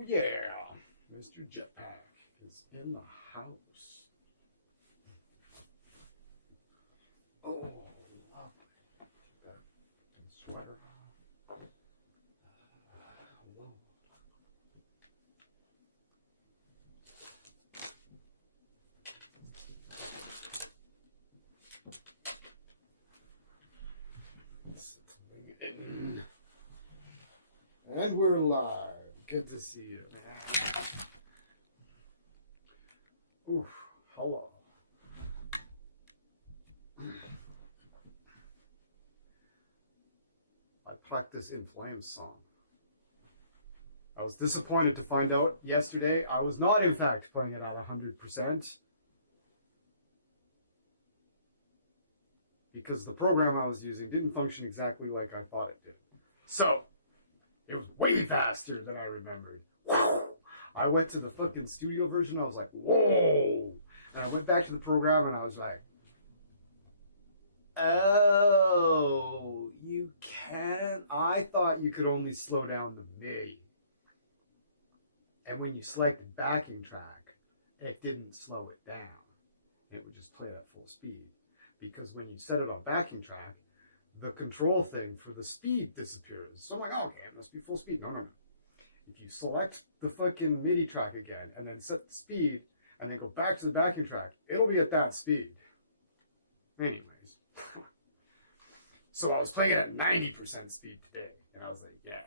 Oh yeah, Mr. Jetpack is in the house. Oh, lovely. Take that sweater off. Hello. Settling in. And we're live. Good to see you, man. Oof, hello. I practice In Flames song. I was disappointed to find out yesterday I was not, in fact, playing it at 100%. Because the program I was using didn't function exactly like I thought it did. So, it was way faster than I remembered. I went to the fucking studio version, I was like, whoa! And I went back to the program and I was like, oh, you can? I thought you could only slow down the MIDI. And when you selected backing track, it didn't slow it down. It would just play it at full speed. Because when you set it on backing track, the control thing for the speed disappears. So I'm like, oh, okay, it must be full speed. No. If you select the fucking MIDI track again and then set the speed and then go back to the backing track, it'll be at that speed. Anyways. So I was playing it at 90% speed today. And I was like, yeah,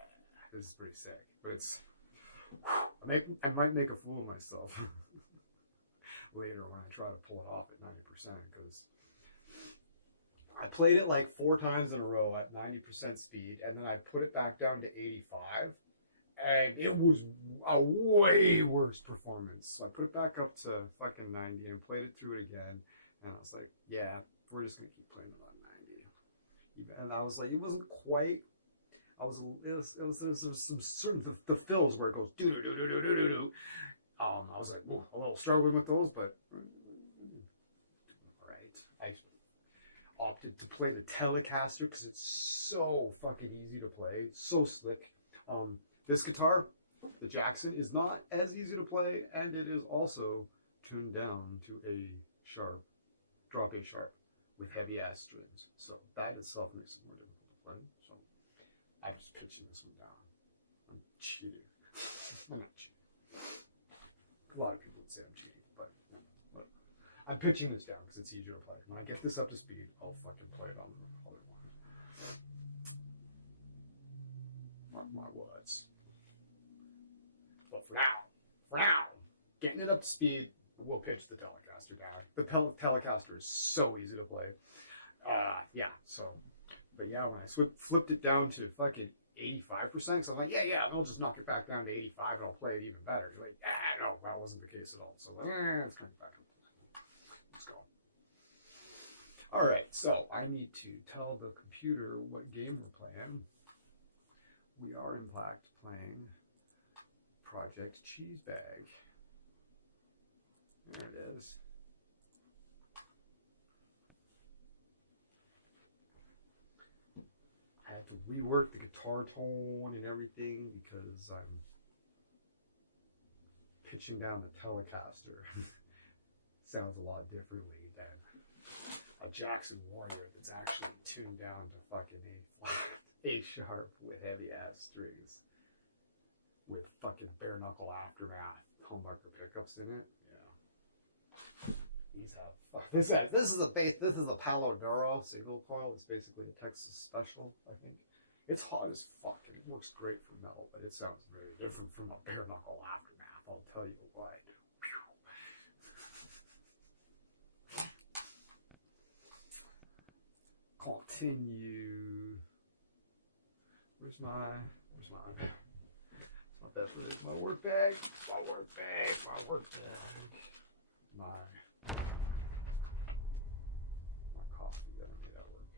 this is pretty sick. But it's... I might make a fool of myself later when I try to pull it off at 90% because I played it like 4 times in a row at 90% speed and then I put it back down to 85 and it was a way worse performance. So I put it back up to fucking 90 and played it through it again and I was like, yeah, we're just going to keep playing it on 90. And I was like, it wasn't quite... it was some certain the fills where it goes do do do do do do do do. I was like, whoa, a little struggling with those, but all right. I opted to play the Telecaster because it's so fucking easy to play, so slick. This guitar, the Jackson, is not as easy to play, and it is also tuned down to A sharp, drop A sharp, with heavy ass strings. So that itself makes it more difficult to play. So I'm just pitching this one down. I'm cheating. I'm not cheating. A lot of people would say I'm cheating, but no, whatever. I'm pitching this down because it's easier to play. When I get this up to speed, I'll fucking play it on the other one. Mark my words. But for now, getting it up to speed, we'll pitch the Telecaster down. The Telecaster is so easy to play. But yeah, when I flipped it down to fucking 85%, so I'm like, yeah, I'll just knock it back down to 85 and I'll play it even better. You're like, no, that wasn't the case at all. So let's crank it back up. Let's go. All right, so I need to tell the computer what game we're playing. We are, in fact, playing Project Cheese Bag. There it is. I had to rework the guitar tone and everything because I'm pitching down the Telecaster. Sounds a lot differently than a Jackson Warrior that's actually tuned down to fucking A flat, A sharp with heavy ass strings with fucking bare knuckle aftermath humbucker pickups in it. Yeah. These have this is a Palo Duro single coil. It's basically a Texas special, I think. It's hot as fuck and it works great for metal, but it sounds very different from a bare knuckle aftermath, I'll tell you what. Continue. Where's my beverage? My work bag. My coffee, that I made that work.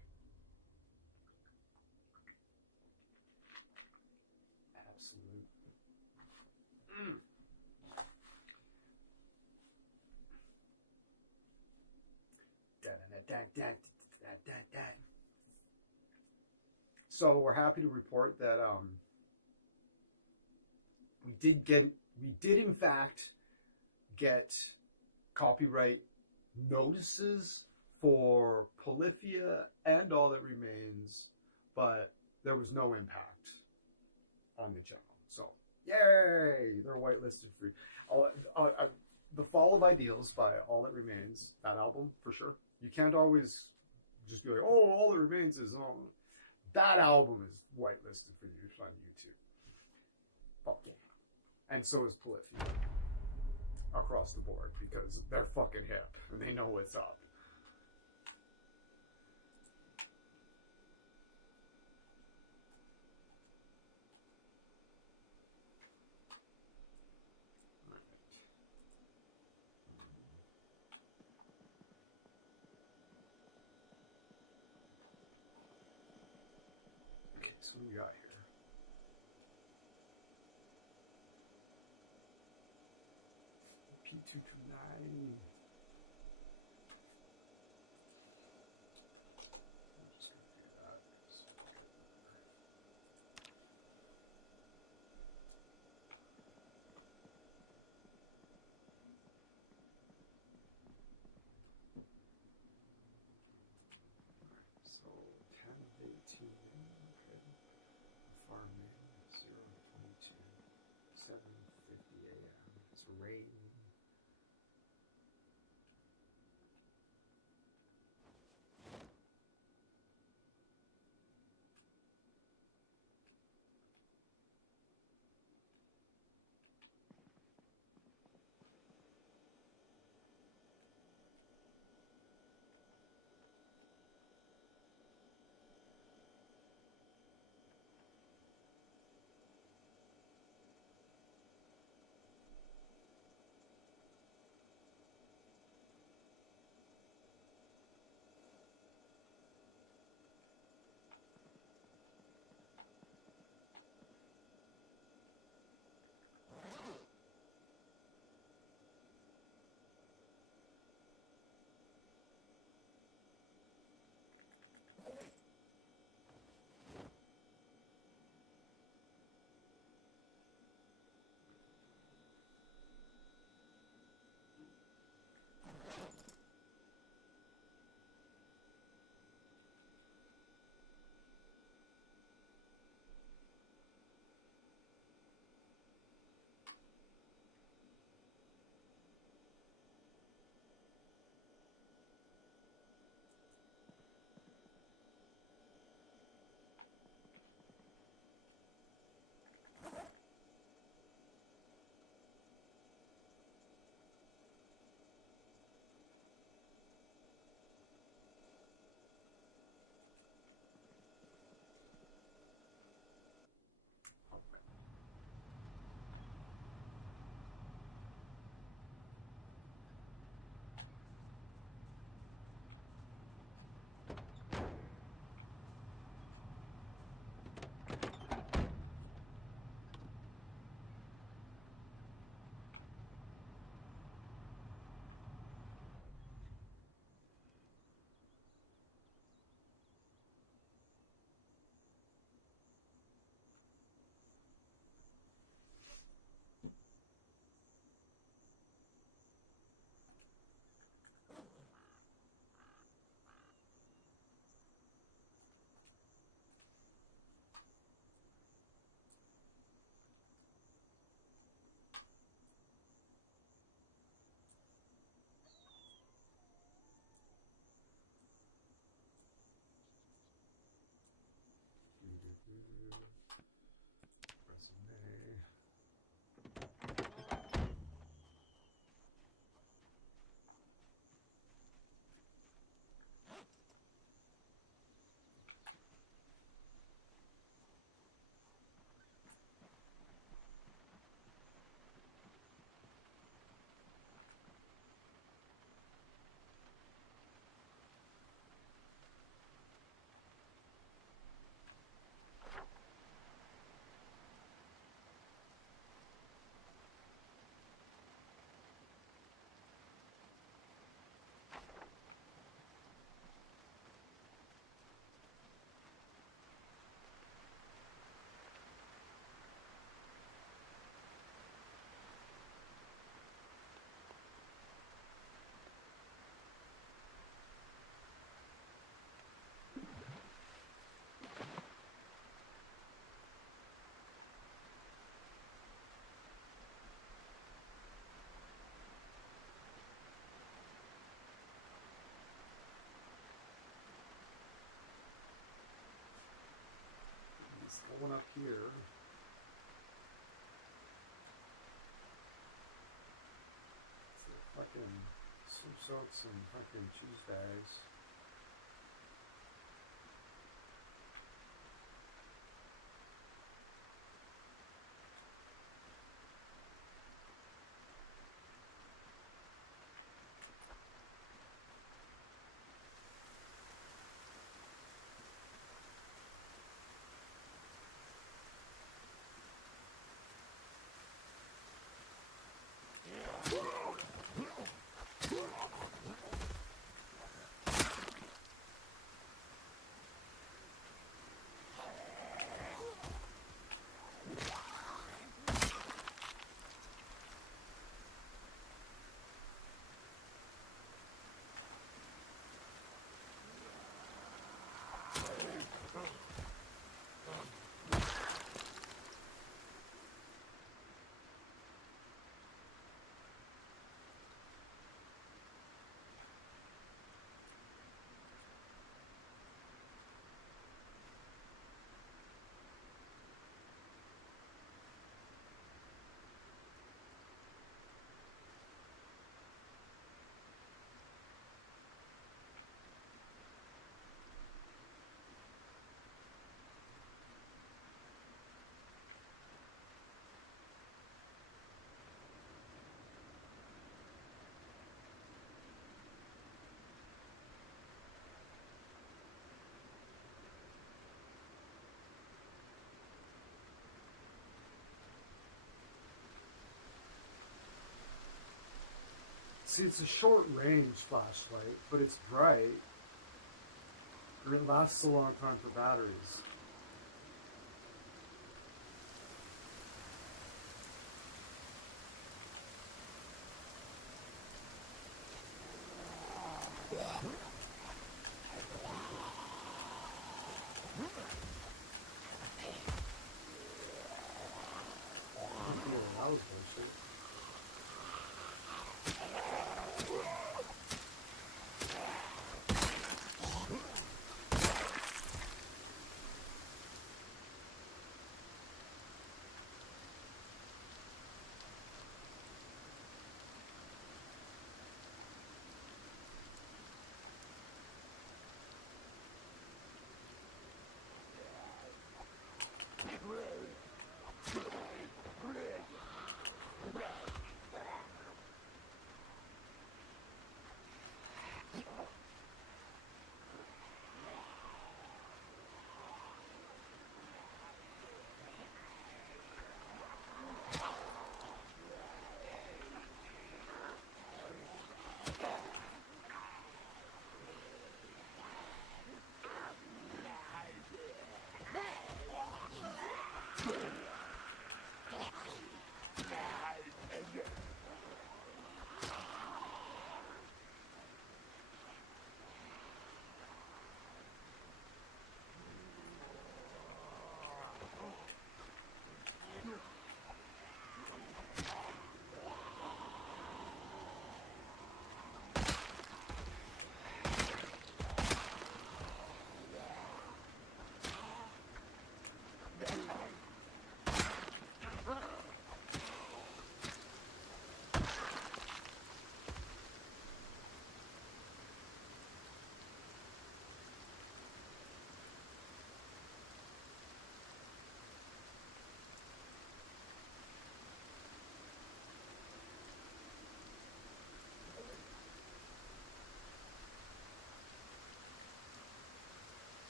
Absolute. So we're happy to report that we did in fact get copyright notices for Polyphia and All That Remains, but there was no impact on the channel. So, yay! They're whitelisted for The Fall of Ideals by All That Remains, that album, for sure. You can't always just be like, oh, All That Remains is on. That album is whitelisted for use on YouTube. Fuck yeah. And so is Polyphia. Across the board, because they're fucking hip and they know what's up. Okay, so what do we got here? P229. I'm just gonna do that. So 10 of 18. Okay. Farm name 022. 7:50 a.m. It's rain. Resume. one up here. It's the fucking soup soaks and fucking cheese bags. See, it's a short range flashlight, but it's bright. And it lasts a long time for batteries. That was bullshit.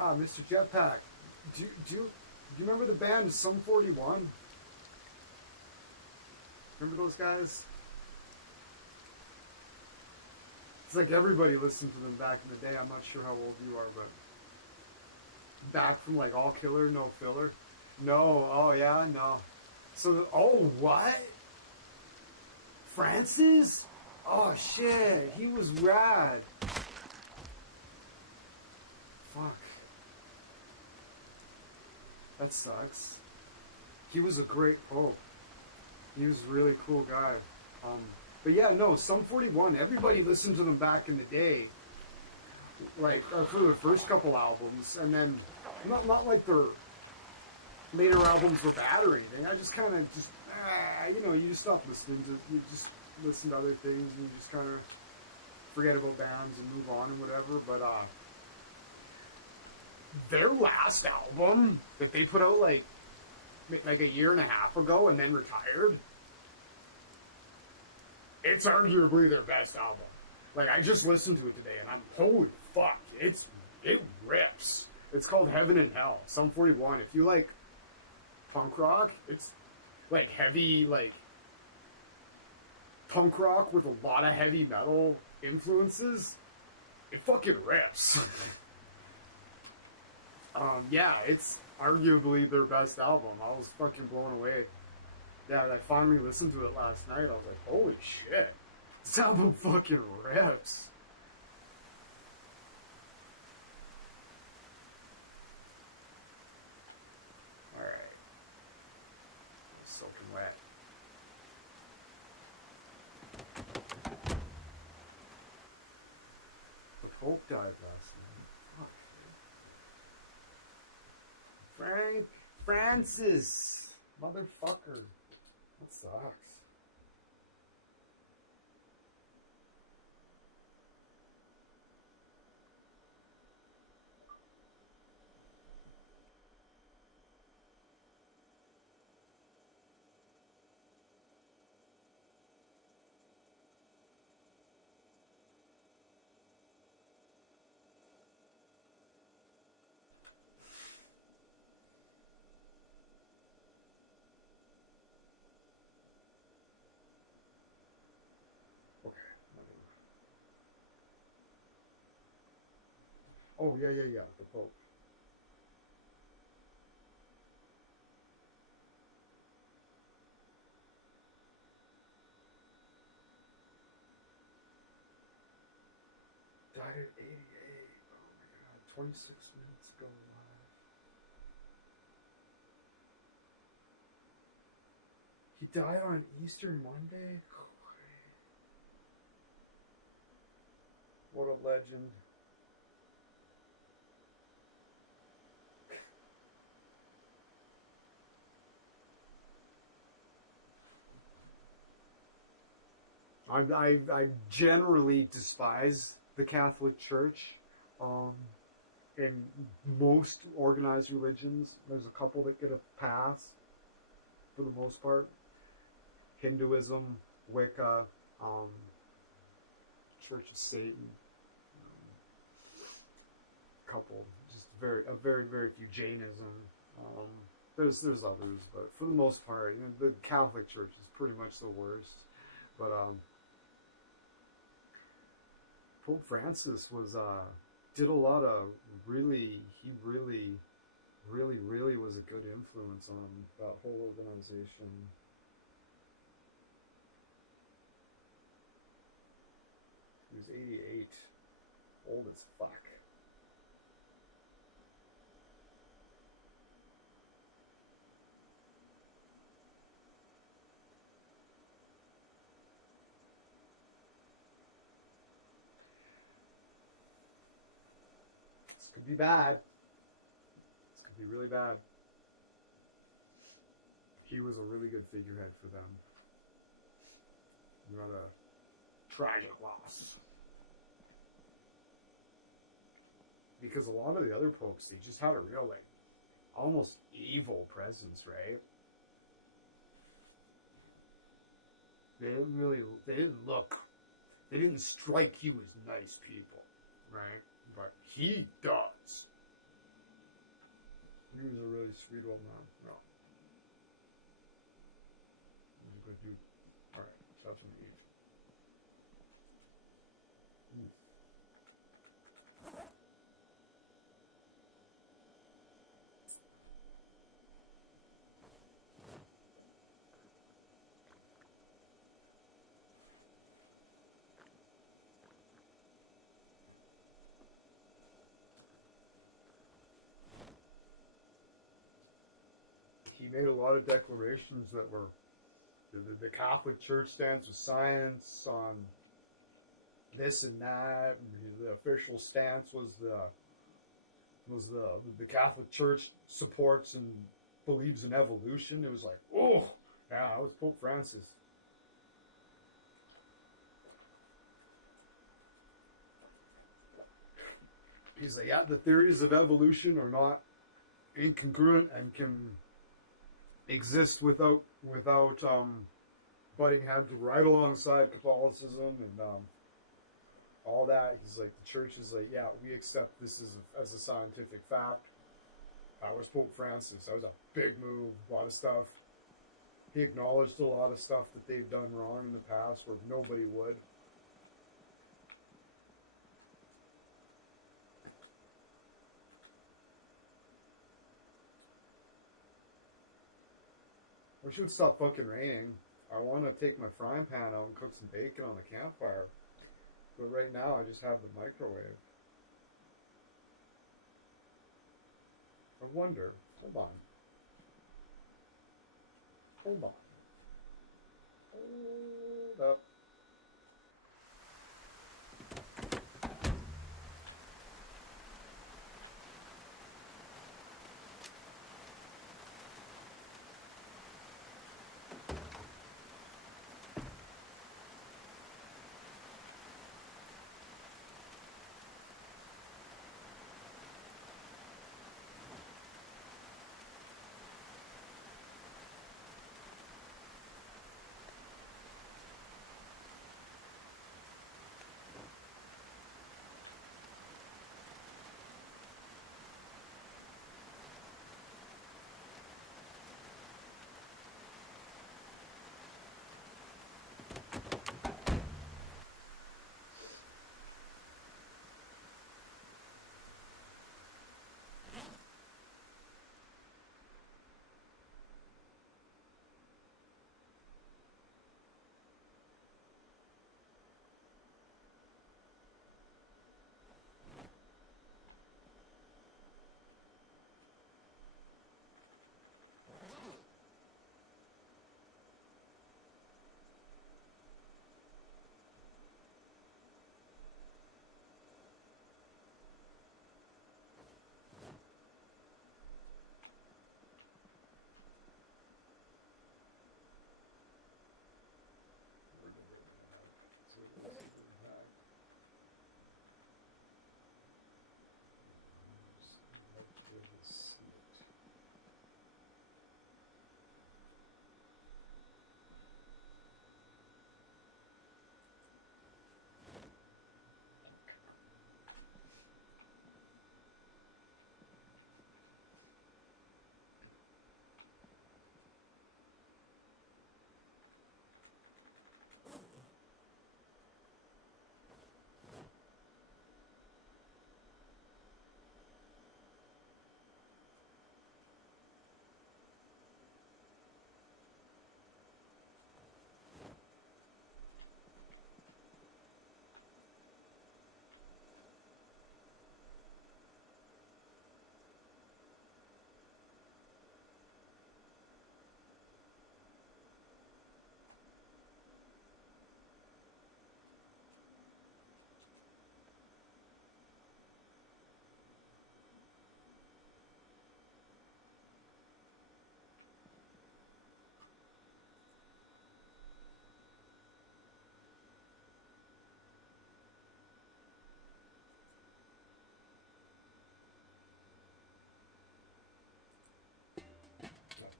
Ah, Mr. Jetpack. Do you remember the band Sum 41? Remember those guys? It's like everybody listened to them back in the day. I'm not sure how old you are, but back from like All Killer, No Filler. No, oh yeah, no. So, oh what? Francis? Oh shit, he was rad. Fuck. That sucks. He was a great, oh, he was a really cool guy. But yeah, no, Sum 41, everybody listened to them back in the day. Like, for their first couple albums, and then, not like their later albums were bad or anything. I just kind of you just stop listening to, you just listen to other things, and you just kind of forget about bands and move on and whatever. But, their last album that they put out like a year and a half ago and then retired, it's arguably their best album. Like, I just listened to it today and I'm, holy fuck, it rips. It's called Heaven and Hell, Sum 41. If you like punk rock, it's like heavy, like punk rock with a lot of heavy metal influences. It fucking rips. Yeah, it's arguably their best album. I was fucking blown away. Yeah, I finally listened to it last night. I was like, holy shit. This album fucking rips. Alright. Soaking wet. The Pope died last night. Fuck. Francis. Motherfucker. That sucks. Oh, yeah, the Pope. Died at 88. Oh my god, 26 minutes ago live. He died on Easter Monday? What a legend. I generally despise the Catholic Church. In most organized religions, there's a couple that get a pass, for the most part. Hinduism, Wicca, Church of Satan, couple, just very few. Jainism. There's others, but for the most part, the Catholic Church is pretty much the worst. But Pope Francis did a lot of really was a good influence on that whole organization. He was 88, old as fuck. Could be bad. This could be really bad. He was a really good figurehead for them. Not a tragic loss. Because a lot of the other popes, they just had a real, like, almost evil presence, right? They didn't strike you as nice people, right? But he does. He was a really sweet old man. No. He was a good dude. have some eat. He made a lot of declarations that were the Catholic Church stands with science on this and that, and the official stance was the Catholic Church supports and believes in evolution. It was like, oh, yeah, I was Pope Francis. He's like, yeah, the theories of evolution are not incongruent and can exist without butting heads right alongside Catholicism and all that. He's like, the church is like, yeah, we accept this as a scientific fact. I was Pope Francis. That was a big move, a lot of stuff. He acknowledged a lot of stuff that they've done wrong in the past where nobody would. Wish it would stop fucking raining. I want to take my frying pan out and cook some bacon on the campfire. But right now, I just have the microwave. I wonder. Hold on. Hold on. Hold up.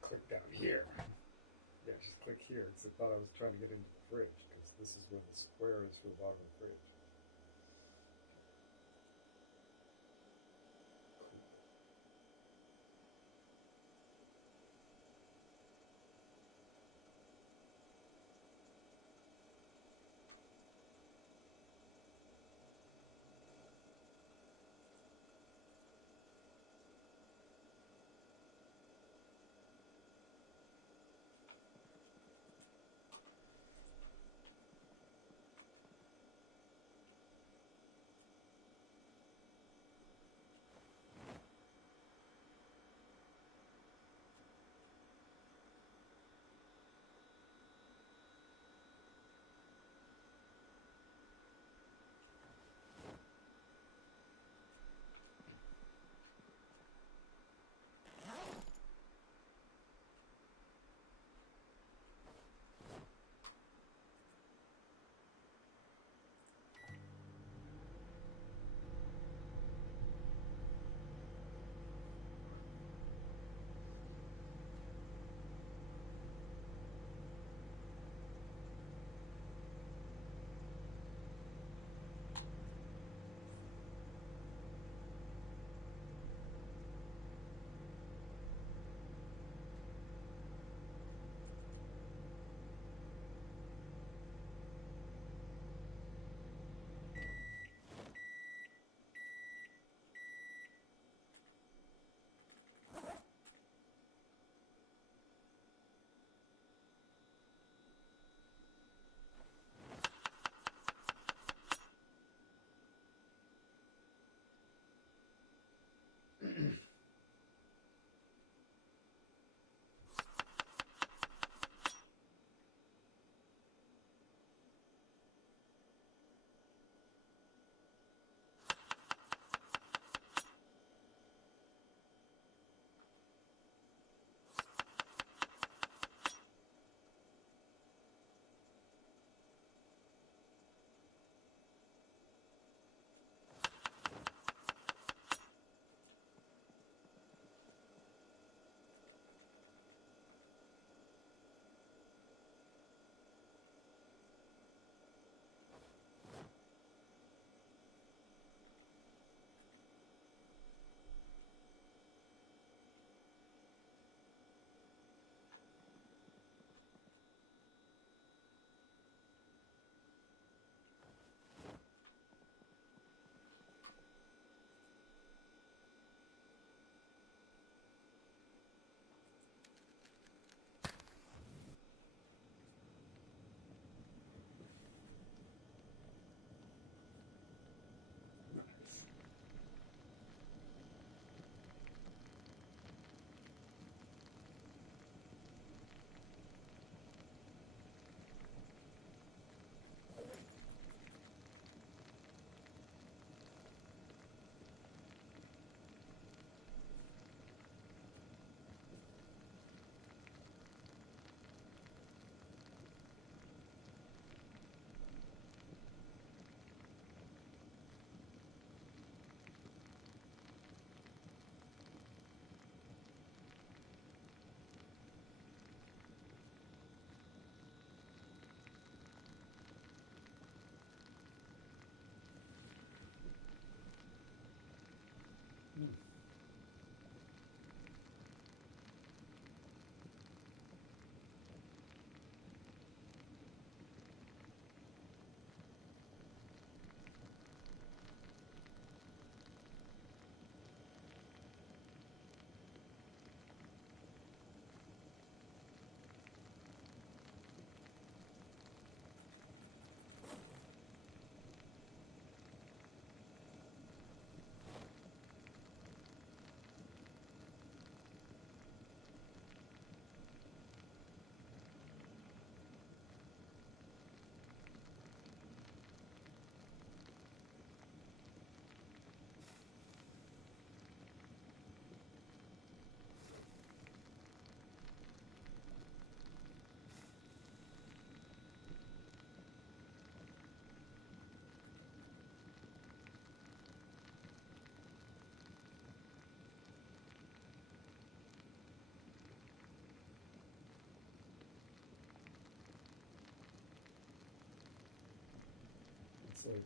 Click down here. Yeah, just click here because I thought I was trying to get into the fridge because this is where the square is for the bottom of the fridge. It's like,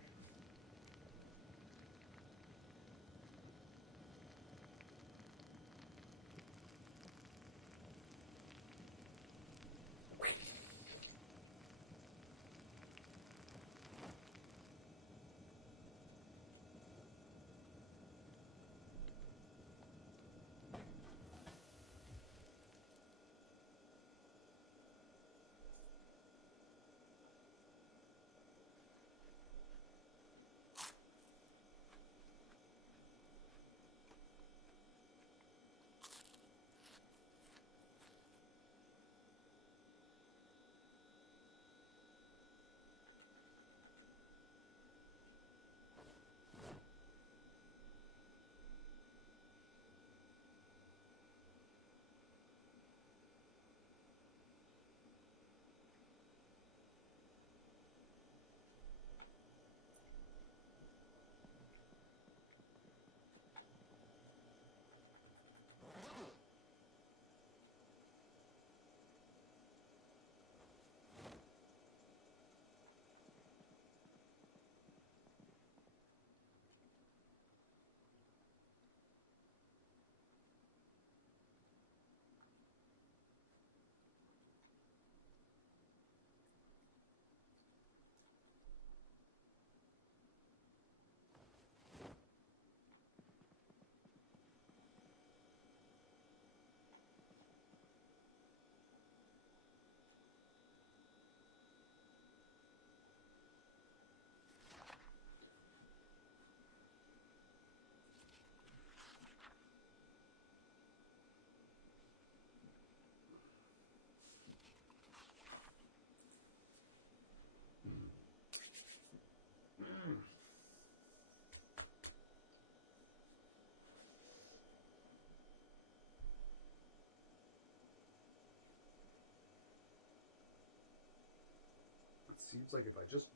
it seems like if I just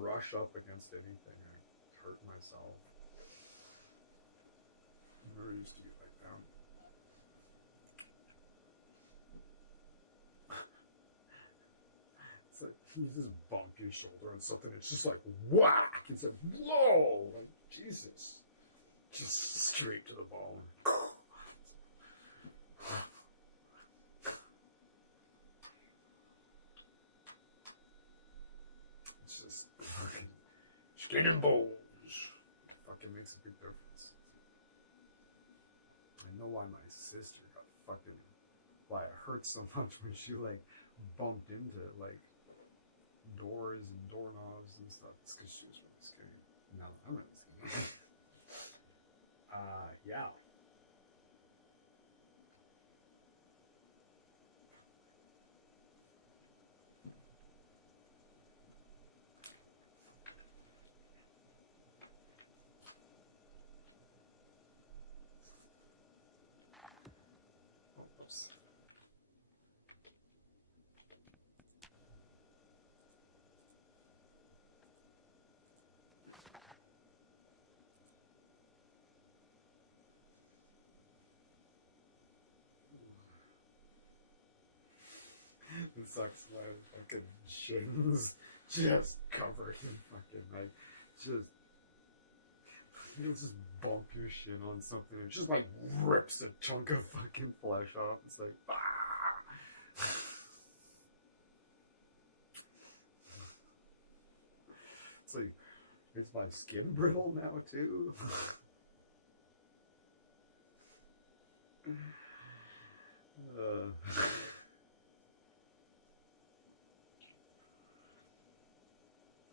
brush up against anything, I hurt myself. I never used to be like that. It's like you just bump your shoulder on something. It's just like whack. It's like whoa, like Jesus, just straight to the bone. It's just fucking skin and bones. It fucking makes a big difference. I know why my sister got fucking why it hurt so much when she like bumped into like doors and doorknobs and stuff. It's because she was really skinny. Now that I'm really skinny. Yeah. Oh, oops. It sucks. My fucking shins just covered in fucking like just you'll just bump your shin on something and it just like rips a chunk of fucking flesh off. It's like ah! It's like is my skin brittle now too?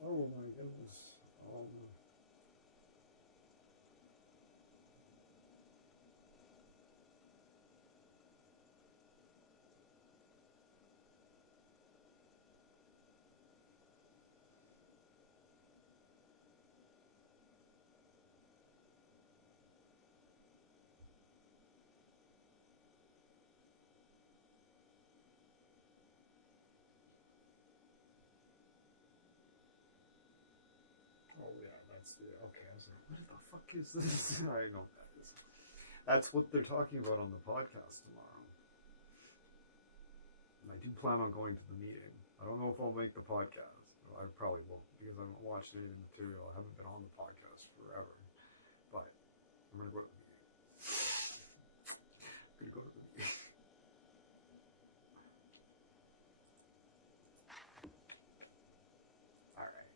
Oh my goodness. Oh yeah, that's the okay. I was like, what the fuck is this? I know what that is. That's what they're talking about on the podcast tomorrow. And I do plan on going to the meeting. I don't know if I'll make the podcast. I probably won't because I haven't watched any of the material. I haven't been on the podcast forever. But I'm going to go to the meeting. I'm going to go to the meeting. Alright.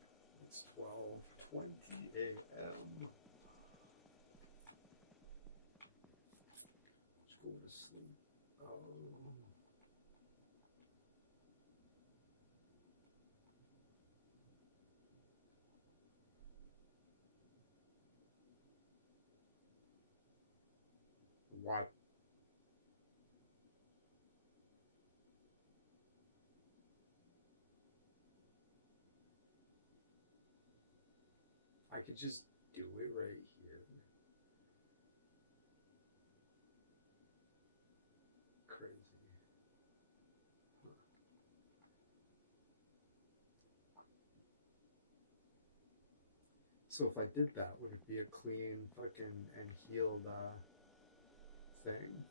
It's 12:20 a.m. Let's go to sleep. What? I could just do it right here. Crazy. Huh. So if I did that, would it be a clean fucking and healed thing?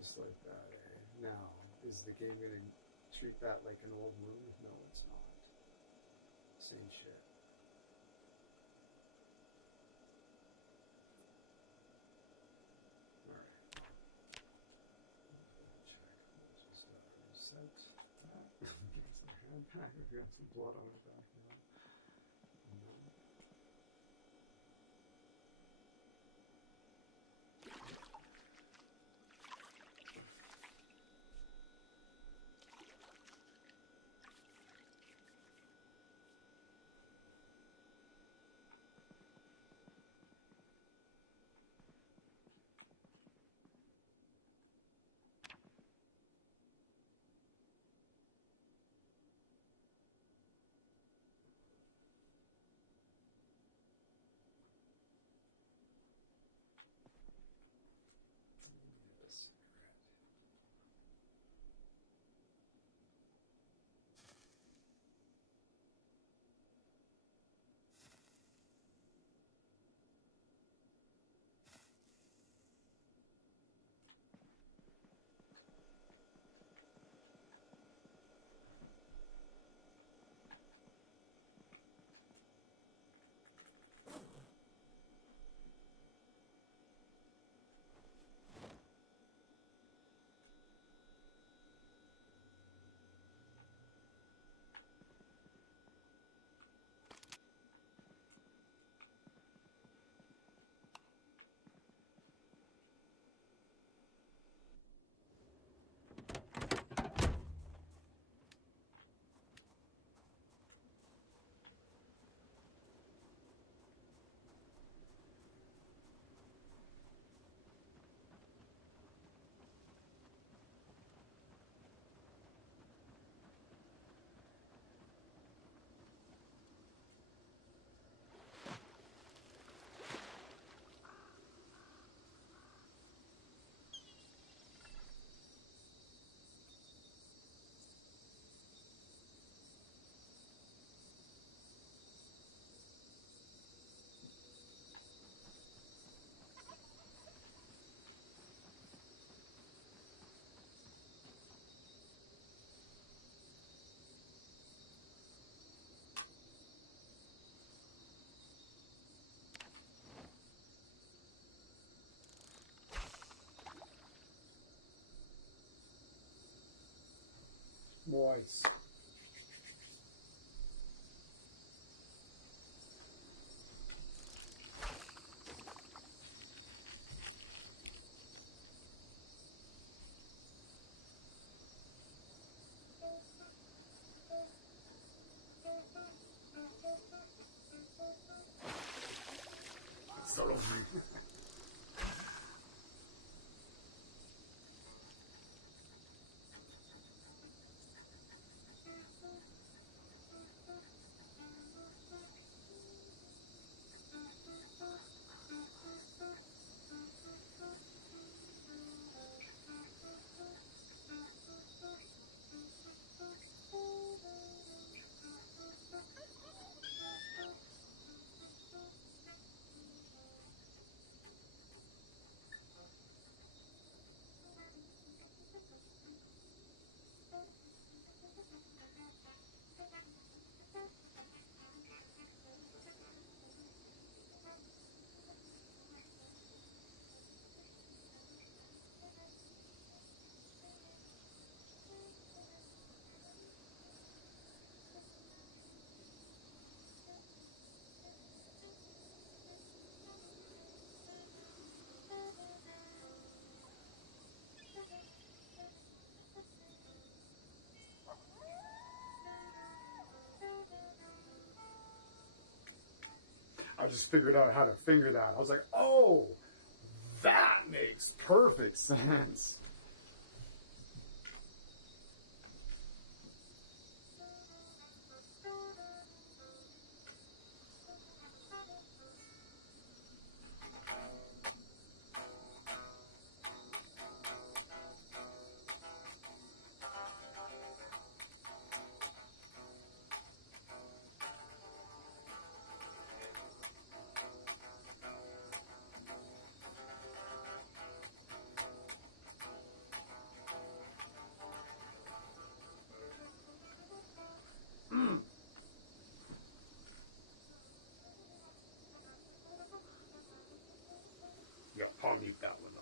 Just like that, eh? Now, is the game gonna treat that like an old wound? No, it's not. Same shit. Alright. Check. Just reset that. We've got some blood on our back now. No. Moist. Start over. I just figured out how to finger that. I was like, oh, that makes perfect sense. Yeah, I'll mute that one though.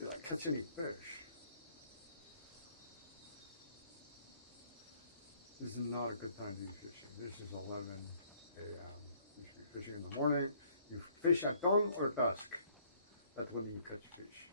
Did I catch any fish? This is not a good time to be fishing. This is 11 a.m. You should be fishing in the morning. You fish at dawn or dusk. That's when you catch fish.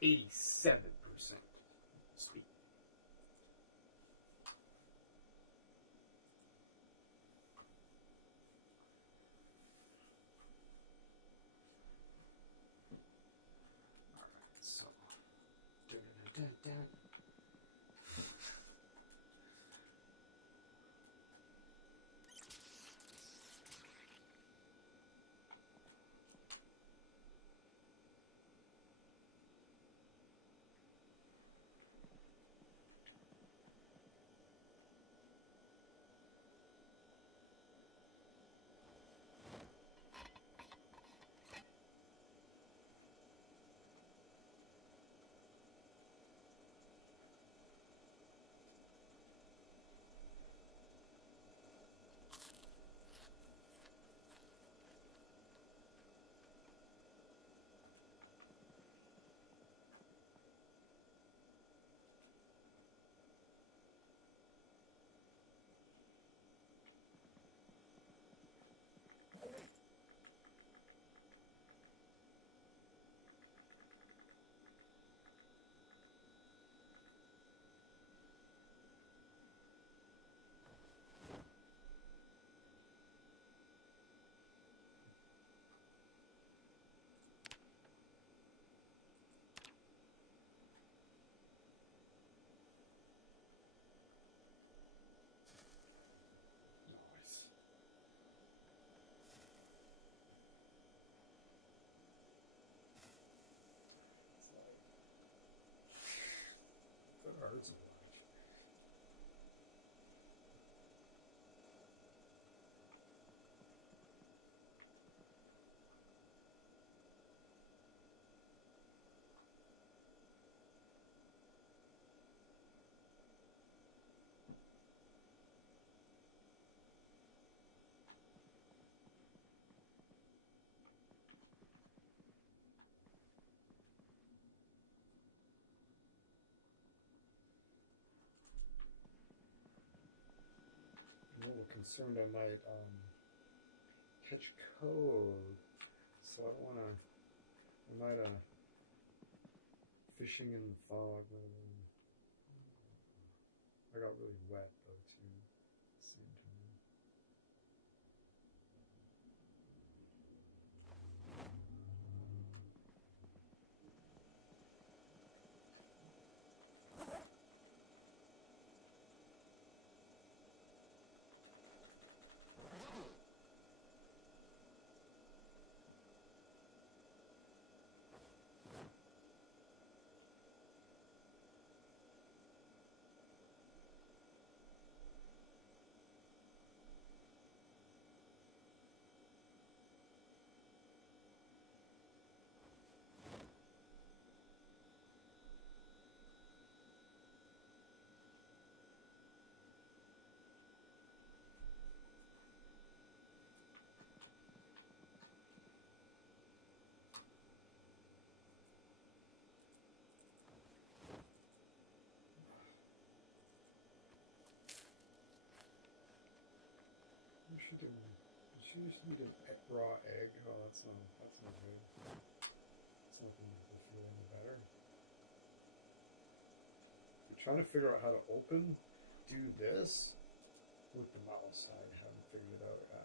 87% speed. All right, so. Dun, dun, dun, dun. Nice. That hurts a bunch. I'm a little concerned I might catch cold, so I don't want to. I might fishing in the fog. I got really wet though too. At the same time. she didn't. Did she just eat a raw egg? Oh, that's not good. That's not going to make her feel any better. I'm trying to figure out how to do this with the mouse. I haven't figured it out yet.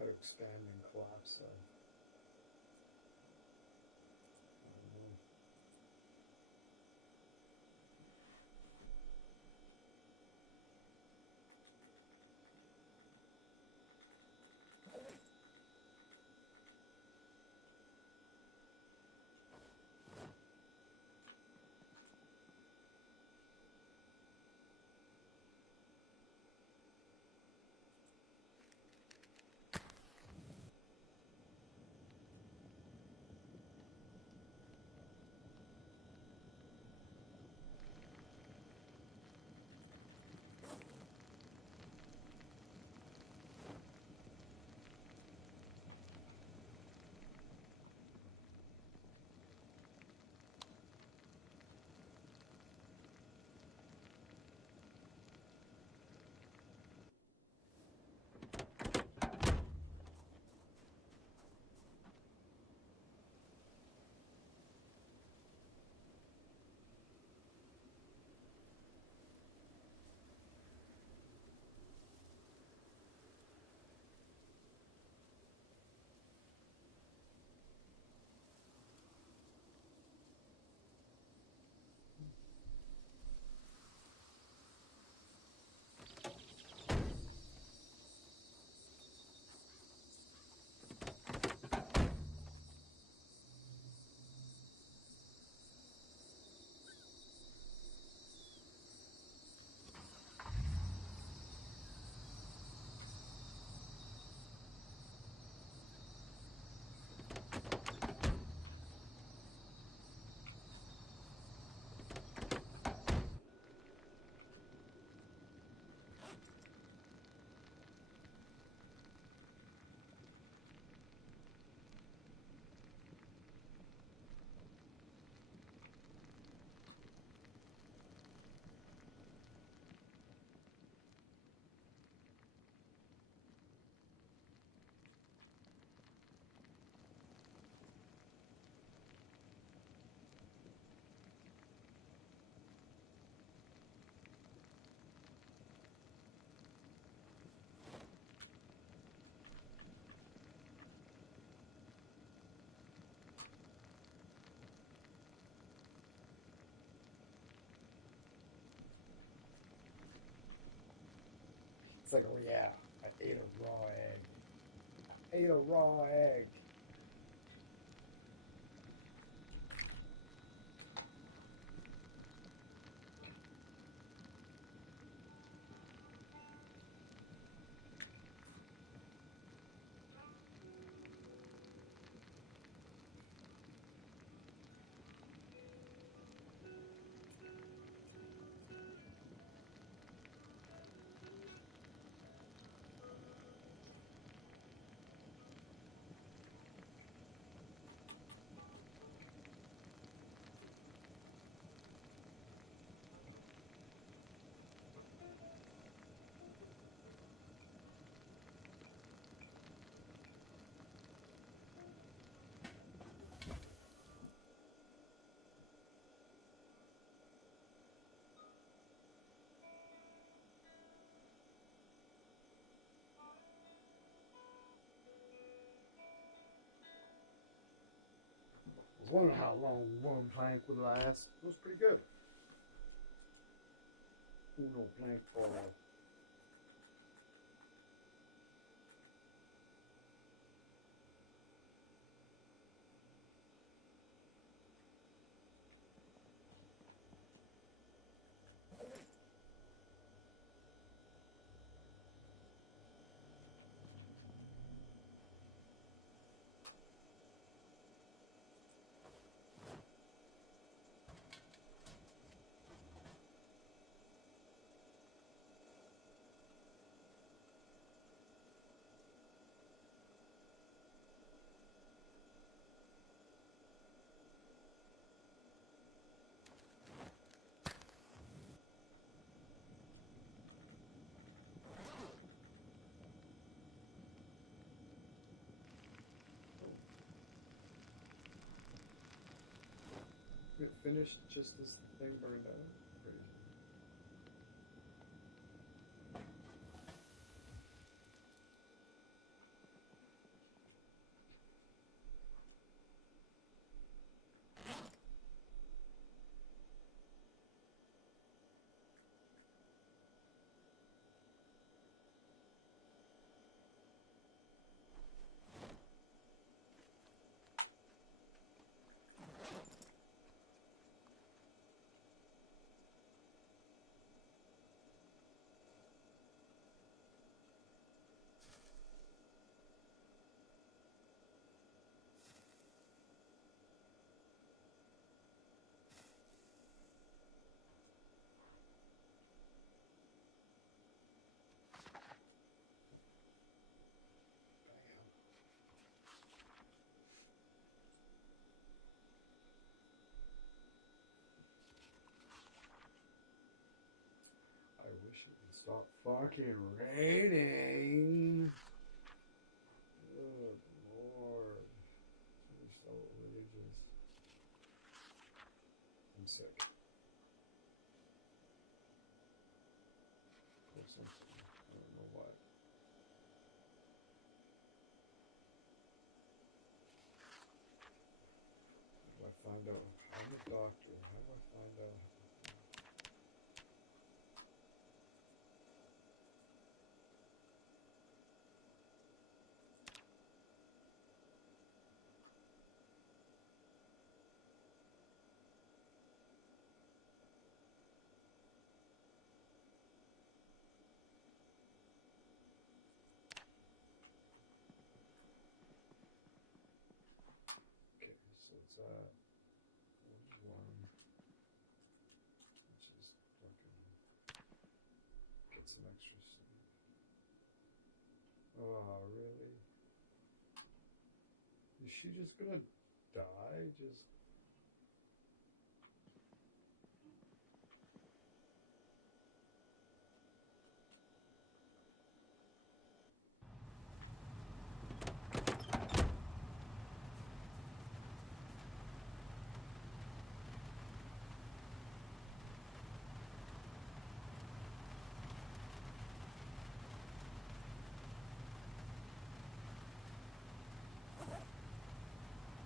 How to expand and collapse that. It's like, oh yeah, I ate a raw egg. I ate a raw egg. I was wondering how long one plank would last. It was pretty good. Uno plank for finished just as the thing burned out? Crazy. I wish it would stop fucking raining. Good Lord. You're so religious. I'm sick. Or something. I don't know what. How do I find out? I'm a doctor. How do I find out? Okay, so it's at 1, which is fucking get some extra sleep. Oh, really? Is she just gonna die? Just.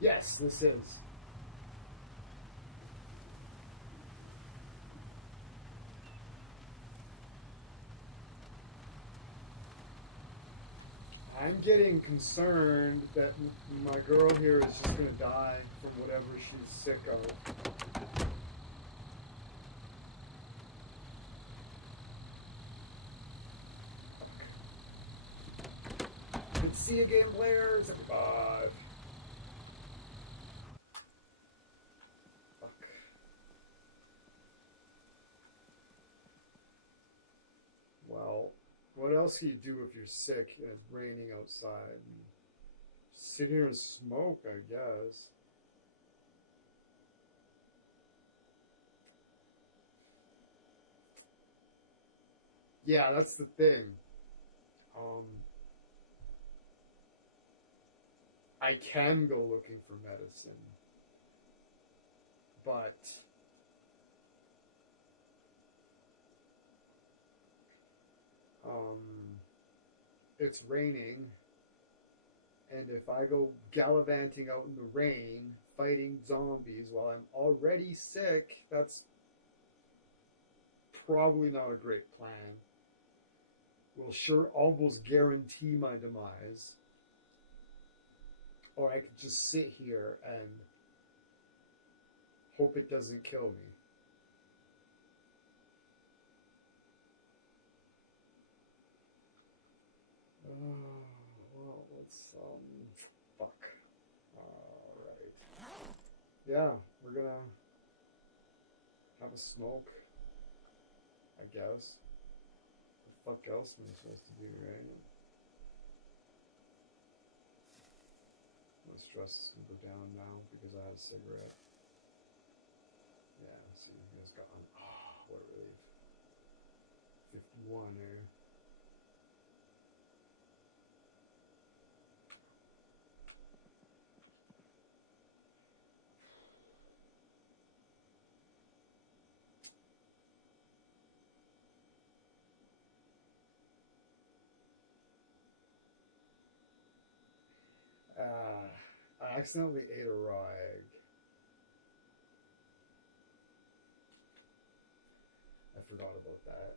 Yes, this is. I'm getting concerned that my girl here is just going to die from whatever she's sick of. Good to see you, game players. Everybody. Fuck. Well, what else can you do if you're sick and it's raining outside? Sit here and smoke, I guess. Yeah, that's the thing. I can go looking for medicine, but it's raining, and if I go gallivanting out in the rain fighting zombies while I'm already sick, that's probably not a great plan. Will sure almost guarantee my demise. Or I could just sit here and hope it doesn't kill me. Well, let's, fuck. Alright. Yeah, we're gonna have a smoke, I guess. What the fuck else am I supposed to do, right? My stress is gonna go down now because I had a cigarette. Yeah, see, it's gone. Oh, what a relief. 51 there. accidentally ate a raw egg. I forgot about that.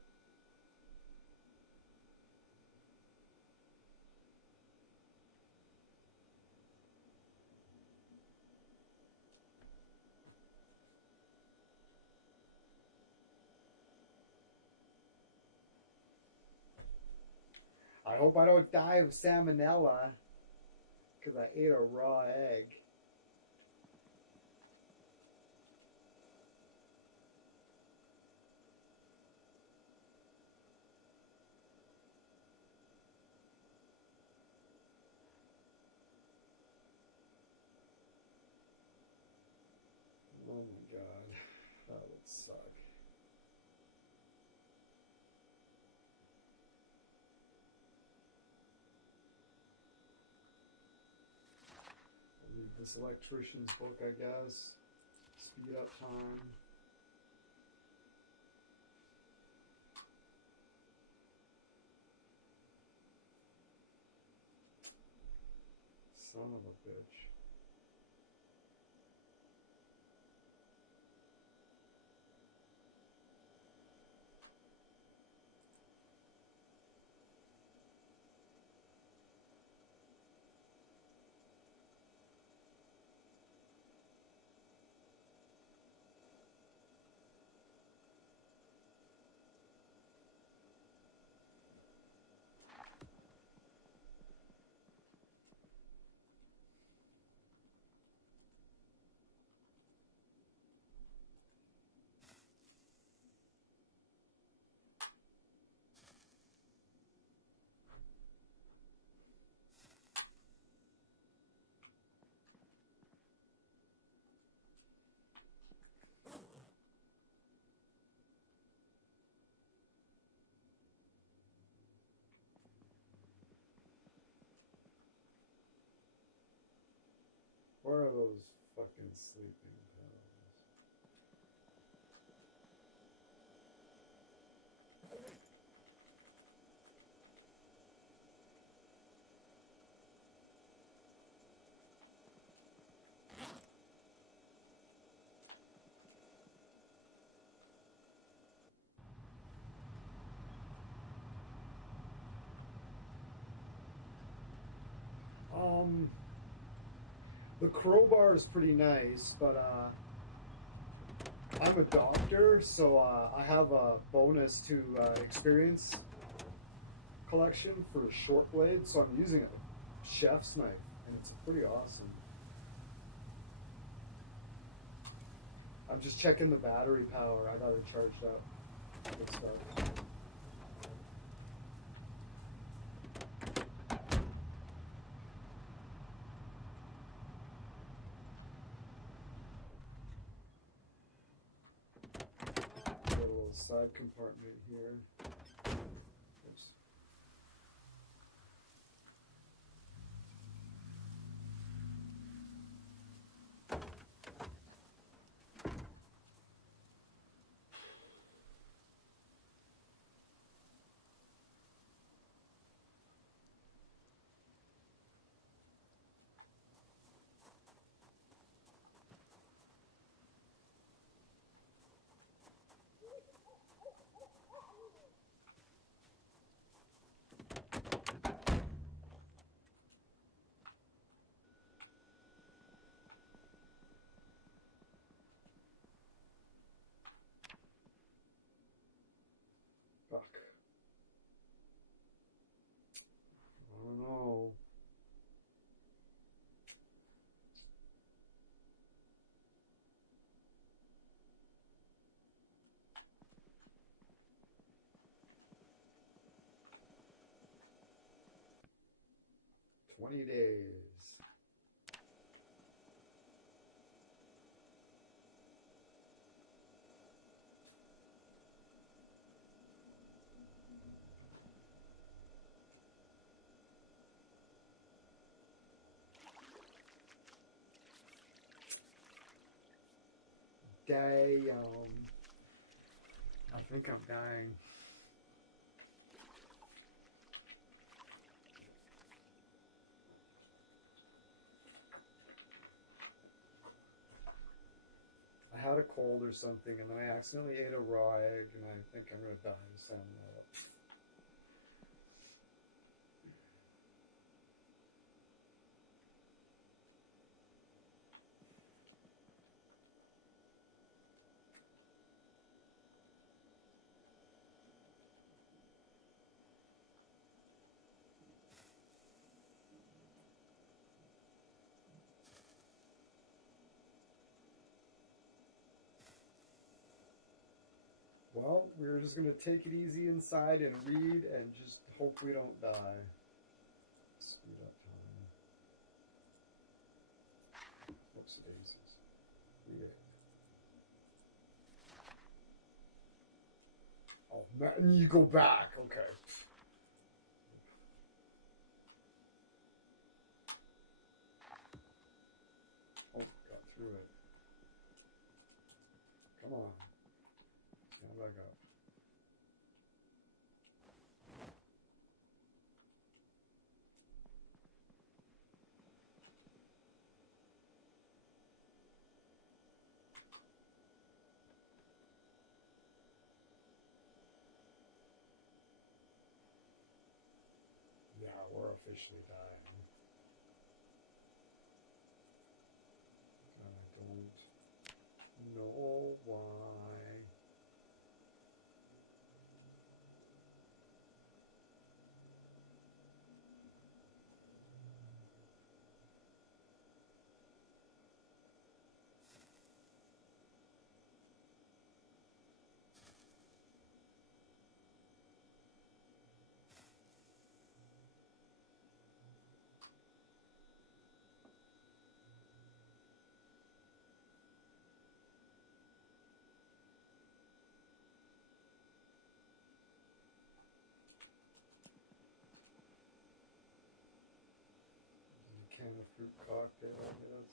I hope I don't die of salmonella because I ate a raw egg. Oh my god, that would suck. I'll read this electrician's book, I guess. Speed up time. Son of a bitch. Where are those fucking sleeping pills? The crowbar is pretty nice, but I'm a doctor, so I have a bonus to experience collection for short blade, so I'm using a chef's knife, and it's pretty awesome. I'm just checking the battery power. I got it charged up. Good stuff. Got a little side compartment here. Oops. Fuck. I don't know. $20 days. Damn. I think I'm dying. had a cold or something, and then I accidentally ate a raw egg, and I think I'm gonna die of salmonella. Well, we're just gonna take it easy inside and read and just hope we don't die. Speed up time. Whoops daisies. Read it. Oh man, you go back. Okay. Oh, got through it. Come on. Stand back up. Yeah, we're officially dying. And I don't know why. Can of fruit cocktail, I guess.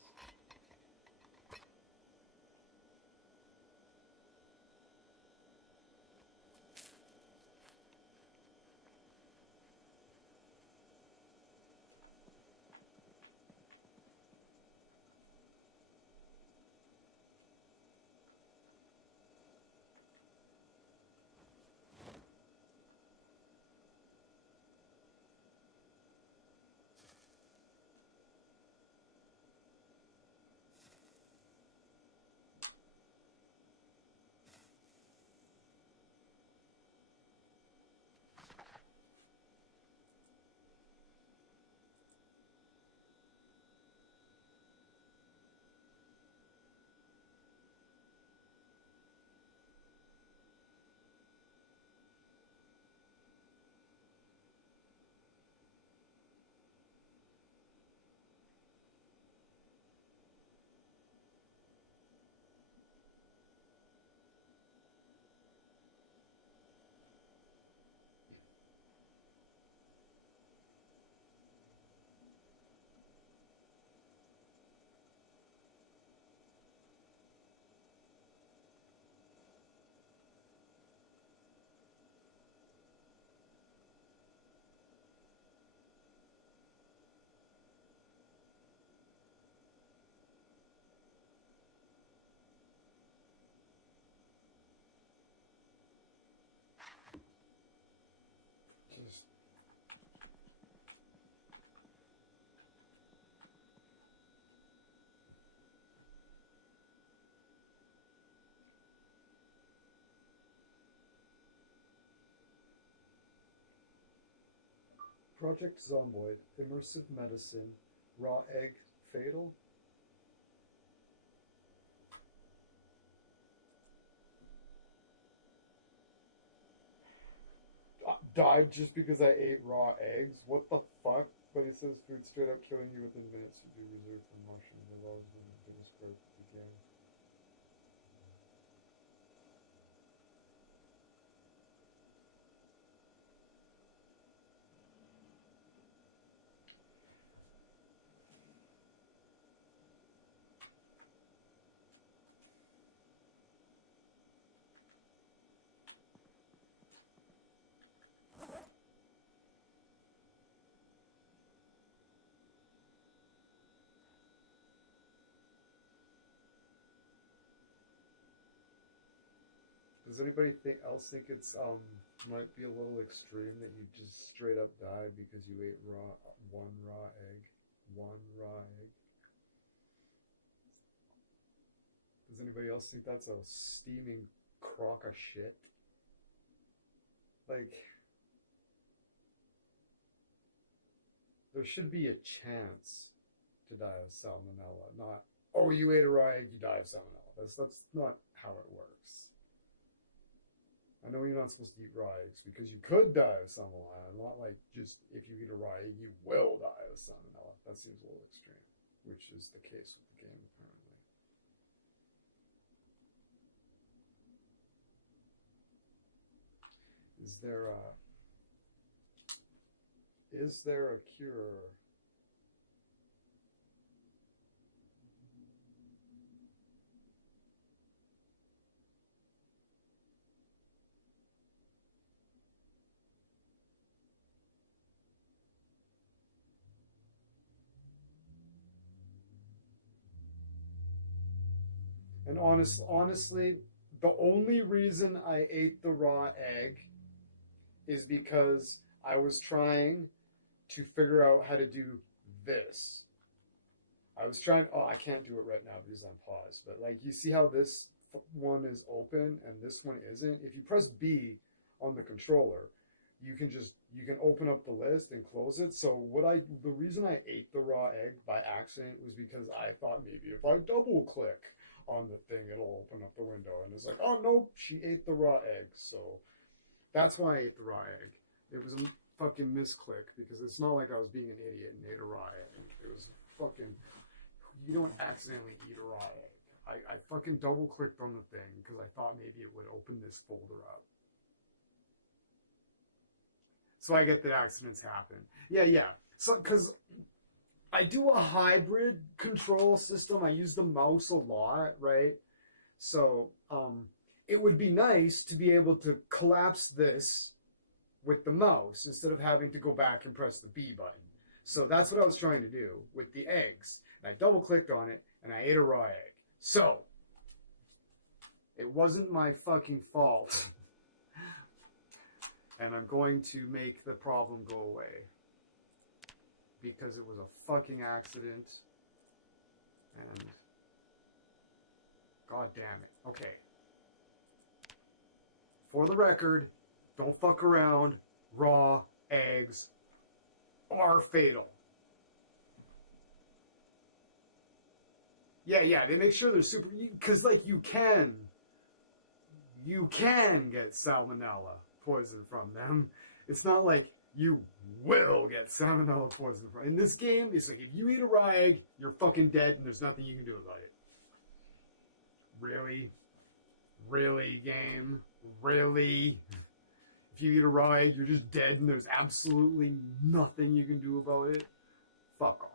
Just Project Zomboid, Immersive Medicine, Raw Egg Fatal. Died just because I ate raw eggs? What the fuck? But he says food straight up killing you within minutes would be reserved for mushrooms. I've always been the biggest critic of the game. Does anybody else think it's might be a little extreme that you just straight up die because you ate one raw egg? One raw egg. Does anybody else think that's a steaming crock of shit? Like, there should be a chance to die of salmonella, not, oh, you ate a raw egg, you die of salmonella. That's not how it works. I know you're not supposed to eat raw eggs because you could die of salmonella, not like just if you eat a raw egg, you will die of salmonella. That seems a little extreme, which is the case with the game, apparently. Is there a cure? And honestly, the only reason I ate the raw egg is because I was trying to figure out how to do this. I was trying, oh, I can't do it right now because I'm paused, but like, you see how this one is open and this one isn't? If you press B on the controller, you can open up the list and close it. So the reason I ate the raw egg by accident was because I thought maybe if I double click on the thing, it'll open up the window. And it's like, oh, nope, she ate the raw egg. So that's why I ate the raw egg. It was a fucking misclick because it's not like I was being an idiot and ate a raw egg. It was fucking, you don't accidentally eat a raw egg. I fucking double clicked on the thing because I thought maybe it would open this folder up. So I get that accidents happen. Yeah. So, because I do a hybrid control system. I use the mouse a lot, right? So it would be nice to be able to collapse this with the mouse instead of having to go back and press the B button. So that's what I was trying to do with the eggs. And I double clicked on it and I ate a raw egg. So it wasn't my fucking fault. And I'm going to make the problem go away. Because it was a fucking accident. And god damn it. Okay. For the record, don't fuck around. Raw eggs are fatal. Yeah, they make sure they're super, because like you can get salmonella poison from them. It's not like you will get salmonella poison from. In this game, it's like if you eat a raw egg, you're fucking dead and there's nothing you can do about it. Really? Really, game? Really? If you eat a raw egg, you're just dead and there's absolutely nothing you can do about it? Fuck off.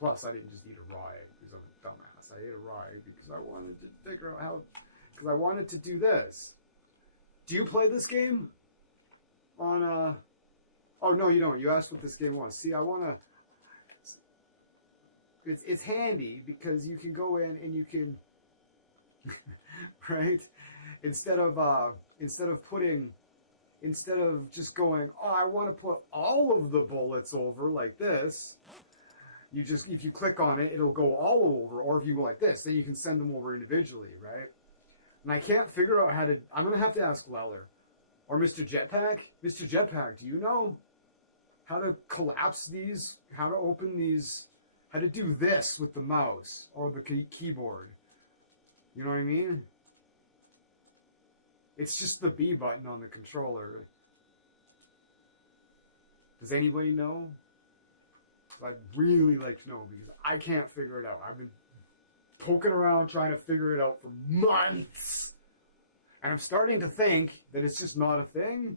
Plus, I didn't just eat a raw egg because I'm a dumbass. I ate a raw egg because I wanted to figure out how, because I wanted to do this. Do you play this game on, oh no, you don't. You asked what this game was. See, I want to, it's handy because you can go in and you can, right? Instead of just going, oh, I want to put all of the bullets over like this, you just, if you click on it, it'll go all over. Or if you go like this, then you can send them over individually, right? And I can't figure out how to, I'm going to have to ask Leller. Or Mr. Jetpack. Mr. Jetpack, do you know how to collapse these, how to open these, how to do this with the mouse or the keyboard? You know what I mean? It's just the B button on the controller. Does anybody know? I'd really like to know because I can't figure it out. I've been poking around trying to figure it out for months. And I'm starting to think that it's just not a thing.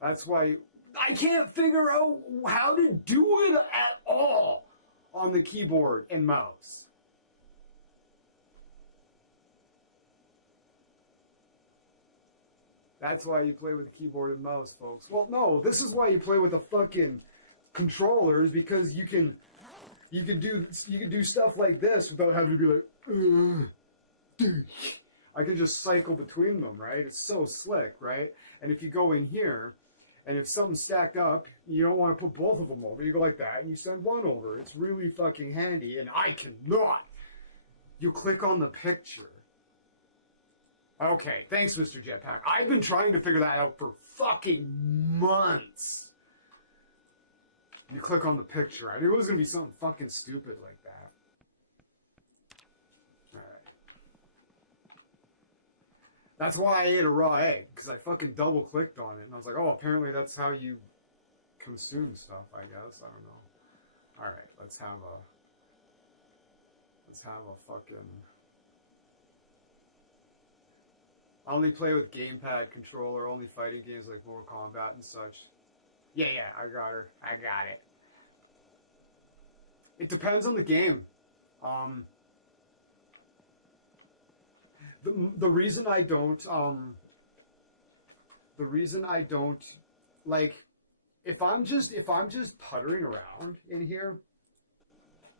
That's why I can't figure out how to do it at all on the keyboard and mouse. That's why you play with the keyboard and mouse, folks. Well, no, this is why you play with the fucking controllers, because you can you can do stuff like this without having to be like, I can just cycle between them, right? It's so slick, right? And if you go in here, and if something's stacked up, you don't want to put both of them over. You go like that, and you send one over. It's really fucking handy, and I cannot. You click on the picture. Okay, thanks, Mr. Jetpack. I've been trying to figure that out for fucking months. You click on the picture. I knew it was going to be something fucking stupid like that. Alright. That's why I ate a raw egg, because I fucking double clicked on it, and I was like, oh, apparently that's how you consume stuff, I guess. I don't know. Alright, let's have a fucking... I only play with gamepad controller, only fighting games like Mortal Kombat and such. Yeah, I got her. I got it. It depends on the game. The reason I don't, like, if I'm just puttering around in here,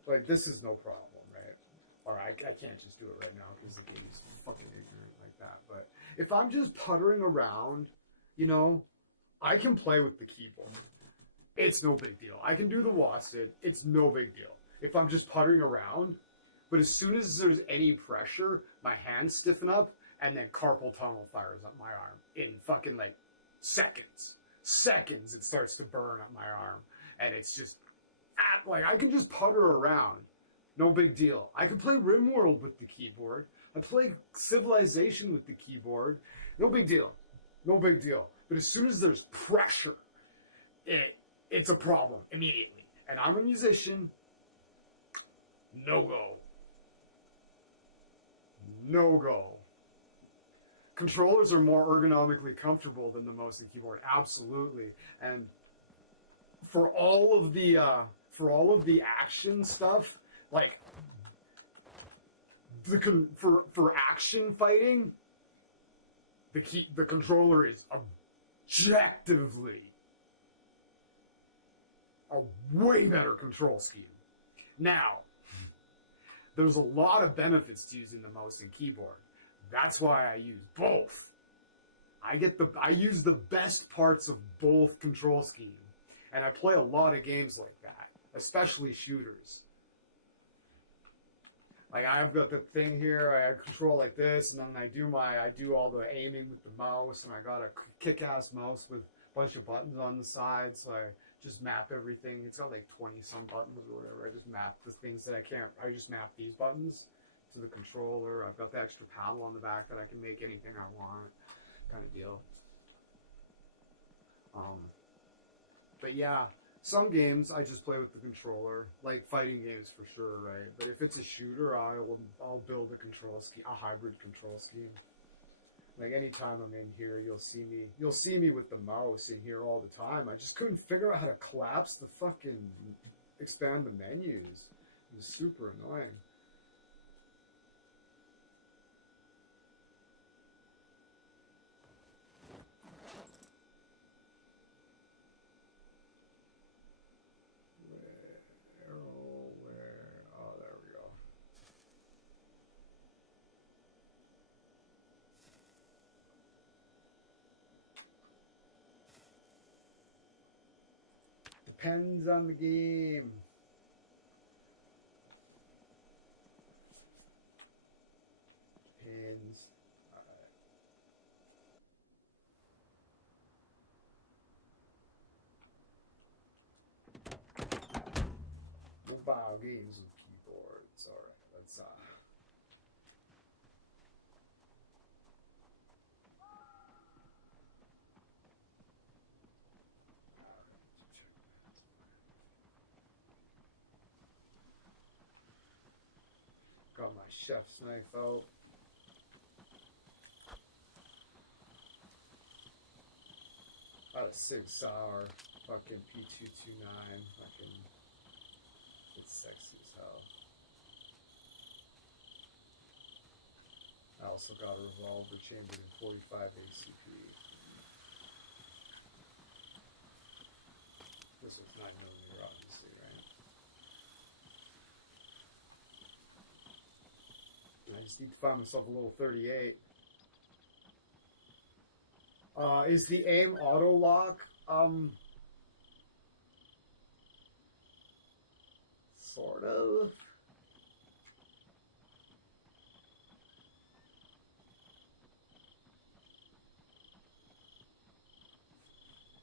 like, this is no problem, right? Or I can't just do it right now because the game's fucking ignorant like that. But if I'm just puttering around, you know, I can play with the keyboard. It's no big deal. I can do the WASD. It's no big deal. If I'm just puttering around, but as soon as there's any pressure, my hands stiffen up, and then carpal tunnel fires up my arm in fucking, like, seconds. Seconds it starts to burn up my arm. And it's just, like, I can just putter around. No big deal. I can play RimWorld with the keyboard. I play Civilization with the keyboard. No big deal. No big deal. But as soon as there's pressure, it's a problem immediately. And I'm a musician. No go. No go. Controllers are more ergonomically comfortable than the mouse and keyboard. Absolutely. And for all of the action stuff, like for action fighting, the controller is objectively a way better control scheme. Now, there's a lot of benefits to using the mouse and keyboard. That's why I use both. I use the best parts of both control schemes. And I play a lot of games like that, especially shooters. Like, I've got the thing here, I control like this, and then I do all the aiming with the mouse, and I got a kick-ass mouse with a bunch of buttons on the side, so I just map everything. It's got like 20-some buttons or whatever. I just map the things that I just map these buttons to the controller. I've got the extra panel on the back that I can make anything I want, kind of deal. But yeah, some games I just play with the controller, like fighting games for sure, right? But if it's a shooter, I'll build a hybrid control scheme. Like anytime I'm in here, you'll see me with the mouse in here all the time. I just couldn't figure out how to collapse the fucking expand the menus. It was super annoying. Depends on the game. Depends. Mobile games with keyboards. All right, let's got my chef's knife out. Got a Sig Sauer fucking P229. Fucking, it's sexy as hell. I also got a revolver chambered in 45 ACP. This was 9mm, obviously, right? just need to find myself a little 38. Is the aim auto lock? Sort of.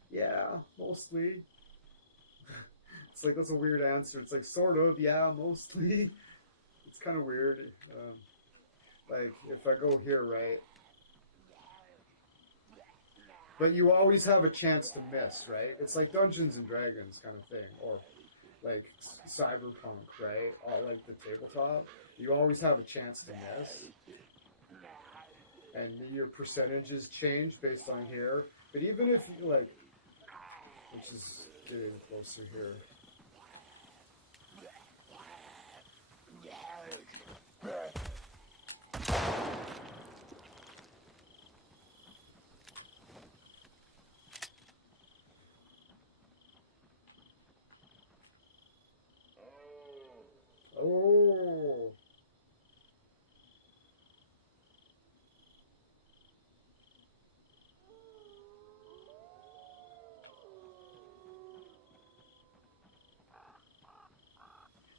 Yeah, mostly. It's like, that's a weird answer. It's like, sort of, yeah, mostly. It's kind of weird. Like, if I go here, right? But you always have a chance to miss, right? It's like Dungeons and Dragons kind of thing. Or like Cyberpunk, right? Or like the tabletop. You always have a chance to miss. And your percentages change based on here. But even if, like, which is getting closer here. Oh.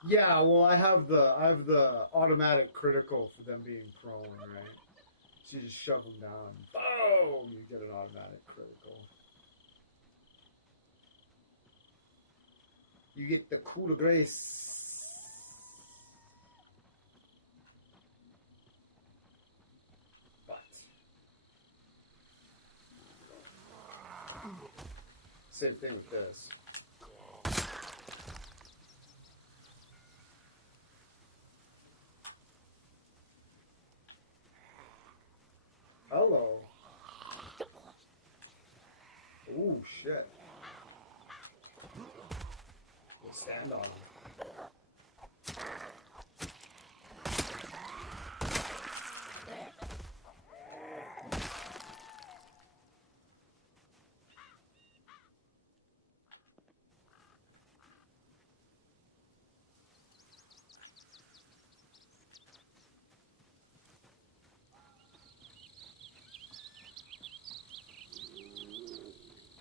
Yeah, well, I have the automatic critical for them being prone, right? So you just shove them down. Boom! You get an automatic critical. You get the coup de grace. But same thing with this. Hello. Ooh, shit. We'll stand on him.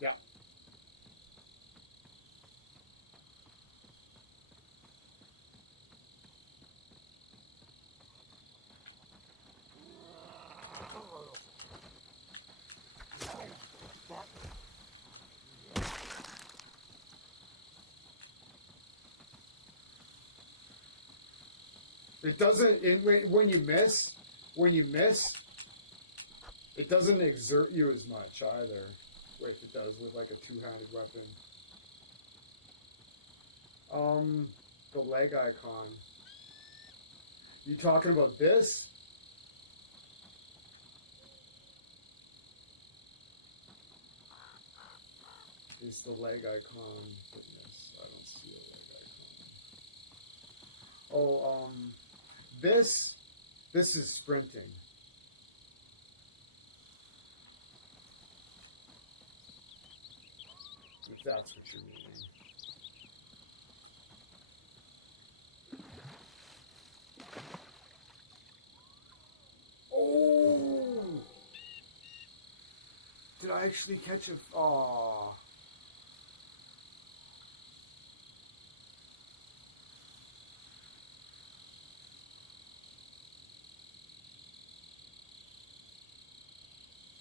Yeah. It doesn't, when you miss, it doesn't exert you as much either. Wait, if it does with like a two-handed weapon. The leg icon. You talking about this? Is the leg icon fitness? I don't see a leg icon. Oh, this is sprinting. If that's what you're meaning. Oh! Did I actually catch a... Aw.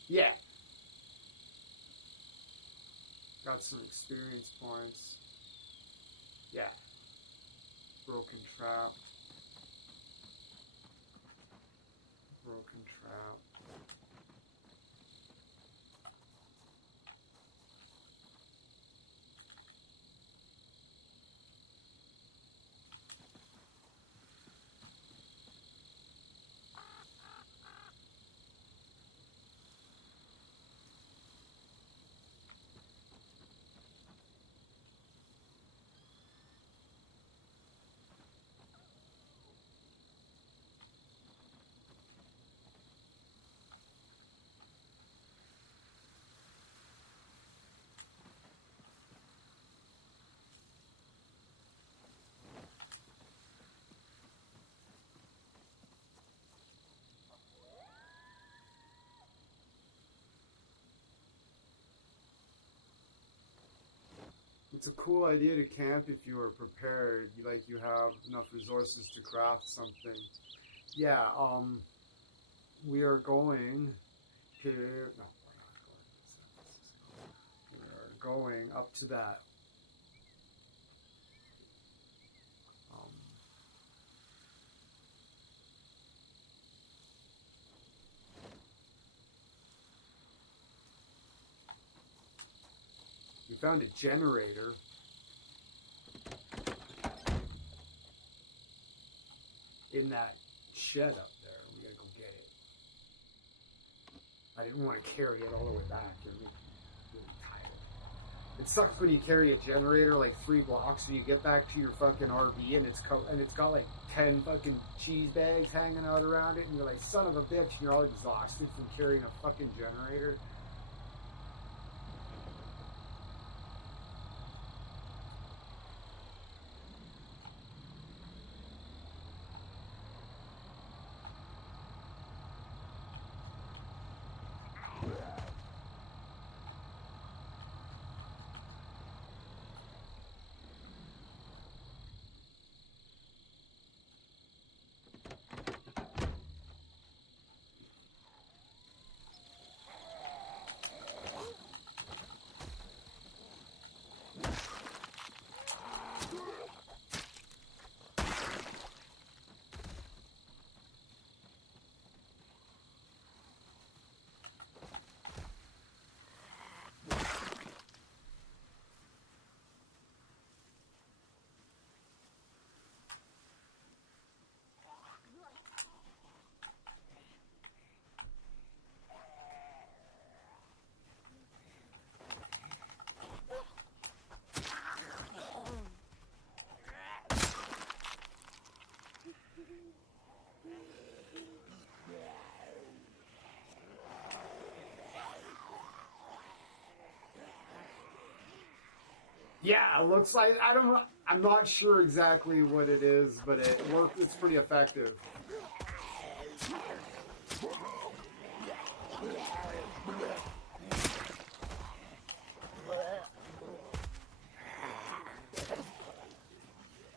Yeah. Got some experience points. Yeah. Broken trap. Broken trap. It's a cool idea to camp if you are prepared. You have enough resources to craft something. Yeah, we are going to, no, we're not going. We are going up to that. We found a generator. In that shed up there. We gotta go get it. I didn't want to carry it all the way back. You're really tired. It sucks when you carry a generator like 3 blocks and you get back to your fucking RV and it's got like 10 fucking cheese bags hanging out around it and you're like, son of a bitch, and you're all exhausted from carrying a fucking generator. Yeah, it looks like, I'm not sure exactly what it is, but it's pretty effective.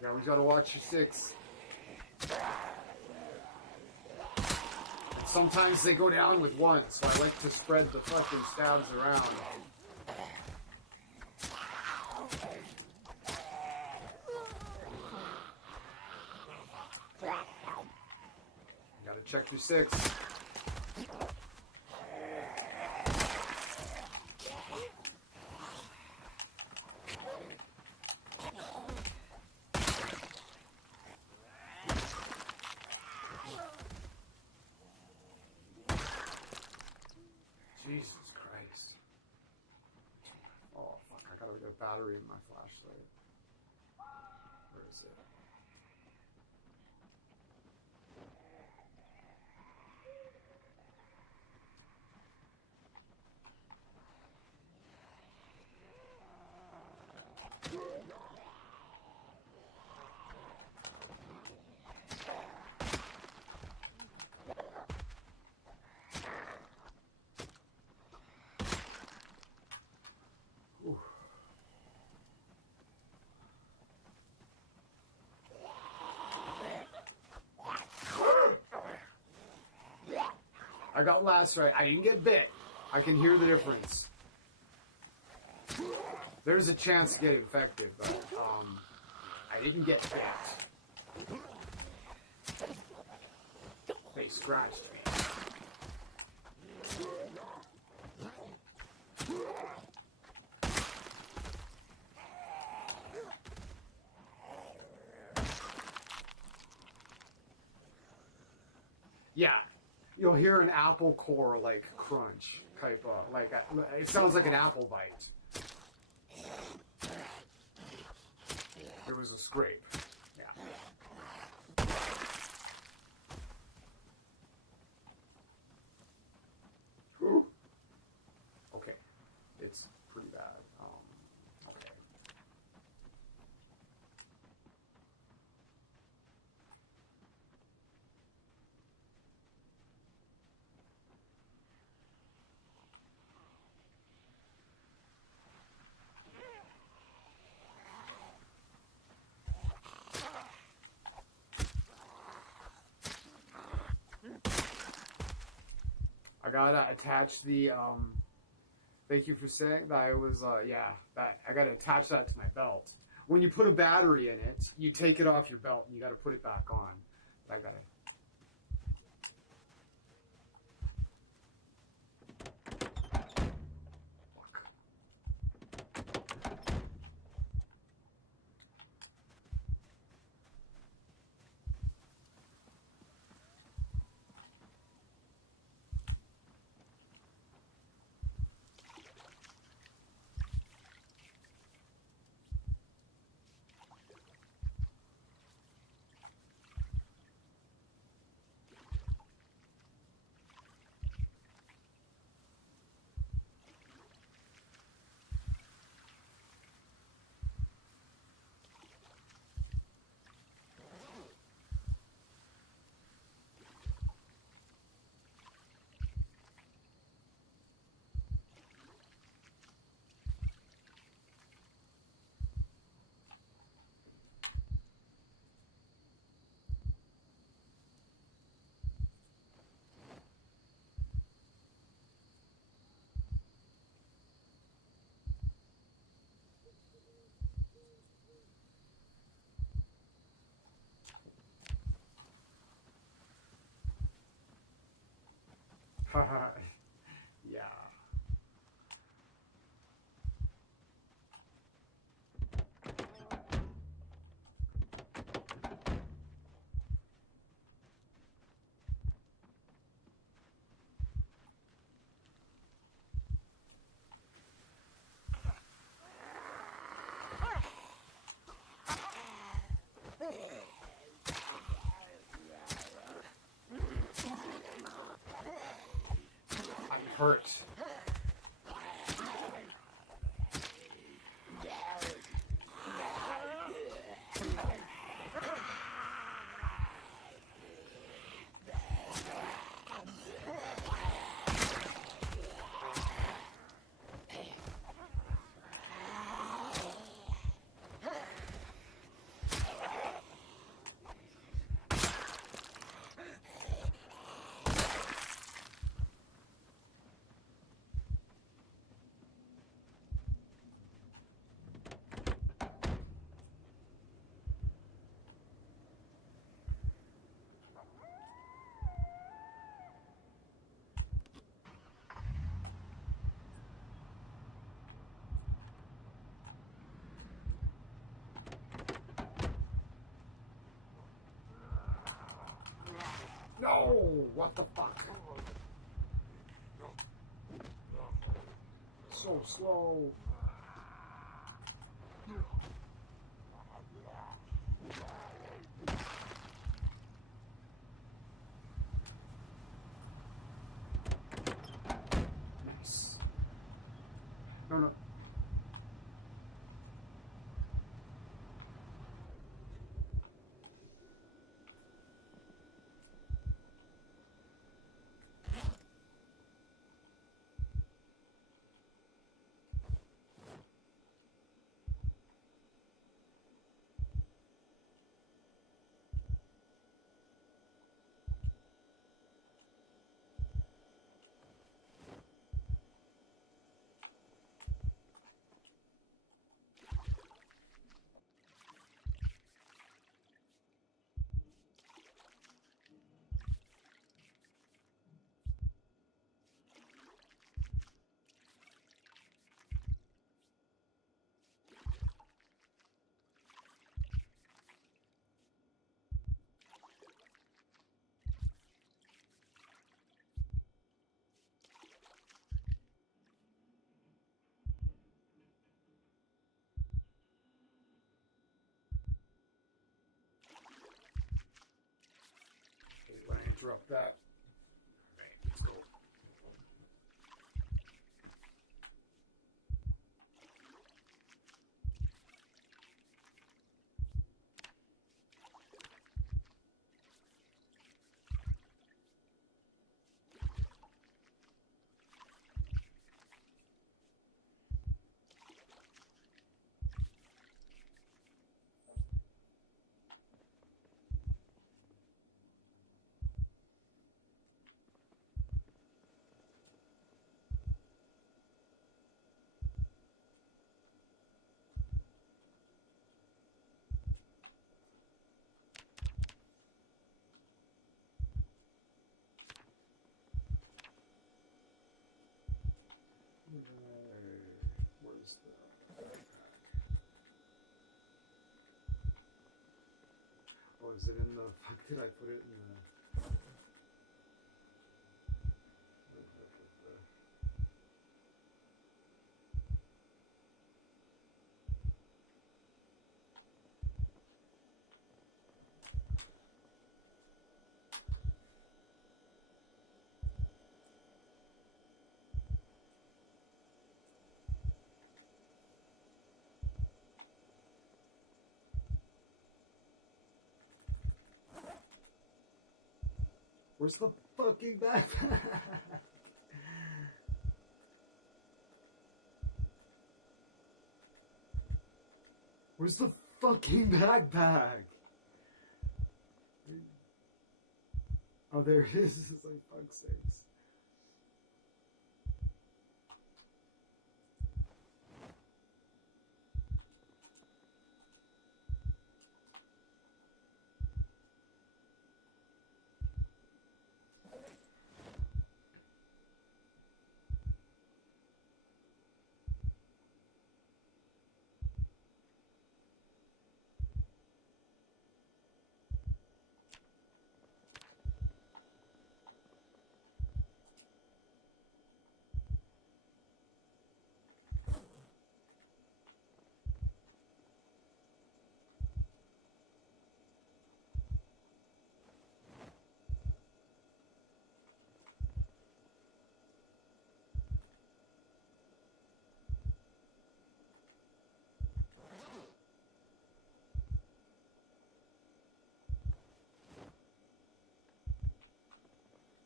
Yeah, we gotta watch your 6. And sometimes they go down with 1, so I like to spread the fucking stabs around. Gotta check your 6. Jesus Christ. Oh, fuck, I gotta get a battery in my flashlight. Where is it? I got lacerate. I didn't get bit. I can hear the difference. There's a chance to get infected, but I didn't get bit. They scratched me. Yeah. You'll hear an apple core like crunch type of it sounds like an apple bite. There was a scrape. Yeah. Whew. Okay, it's pretty bad. Okay. gotta attach the thank you for saying that. I was yeah, that I gotta attach that to my belt. When you put a battery in it, you take it off your belt and you gotta put it back on. But I gotta. Yeah. I'm hurt. No! What the fuck? So slow. Nice. No, no. When I interrupt that. Alright, let's go. Where's the backpack? Oh, is it in the... Fuck, did I put it in the... Where's the fucking backpack? Where's the fucking backpack? Oh, there it is. It's like, fuck's sakes.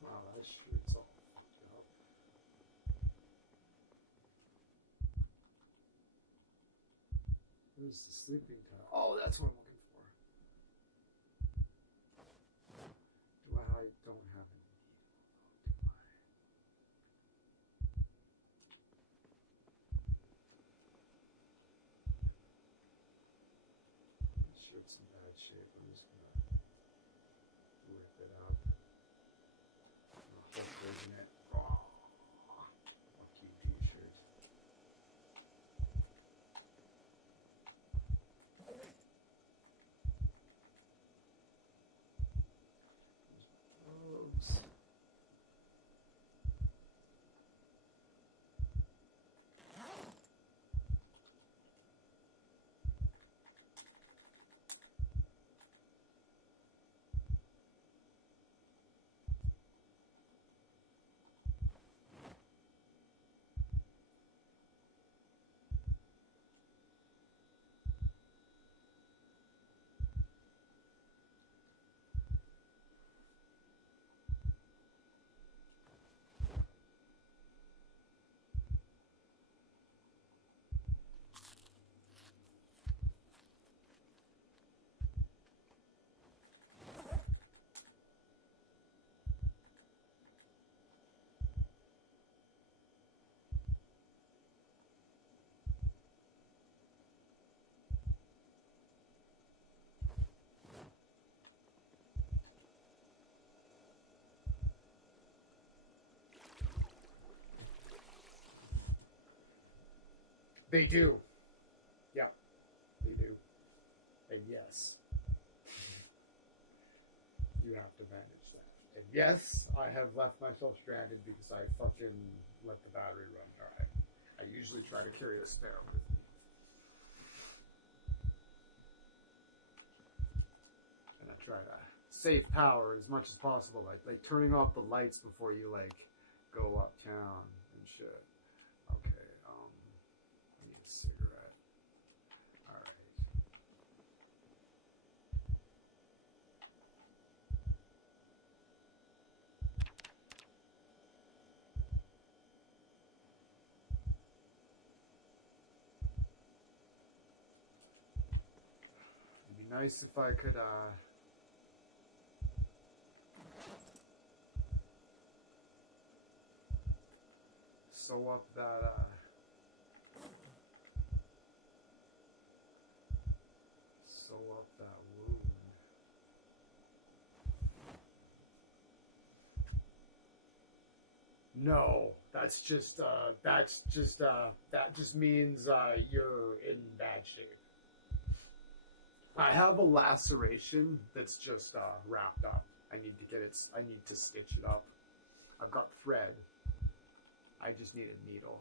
Wow, that shit's all fucked up. Where's the sleeping towel? Oh, that's what I'm looking for. I don't have any needle, do I? This shirt's in bad shape. I'm just gonna rip it up. Hopefully in it. Oh, fuck you, t-shirt. Gloves. They do. Yeah, they do. And yes, you have to manage that. And yes, I have left myself stranded because I fucking let the battery run dry. I usually try to carry a spare with me. And I try to save power as much as possible, like turning off the lights before you like go uptown and shit. Okay, I need a cigarette. Alright. It'd be nice if I could, sew up that, wound. No. That just means you're in bad shape. I have a laceration that's just wrapped up. I need to stitch it up. I've got thread. I just need a needle.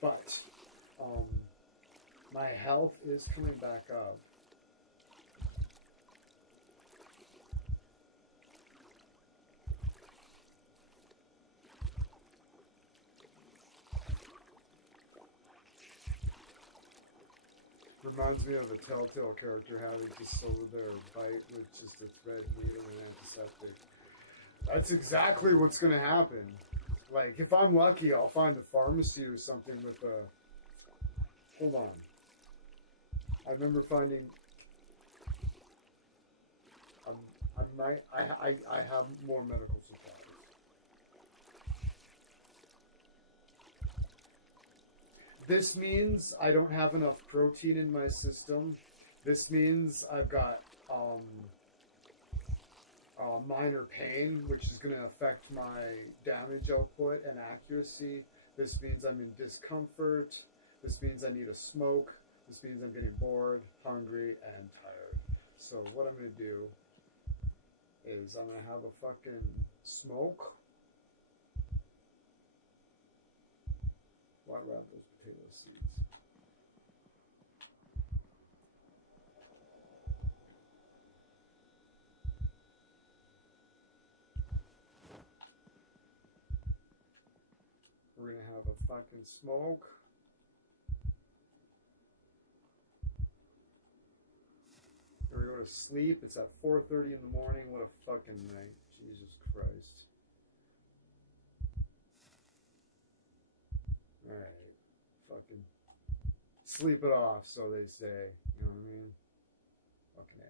But my health is coming back up. Reminds me of a Telltale character having to sew their bite with just a thread needle and antiseptic. That's exactly what's going to happen. Like, if I'm lucky, I'll find a pharmacy or something with a... Hold on. I remember finding... I have more medical supplies. This means I don't have enough protein in my system. This means I've got minor pain, which is going to affect my damage output and accuracy. This means I'm in discomfort. This means I need a smoke. This means I'm getting bored, hungry, and tired. So what I'm going to do is I'm going to have a fucking smoke. Why wrap those potato seeds? We're going to have a fucking smoke. We're going to go to sleep. It's at 4:30 in the morning. What a fucking night. Jesus Christ. Alright. Fucking sleep it off, so they say. You know what I mean? Fucking A.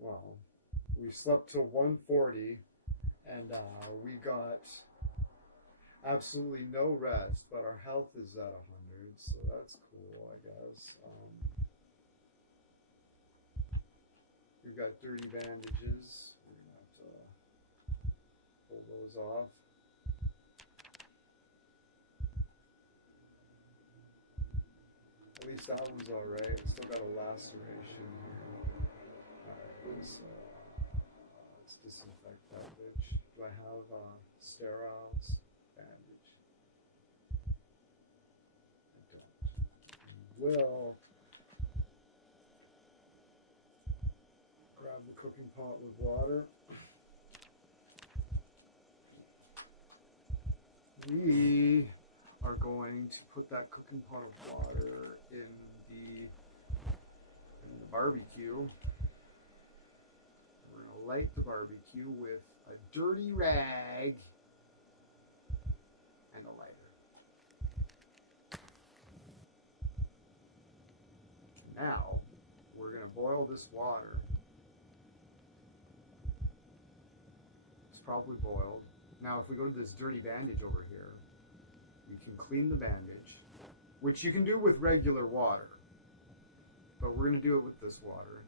Well, we slept till 1:40, and we got absolutely no rest, but our health is at 100, so that's cool, I guess. We've got dirty bandages. We're going to have to pull those off. At least that one's alright. Still got a laceration here. Alright, so let's disinfect that bitch. Do I have sterile bandage? I don't. Will grab the cooking pot with water. We are going to put that cooking pot of water in the barbecue. We're going to light the barbecue with a dirty rag and a lighter. Now, we're going to boil this water. It's probably boiled. Now, if we go to this dirty bandage over here, we can clean the bandage, which you can do with regular water, but we're going to do it with this water.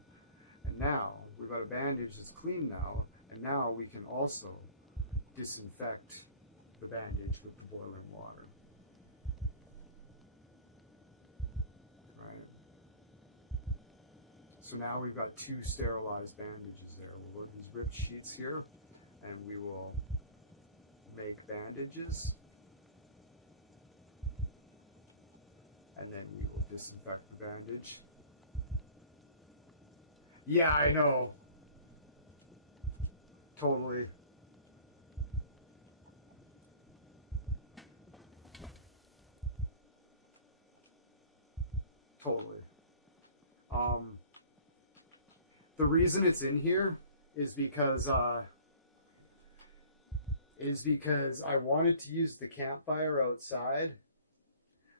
And now, we've got a bandage that's clean now, and now we can also disinfect the bandage with the boiling water. Right? So now we've got two sterilized bandages there. We'll load these ripped sheets here, and we will make bandages, and then we will disinfect the bandage. Yeah, I know. Totally. Totally. The reason it's in here is because I wanted to use the campfire outside.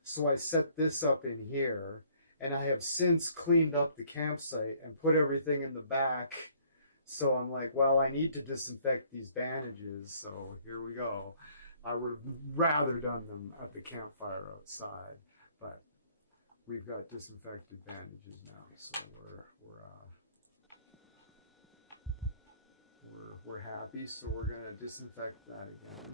So I set this up in here, and I have since cleaned up the campsite and put everything in the back. So I'm like, well, I need to disinfect these bandages, so here we go. I would have rather done them at the campfire outside, but we've got disinfected bandages now, so we're happy. So we're gonna disinfect that again,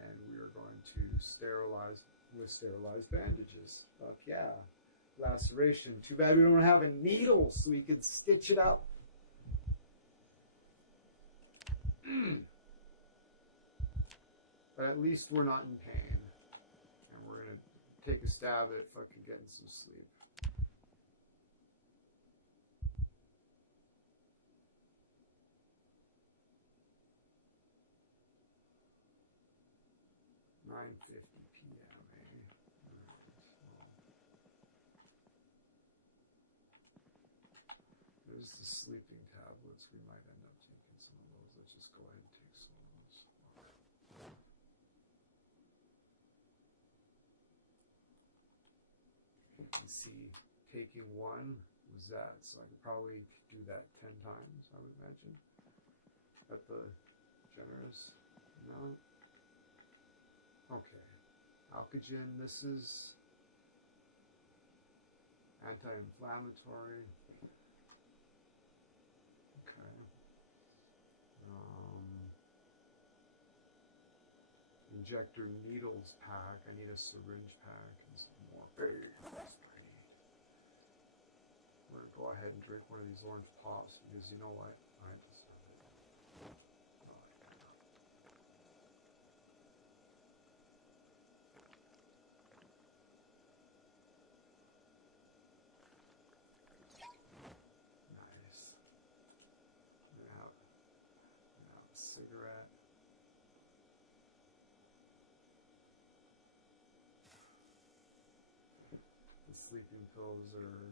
and we are going to sterilize with sterilized bandages. Fuck yeah. Laceration. Too bad we don't have a needle so we could stitch it up. But at least we're not in pain. And we're going to take a stab at fucking getting some sleep. There's the sleeping tablets. We might end up taking some of those. Let's just go ahead and take some of those. You can see taking one was that. So I could probably do that 10 times, I would imagine. At the generous amount. Okay. Alcogen, this is anti-inflammatory. Injector needles pack. I need a syringe pack and some more. That's what I need. We're going to go ahead and drink one of these orange pops because you know what? I just have it. Nice. Now a cigarette. Sleeping pills are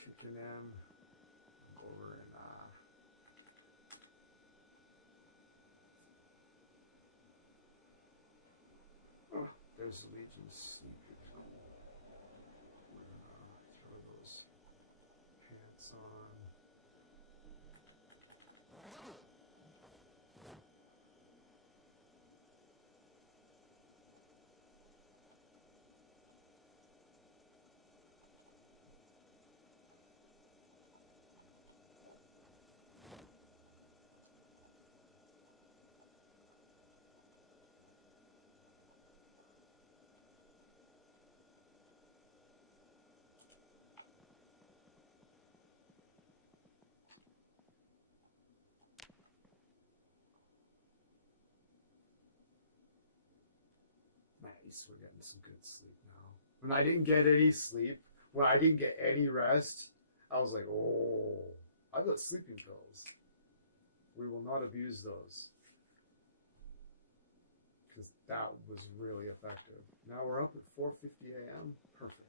kicking in over in there's the Legion's sleeping pill. We're gonna throw those pants on. Nice, we're getting some good sleep now. When I didn't get any sleep, when I didn't get any rest, I was like, oh, I got sleeping pills. We will not abuse those. Because that was really effective. Now we're up at 4:50 a.m. Perfect.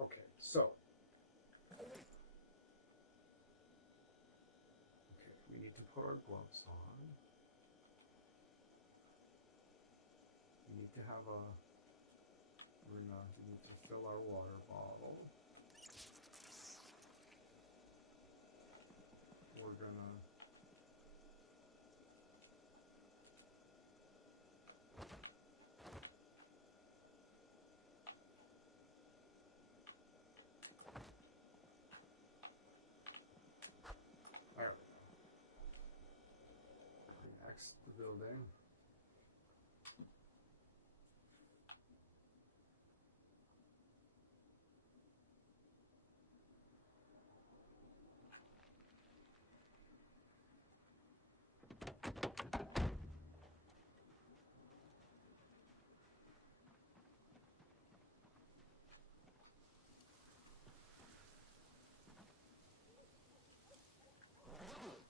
Okay, so. Okay, we need to put our gloves on. We need to have we need to fill our water bottle. We're gonna there we go. Exit the building.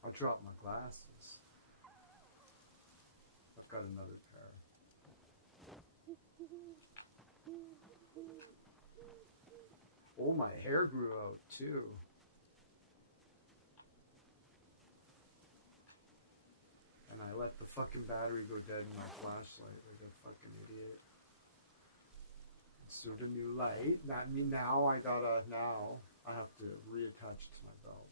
I dropped my glasses. I've got another pair. Oh, my hair grew out too. And I let the fucking battery go dead in my flashlight like a fucking idiot. Insert a new light. Not me now. I have to reattach to my belt.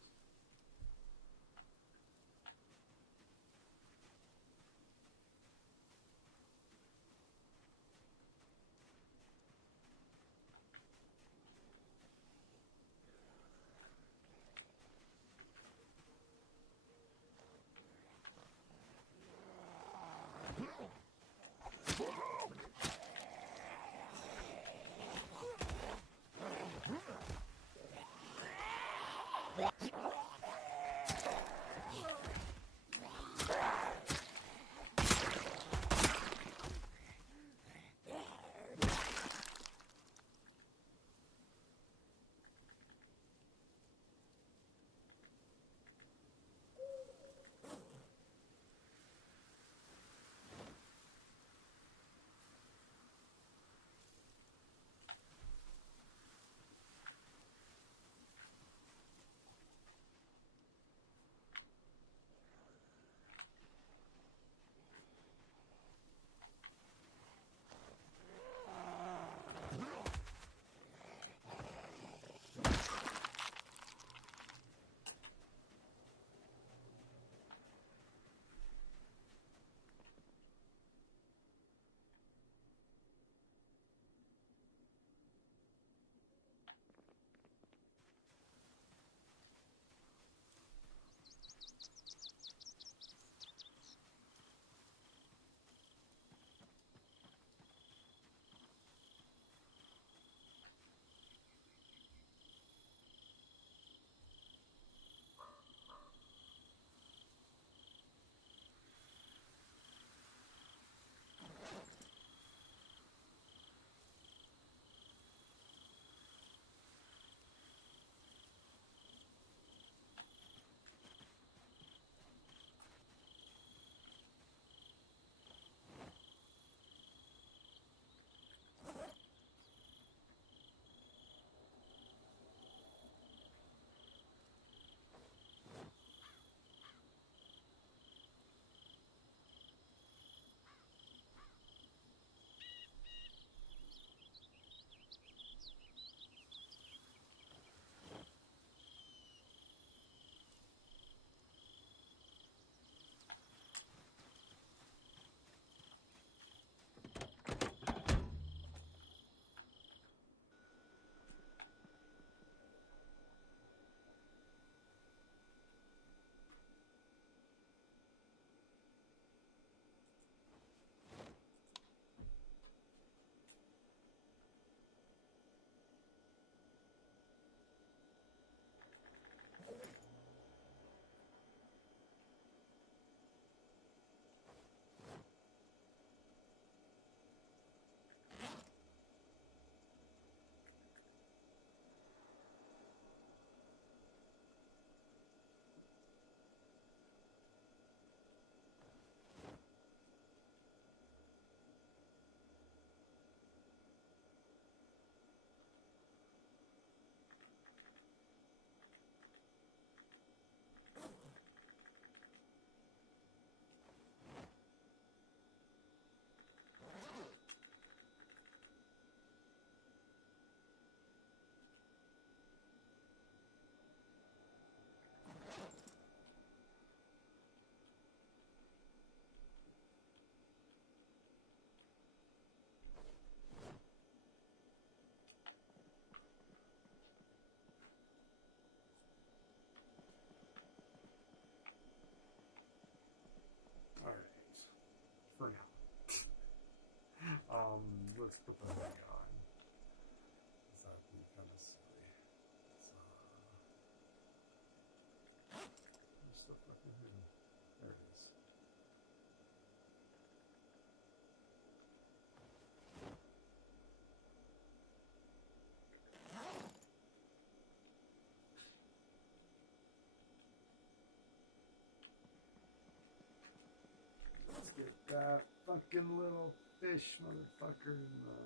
For now. Let's put the light on. That'd be kind of silly. Where's the fucking hidden? There it is. Let's get that fucking little fish motherfucker in the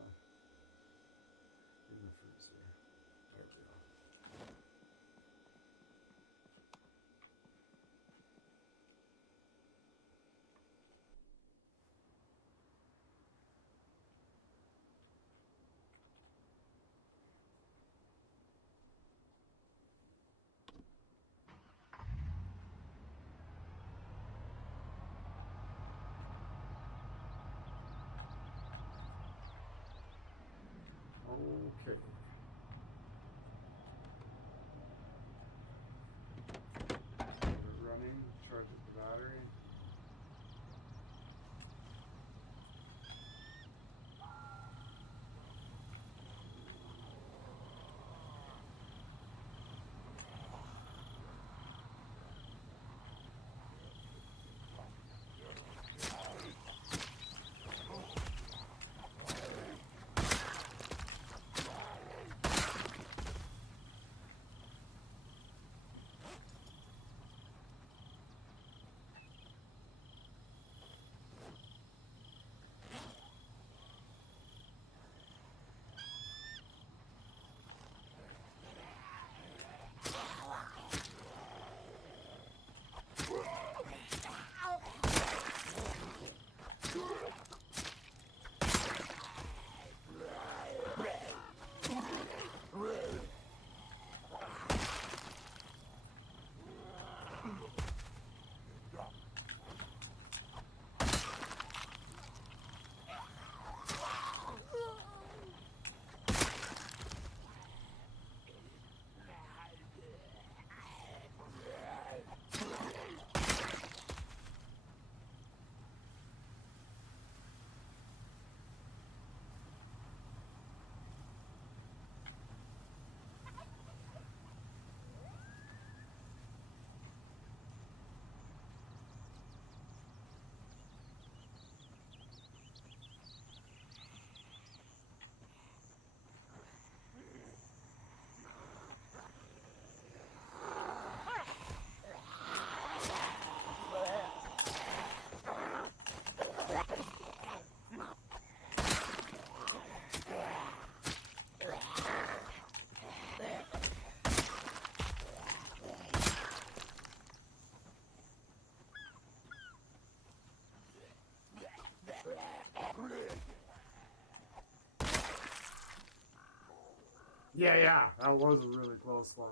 Yeah, yeah, that was a really close one.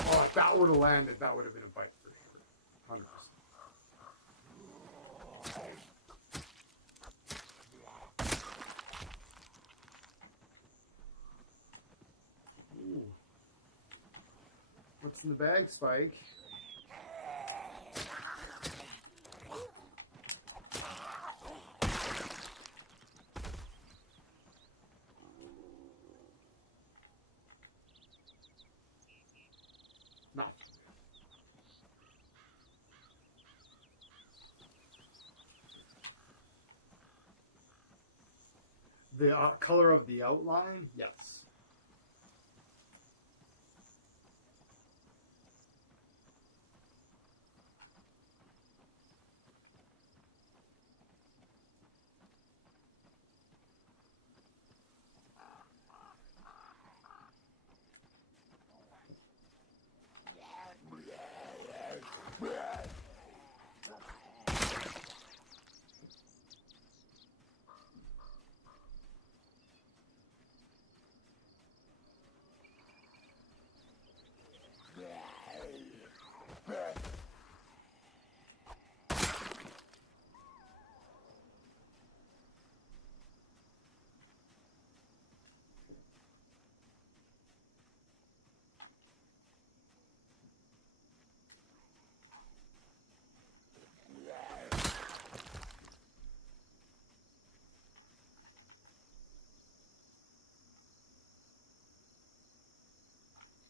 Oh, if that would have landed, that would have been a bite for sure. 100%. Ooh. What's in the bag, Spike? Nothing. The color of the outline? Yes.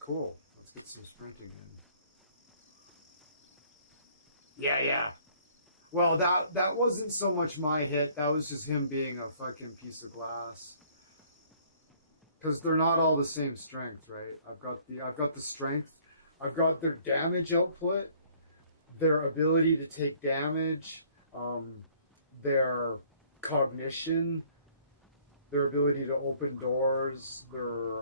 Cool. Let's get some sprinting in. Yeah, yeah. Well, that wasn't so much my hit. That was just him being a fucking piece of glass. Because they're not all the same strength, right? I've got the strength. I've got their damage output, their ability to take damage, their cognition, their ability to open doors, their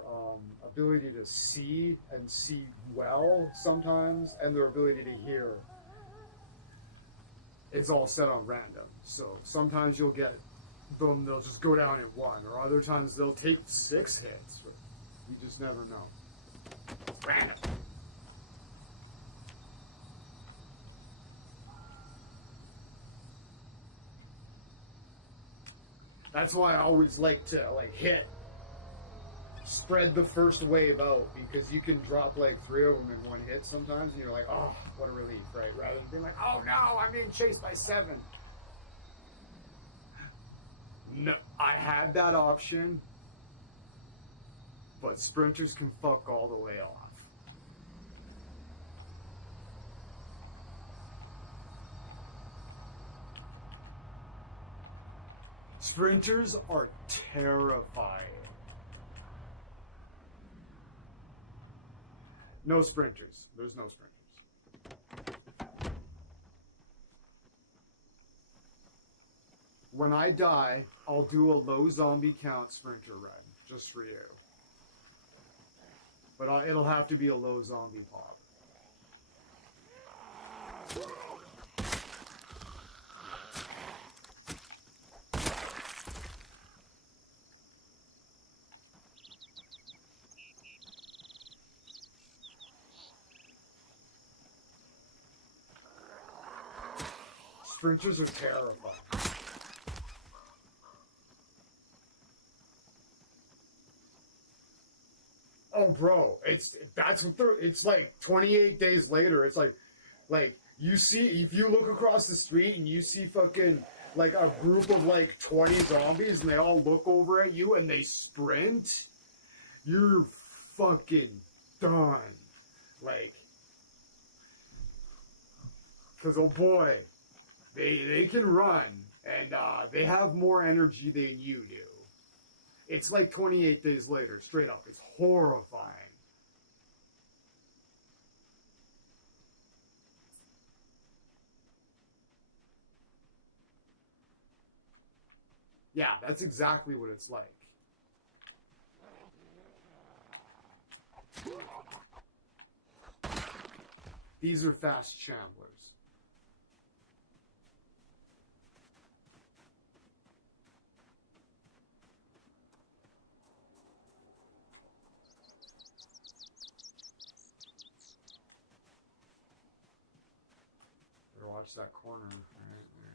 ability to see and see well sometimes, and their ability to hear. It's all set on random. So sometimes you'll get them, they'll just go down in one, or other times they'll take 6 hits. You just never know. It's random. That's why I always like to hit, spread the first wave out, because you can drop like 3 of them in one hit sometimes, and you're like, oh, what a relief, right? Rather than being like, oh no, I'm being chased by 7. No, I had that option, but sprinters can fuck all the way off. Sprinters are terrifying. No sprinters. There's no sprinters. When I die, I'll do a low zombie count sprinter run just for you. But it'll have to be a low zombie pop. Sprinters are terrifying. Oh, bro, it's like 28 days later. It's like you see, if you look across the street and you see fucking like a group of like 20 zombies and they all look over at you and they sprint, you're fucking done. Like, because oh boy, they can run and they have more energy than you do. It's like 28 days later, straight up. It's horrifying. Yeah, that's exactly what it's like. These are fast shamblers. watch that corner. Right there.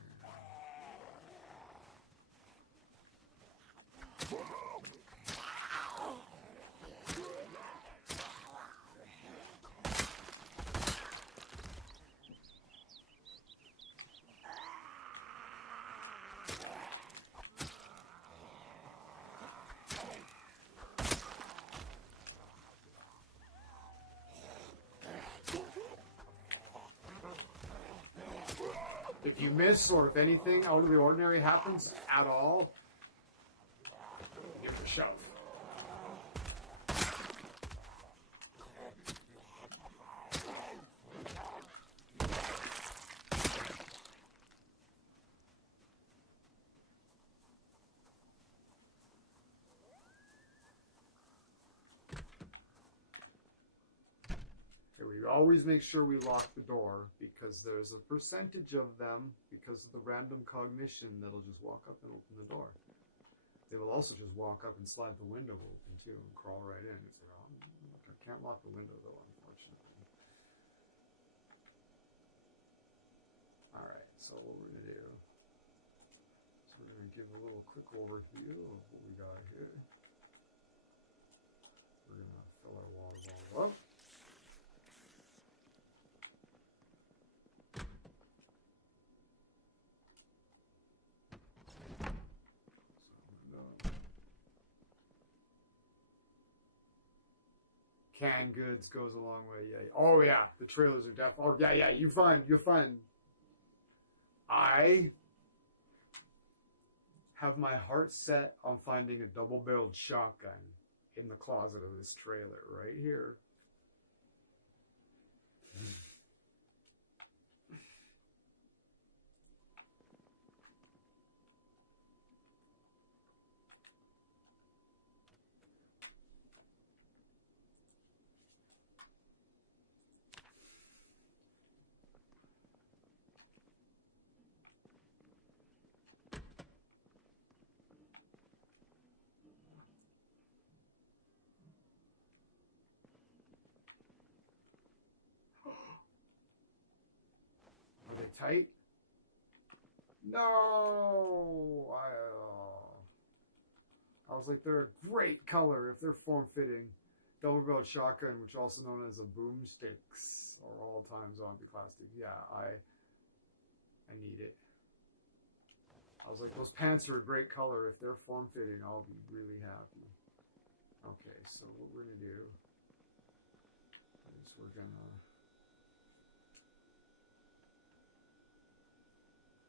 If you miss, or if anything out of the ordinary happens at all, give it a shove. We always make sure we lock the door because there's a percentage of them, because of the random cognition, that'll just walk up and open the door. They will also just walk up and slide the window open too and crawl right in. It's like, oh, I can't lock the window though, unfortunately. Alright, so what we're going to do is we're going to give a little quick overview of what we got here. We're going to fill our water bottle up. Canned goods goes a long way. Yeah. Oh yeah, the trailers are deaf. Oh yeah. You're fine. I have my heart set on finding a double-barreled shotgun in the closet of this trailer right here. Tight? No! I was like, they're a great color if they're form-fitting. Double-barreled shotgun, which also known as a boomsticks, or all-time zombie plastic. Yeah, I need it. I was like, those pants are a great color. If they're form-fitting, I'll be really happy. Okay, so what we're going to do is we're going to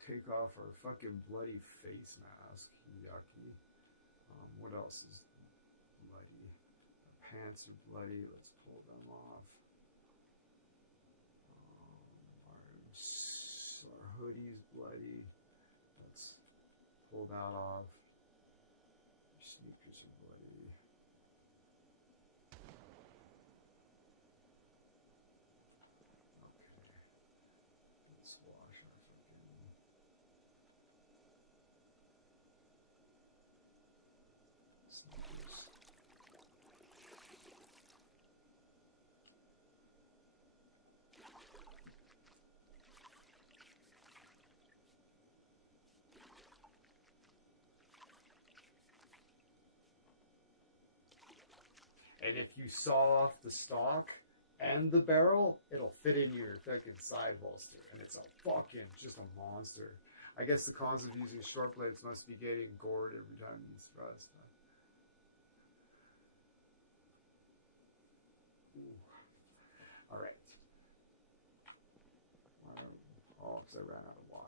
take off our fucking bloody face mask. Yucky. What else is bloody? The pants are bloody. Let's pull them off. Our hoodie's bloody. Let's pull that off. Your sneakers are bloody. Okay. Let's wash our fucking... And if you saw off the stock and the barrel, it'll fit in your fucking side holster. And it's a fucking, just a monster. I guess the cons of using short blades must be getting gored every time you thrust. Alright. Oh, because I ran out of water.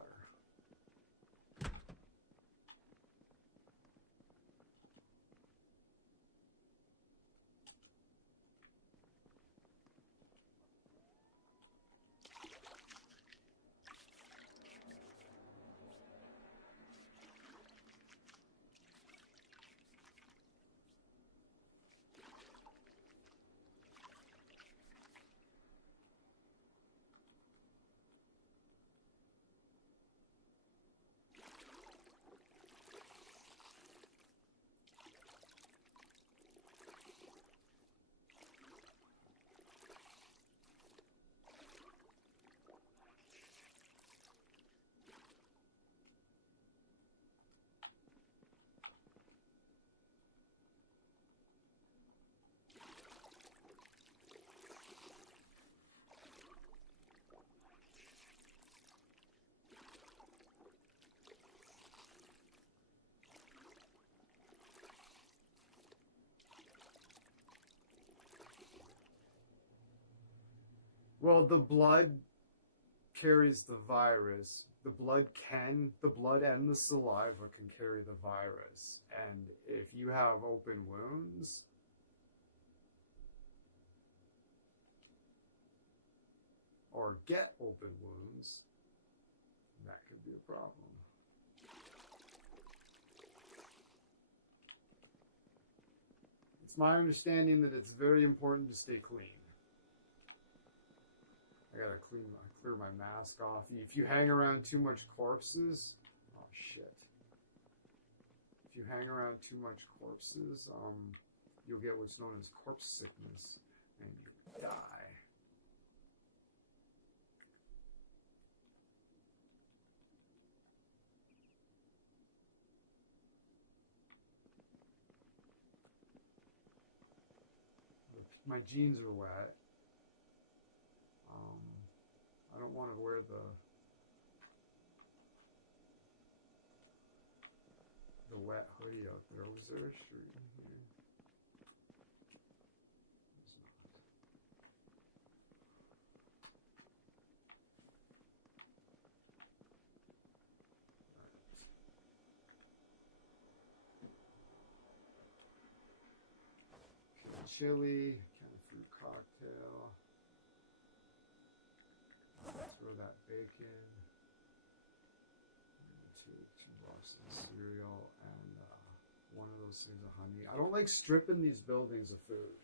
Well, the blood carries the virus. The blood and the saliva can carry the virus. And if you have open wounds, or get open wounds, that could be a problem. It's my understanding that it's very important to stay clean. I gotta clear my mask off. If you hang around too much corpses, oh shit. If you hang around too much corpses, you'll get what's known as corpse sickness, and you die. My jeans are wet. I don't want to wear the wet hoodie out there. Was there a shirt in here? There's not. Right. Chili, kind of fruit cocktail. Throw that bacon. Two boxes of cereal and one of those things of honey. I don't like stripping these buildings of food,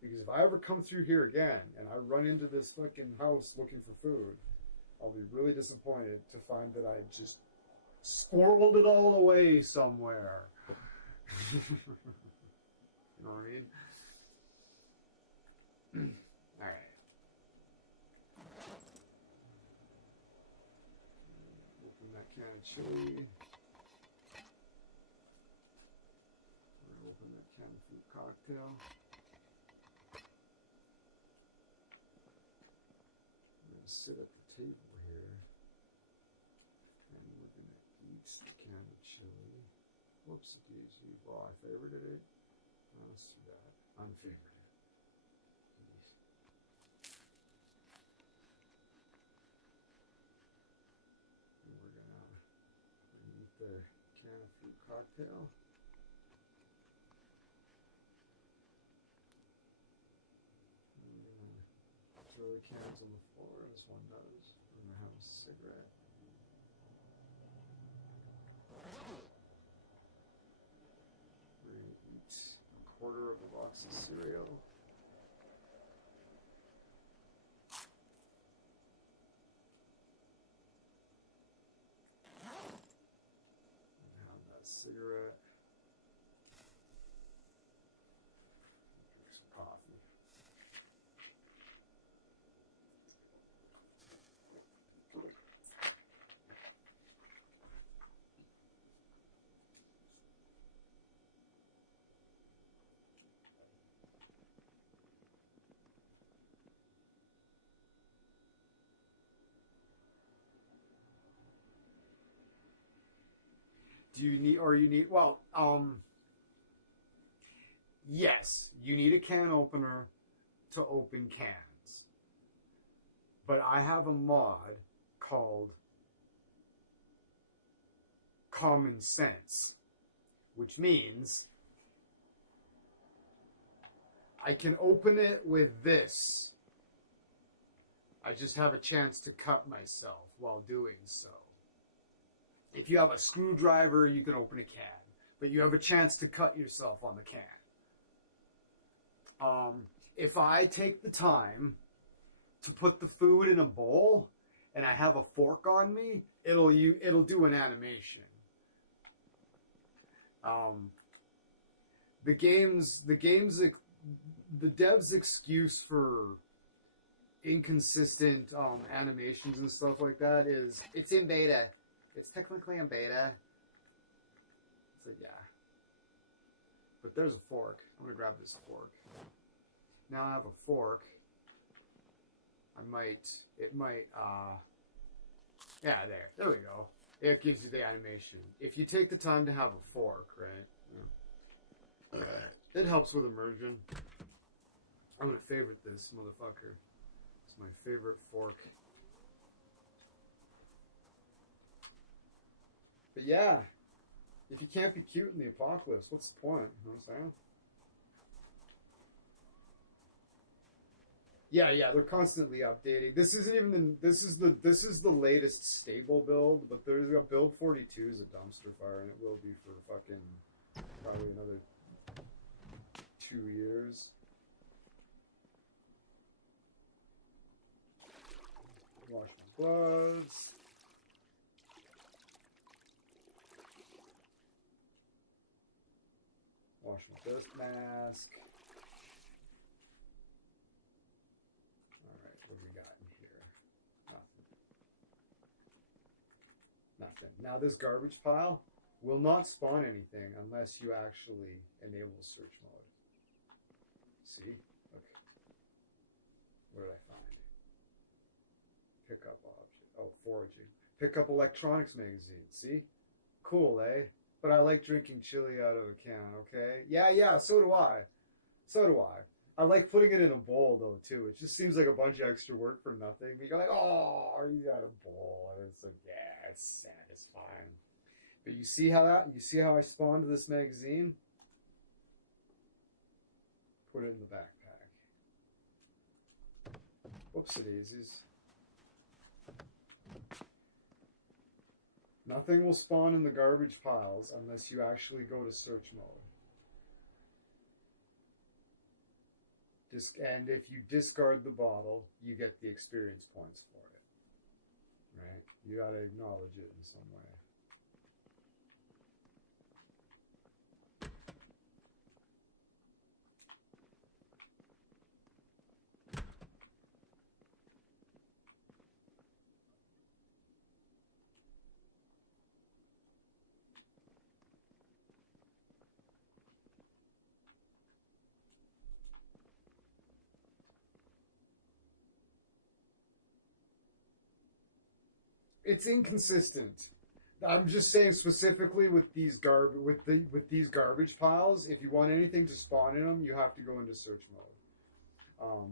because if I ever come through here again and I run into this fucking house looking for food, I'll be really disappointed to find that I just squirreled it all away somewhere. You know what I mean? All right. Open that can of chili. We're gonna open that can of fruit cocktail. We're gonna sit at the table here, and we're gonna eat the can of chili. Whoops, daisy. Well, I favorited it. Let's do that. Unfavored. The can of fruit cocktail. I'm gonna throw the cans on the floor as one does. We're gonna have a cigarette. We're gonna eat a quarter of a box of cereal. Cigarette. Drink some coffee. Do you need, well, yes, you need a can opener to open cans. But I have a mod called Common Sense, which means I can open it with this. I just have a chance to cut myself while doing so. If you have a screwdriver, you can open a can, but you have a chance to cut yourself on the can. If I take the time to put the food in a bowl and I have a fork on me, it'll do an animation. The devs' excuse for inconsistent animations and stuff like that is it's in beta. It's technically in beta. So yeah. But there's a fork. I'm gonna grab this fork. Now I have a fork. Yeah, there we go. It gives you the animation. If you take the time to have a fork, right? Yeah. It helps with immersion. I'm gonna favorite this motherfucker. It's my favorite fork. But yeah, if you can't be cute in the apocalypse, what's the point? You know what I'm saying? Yeah, they're constantly updating. This isn't even this is the latest stable build, but there's a build 42 is a dumpster fire, and it will be for fucking probably another 2 years. Wash my gloves. Wash my dust mask. Alright, what do we got in here? Nothing. Now this garbage pile will not spawn anything unless you actually enable search mode. See? Look. What did I find? Pick up object. Oh, foraging. Pick up electronics magazine. See? Cool, eh? But I like drinking chili out of a can, okay? Yeah, so do I. So do I. I like putting it in a bowl, though, too. It just seems like a bunch of extra work for nothing. But you're like, oh, you got a bowl. And it's like, yeah, it's satisfying. But you see how I spawned this magazine? Put it in the backpack. Whoopsie daisies. Nothing will spawn in the garbage piles unless you actually go to search mode. And if you discard the bottle, you get the experience points for it. Right? You gotta acknowledge it in some way. It's inconsistent. I'm just saying specifically with these these garbage piles. If you want anything to spawn in them, you have to go into search mode.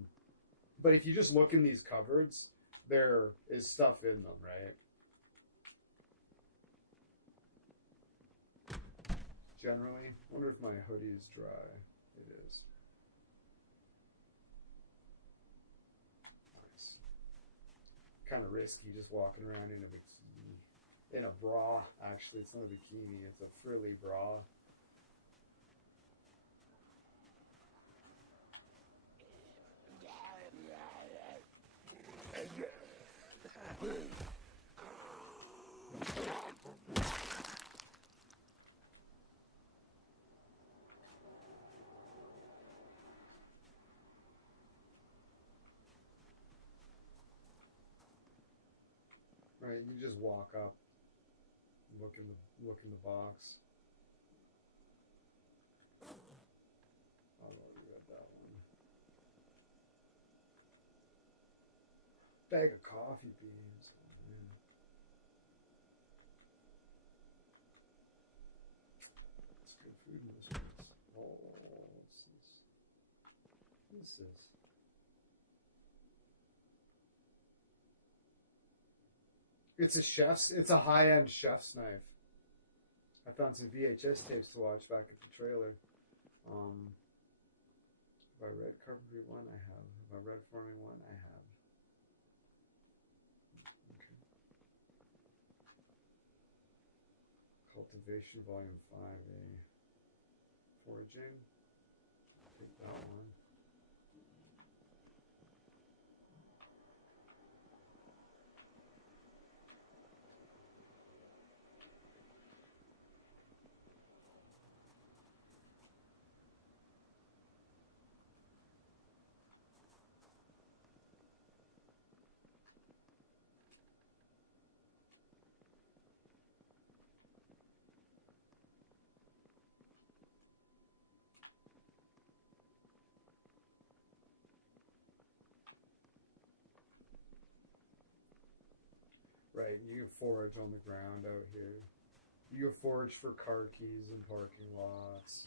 But if you just look in these cupboards, there is stuff in them, right? Generally, I wonder if my hoodie is dry. It is. Nice. Kind of risky just walking around in a bikini. In a bra, actually. It's not a bikini, it's a frilly bra. Right, you just walk up, look in the box. I've already read that one. Bag of coffee beans. Oh, man. It's good food in this place. Oh, what's this? What is this? It's a high-end chef's knife. I found some VHS tapes to watch back at the trailer. Have I read Carpentry 1? I have. Have I read Farming 1? I have. Okay. Cultivation Volume 5A. Foraging. Take that one. Right, you can forage on the ground out here. You can forage for car keys in parking lots.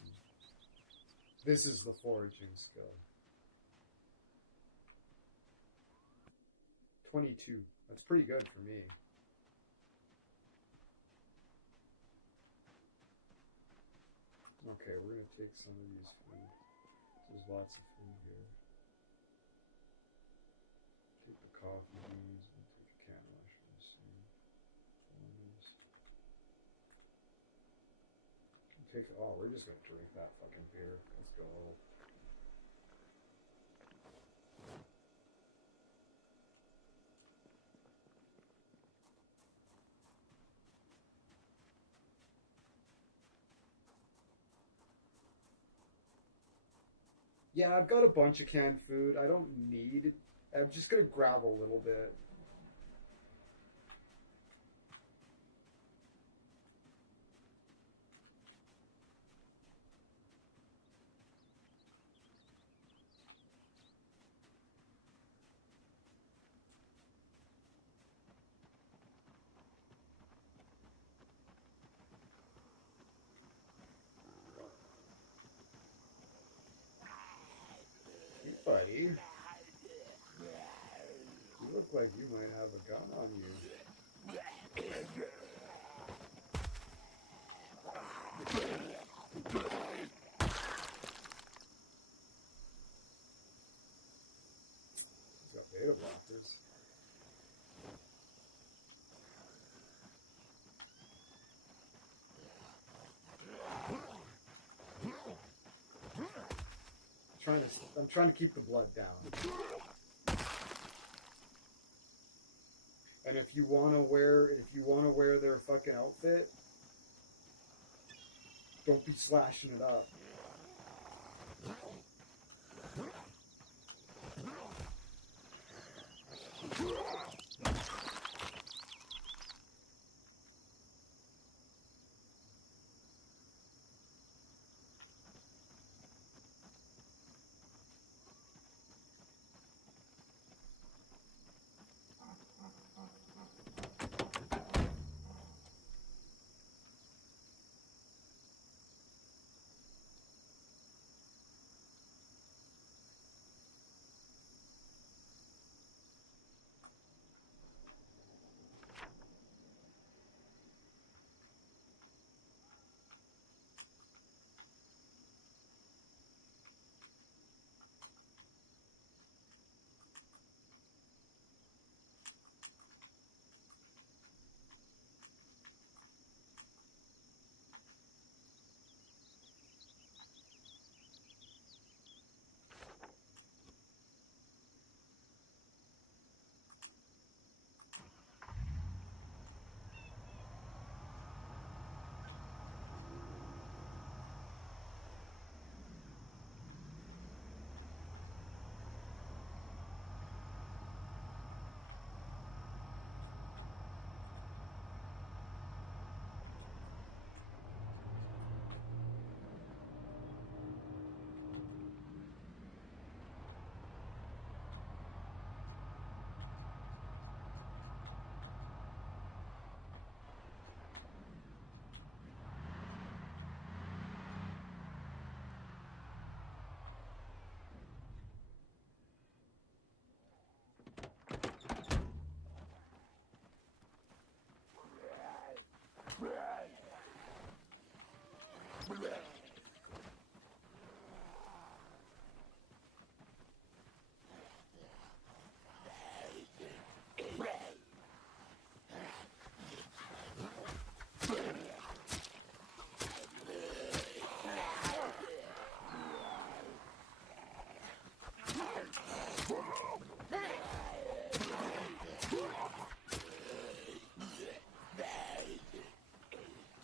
This is the foraging skill. 22. That's pretty good for me. Okay, we're going to take some of these food. There's lots of food here. Take the coffee beans and take a can of mushrooms. Take, oh, we're just going to drink that fucking beer. Let's go. Yeah, I've got a bunch of canned food. I don't need. I'm just gonna grab a little bit. Hey, buddy. You look like you might have a gun on you. He's got beta blockers. I'm trying to keep the blood down. And if you wanna wear their fucking outfit, don't be slashing it up.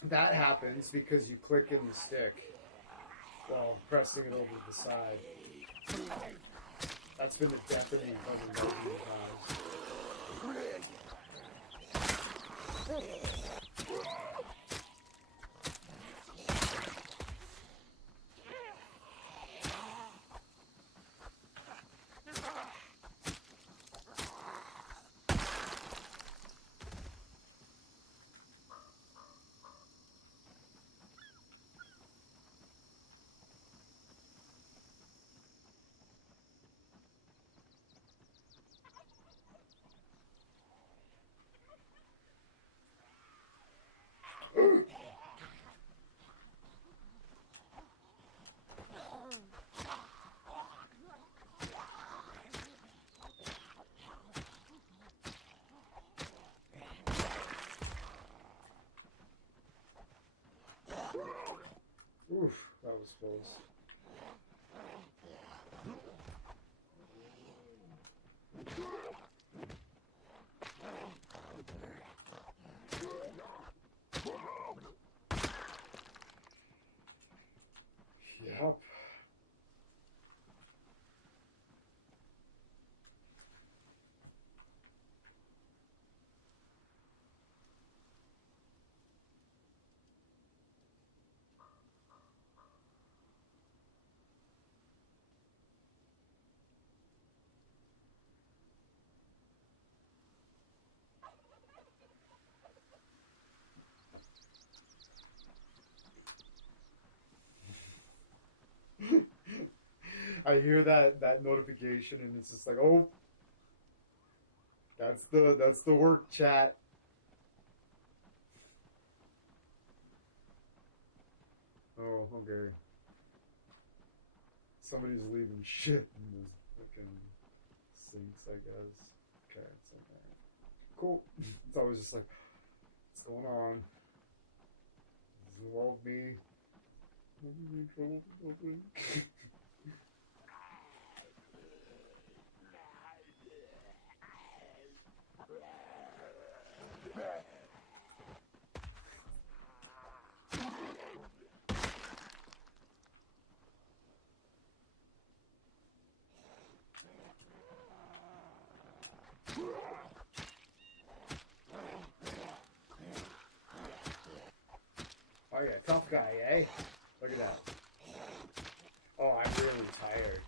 That happens because you click in the stick while pressing it over to the side. That's been the death of me fucking times. Oof, that was close. Yep. I hear that notification and it's just like, oh, that's the work chat. Oh, okay. Somebody's leaving shit in those fucking sinks, I guess. Okay, it's okay. Cool. It's always just like, what's going on? Does it involve me? Am I in trouble for something? Oh yeah, tough guy, eh? Look at that. Oh, I'm really tired.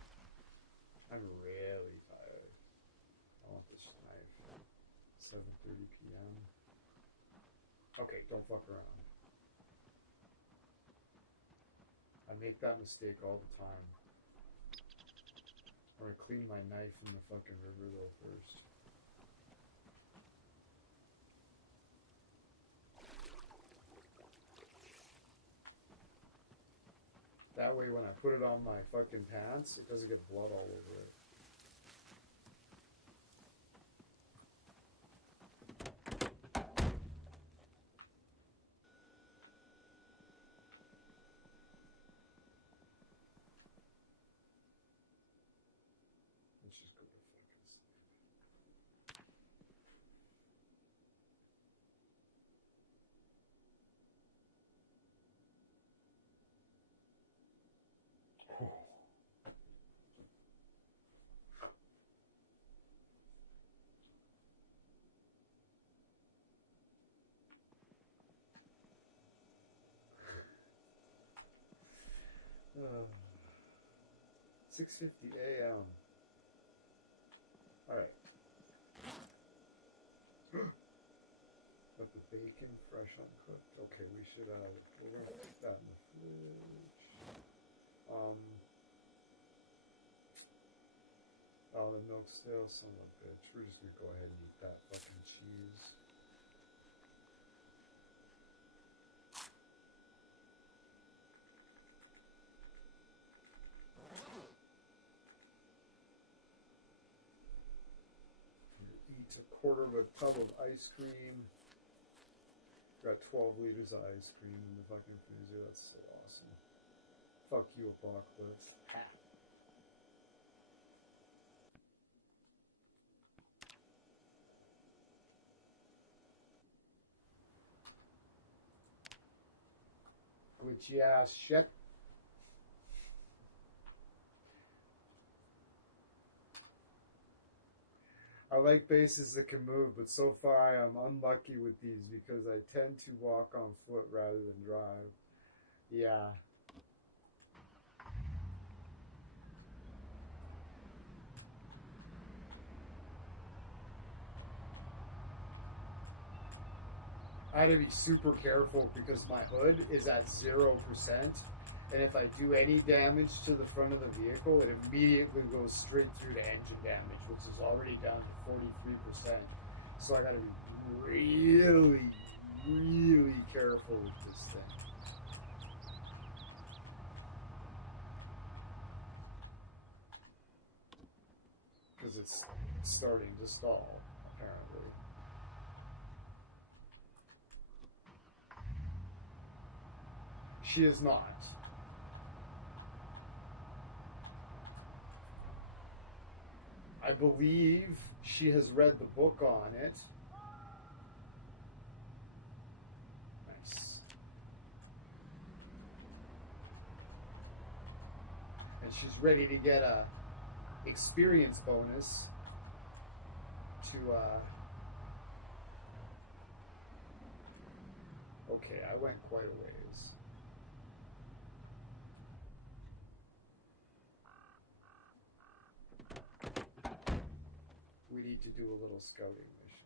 I'm really tired. I want this knife. 7:30 p.m. Okay, don't fuck around. I make that mistake all the time. I'm gonna clean my knife in the fucking river though first. That way when I put it on my fucking pants, it doesn't get blood all over it. Let's just go to fucking sleep. 6:50 a.m. All right. Let the bacon fresh uncooked. Okay, we're gonna put that in the fridge. Oh, the milk's stale, son of a bitch. We're just gonna go ahead and eat that fucking cheese. Eat a quarter of a tub of ice cream. Got 12 liters of ice cream in the fucking freezer. That's so awesome. Fuck you, Apocalypse. Ha. Glitchy ass shit. I like bases that can move, but so far I am unlucky with these because I tend to walk on foot rather than drive. Yeah. I had to be super careful because my hood is at 0%, and if I do any damage to the front of the vehicle, it immediately goes straight through to engine damage, which is already down to 43%. So I got to be really, really careful with this thing. Because it's starting to stall, apparently. She is not. I believe she has read the book on it. Nice. And she's ready to get a experience bonus to okay, I went quite a ways. We need to do a little scouting mission.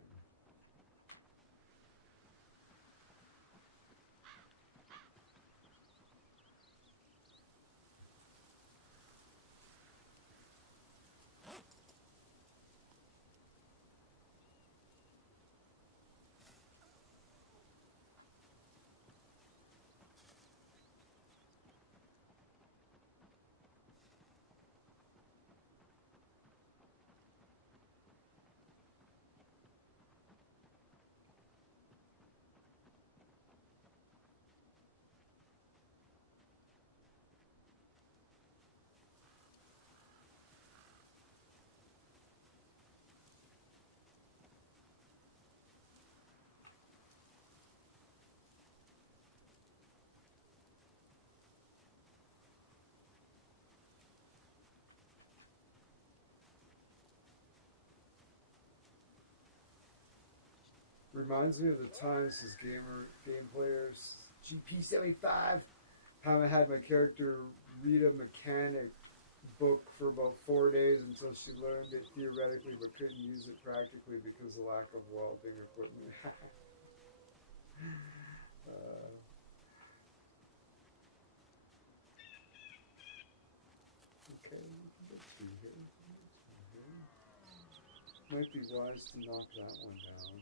Reminds me of the times as game players. GP75. How I had my character read a mechanic book for about 4 days until she learned it theoretically but couldn't use it practically because of lack of welding equipment. Okay, let's see here. Might be wise to knock that one down.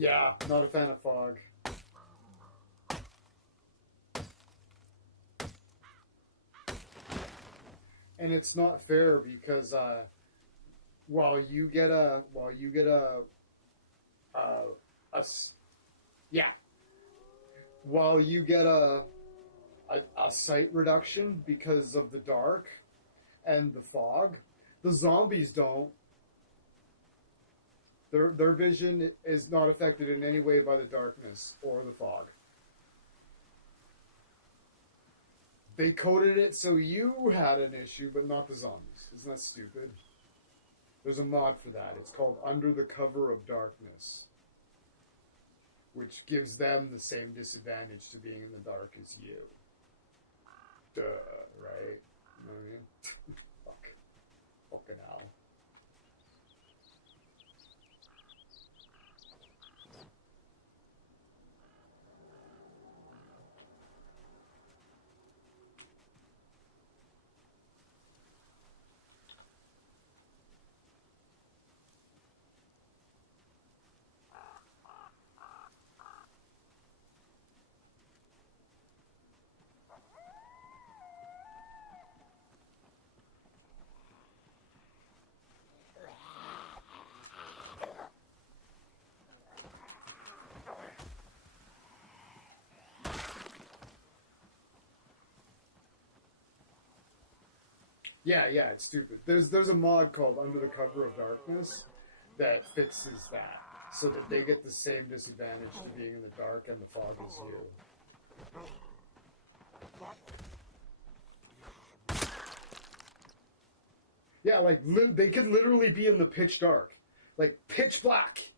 Yeah, not a fan of fog. And it's not fair because while you get a yeah, while you get a sight reduction because of the dark and the fog, the zombies don't. Their vision is not affected in any way by the darkness or the fog. They coded it so you had an issue, but not the zombies. Isn't that stupid? There's a mod for that. It's called Under the Cover of Darkness, which gives them the same disadvantage to being in the dark as you. Duh, right? You know what I mean? Fuck. Fucking hell. Yeah, it's stupid. There's a mod called Under the Cover of Darkness that fixes that, so that they get the same disadvantage to being in the dark and the fog as you. Yeah, like they could literally be in the pitch dark, like pitch black,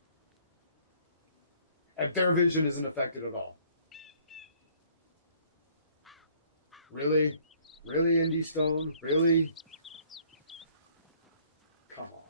and their vision isn't affected at all. Really? Really, Indie Stone? Really? Come on.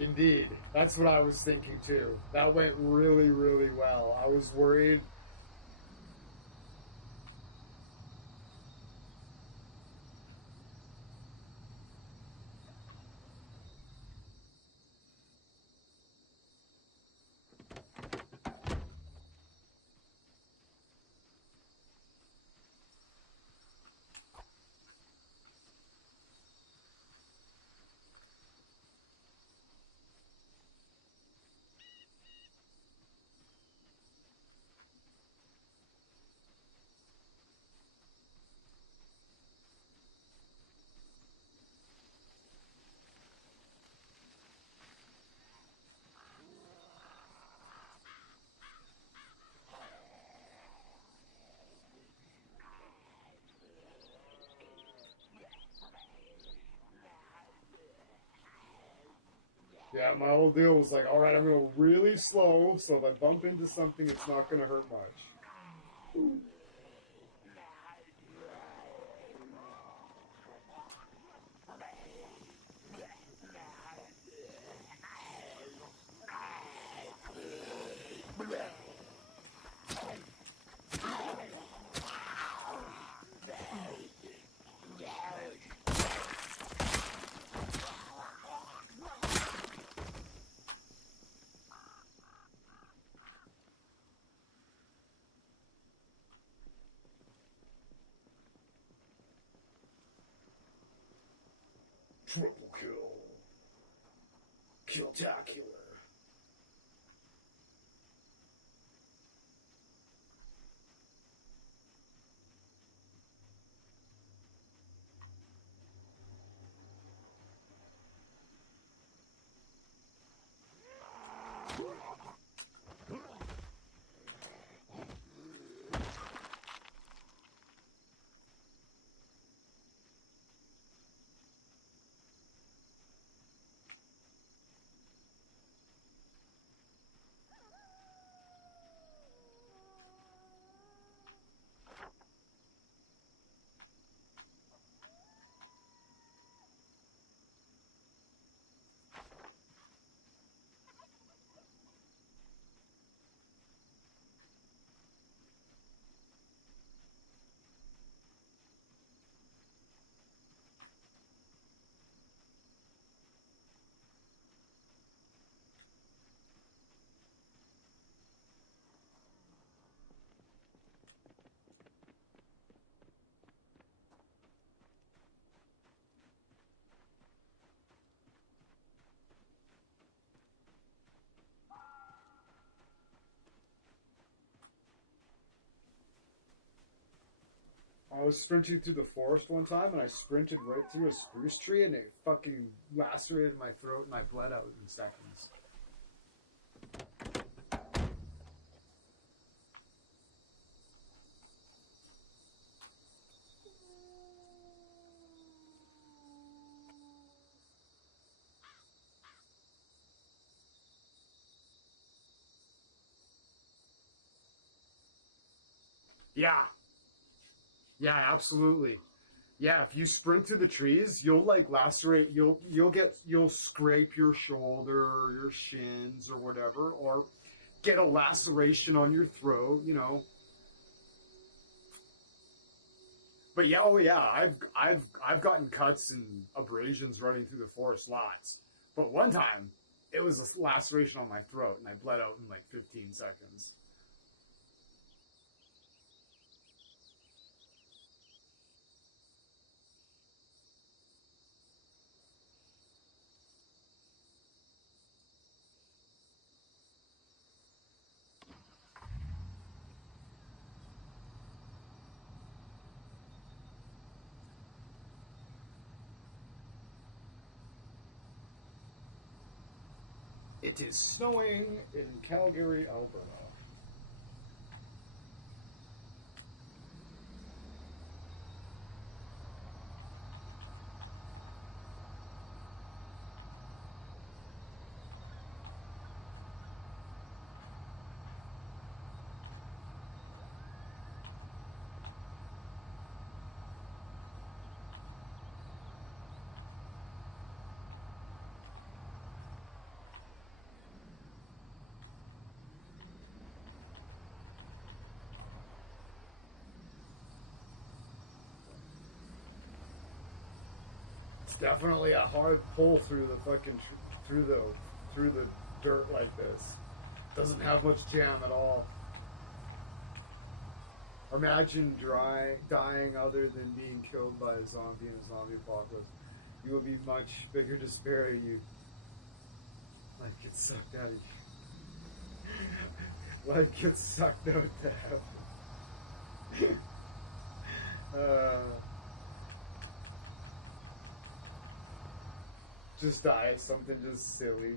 Indeed. That's what I was thinking too. That went really, really well. I was worried. Yeah, my whole deal was like, all right, I'm going to really slow, so if I bump into something, it's not going to hurt much. Triple kill. Kill-tacular. I was sprinting through the forest one time, and I sprinted right through a spruce tree, and it fucking lacerated my throat, and I bled out in seconds. Yeah. Yeah, absolutely. Yeah, if you sprint through the trees, you'll like lacerate. You'll scrape your shoulder or your shins or whatever, or get a laceration on your throat. You know. But yeah, oh yeah, I've gotten cuts and abrasions running through the forest lots. But one time, it was a laceration on my throat, and I bled out in like 15 seconds. It is snowing in Calgary, Alberta. It's definitely a hard pull through the fucking through the dirt like this. Doesn't have much jam at all. Imagine dying other than being killed by a zombie in a zombie apocalypse. You will be much bigger despair. You life gets sucked out of you. Life gets sucked out to heaven. Just die at something just silly.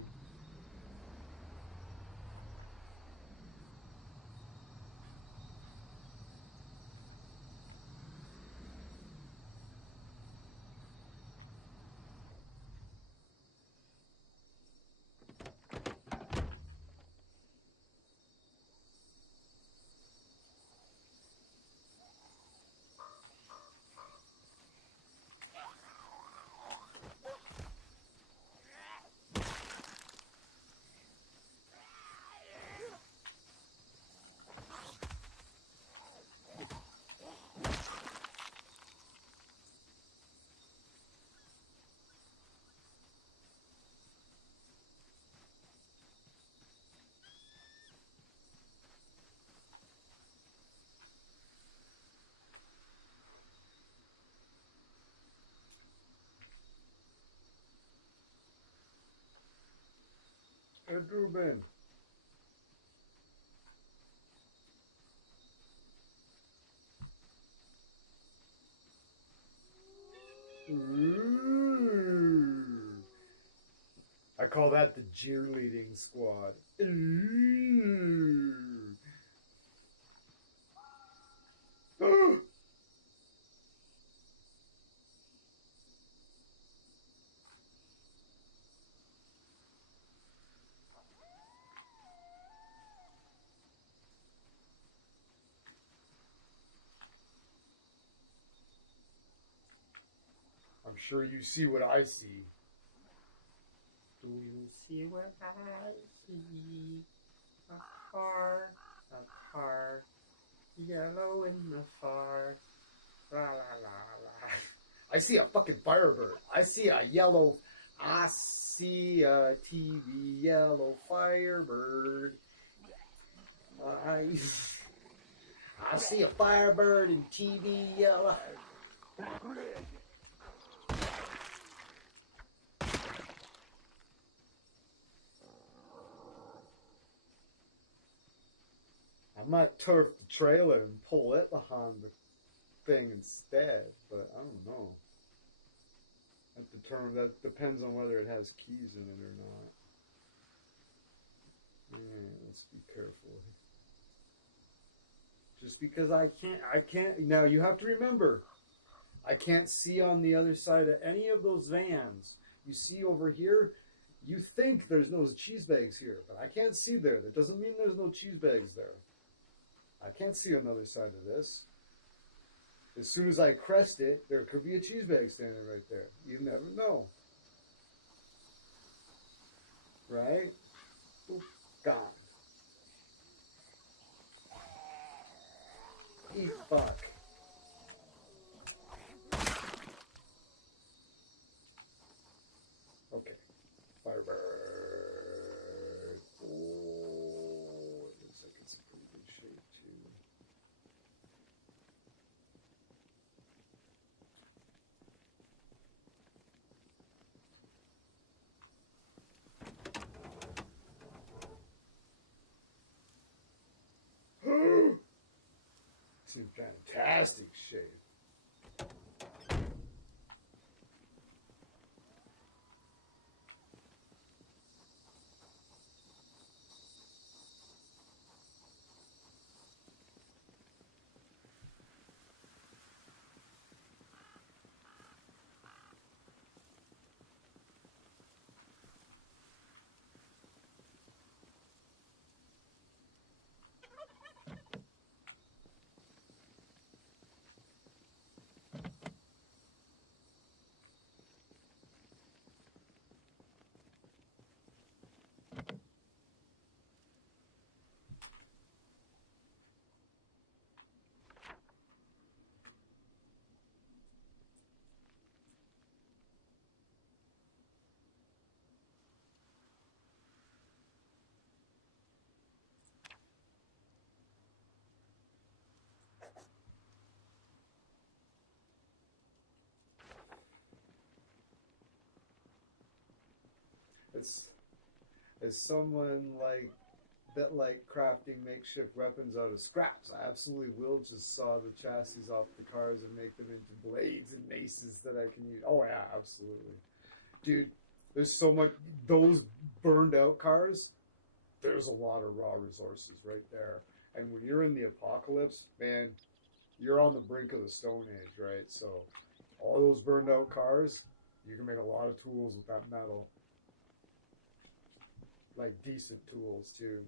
Ruben. Ooh. I call that the cheerleading squad. Ooh. I'm sure you see what I see. Do you see what I see? A car, yellow in the far. La la la la. I see a fucking Firebird. I see a yellow. I see a TV yellow Firebird. I see a Firebird in TV yellow. I might turf the trailer and pull it behind the thing instead, but I don't know. That depends on whether it has keys in it or not. Let's be careful. Just because I can't. Now you have to remember, I can't see on the other side of any of those vans. You see over here, you think there's no cheese bags here, but I can't see there. That doesn't mean there's no cheese bags there. I can't see on the other side of this. As soon as I crest it, there could be a cheese bag standing right there. You never know. Right? Oop, gone. Eat fuck. Okay. Firebird. Oh, it looks like it's in pretty good shape too. It's in fantastic shape. It's as someone like crafting makeshift weapons out of scraps. I absolutely will just saw the chassis off the cars and make them into blades and maces that I can use. Oh yeah, absolutely. Dude, there's so much those burned out cars, there's a lot of raw resources right there. And when you're in the apocalypse, man, you're on the brink of the Stone Age, right? So all those burned out cars, you can make a lot of tools with that metal. Like decent tools too.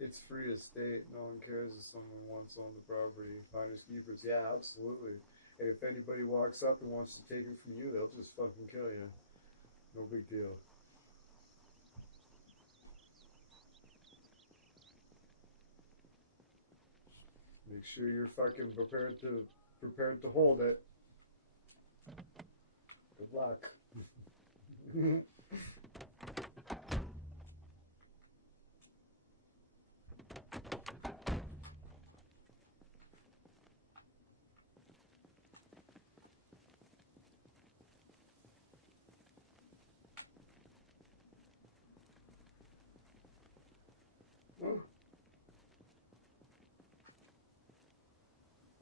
It's free estate. No one cares if someone once owned the property. Finders keepers. Yeah, absolutely. And if anybody walks up and wants to take it from you, they'll just fucking kill you. No big deal. Make sure you're fucking prepared to hold it. Good luck.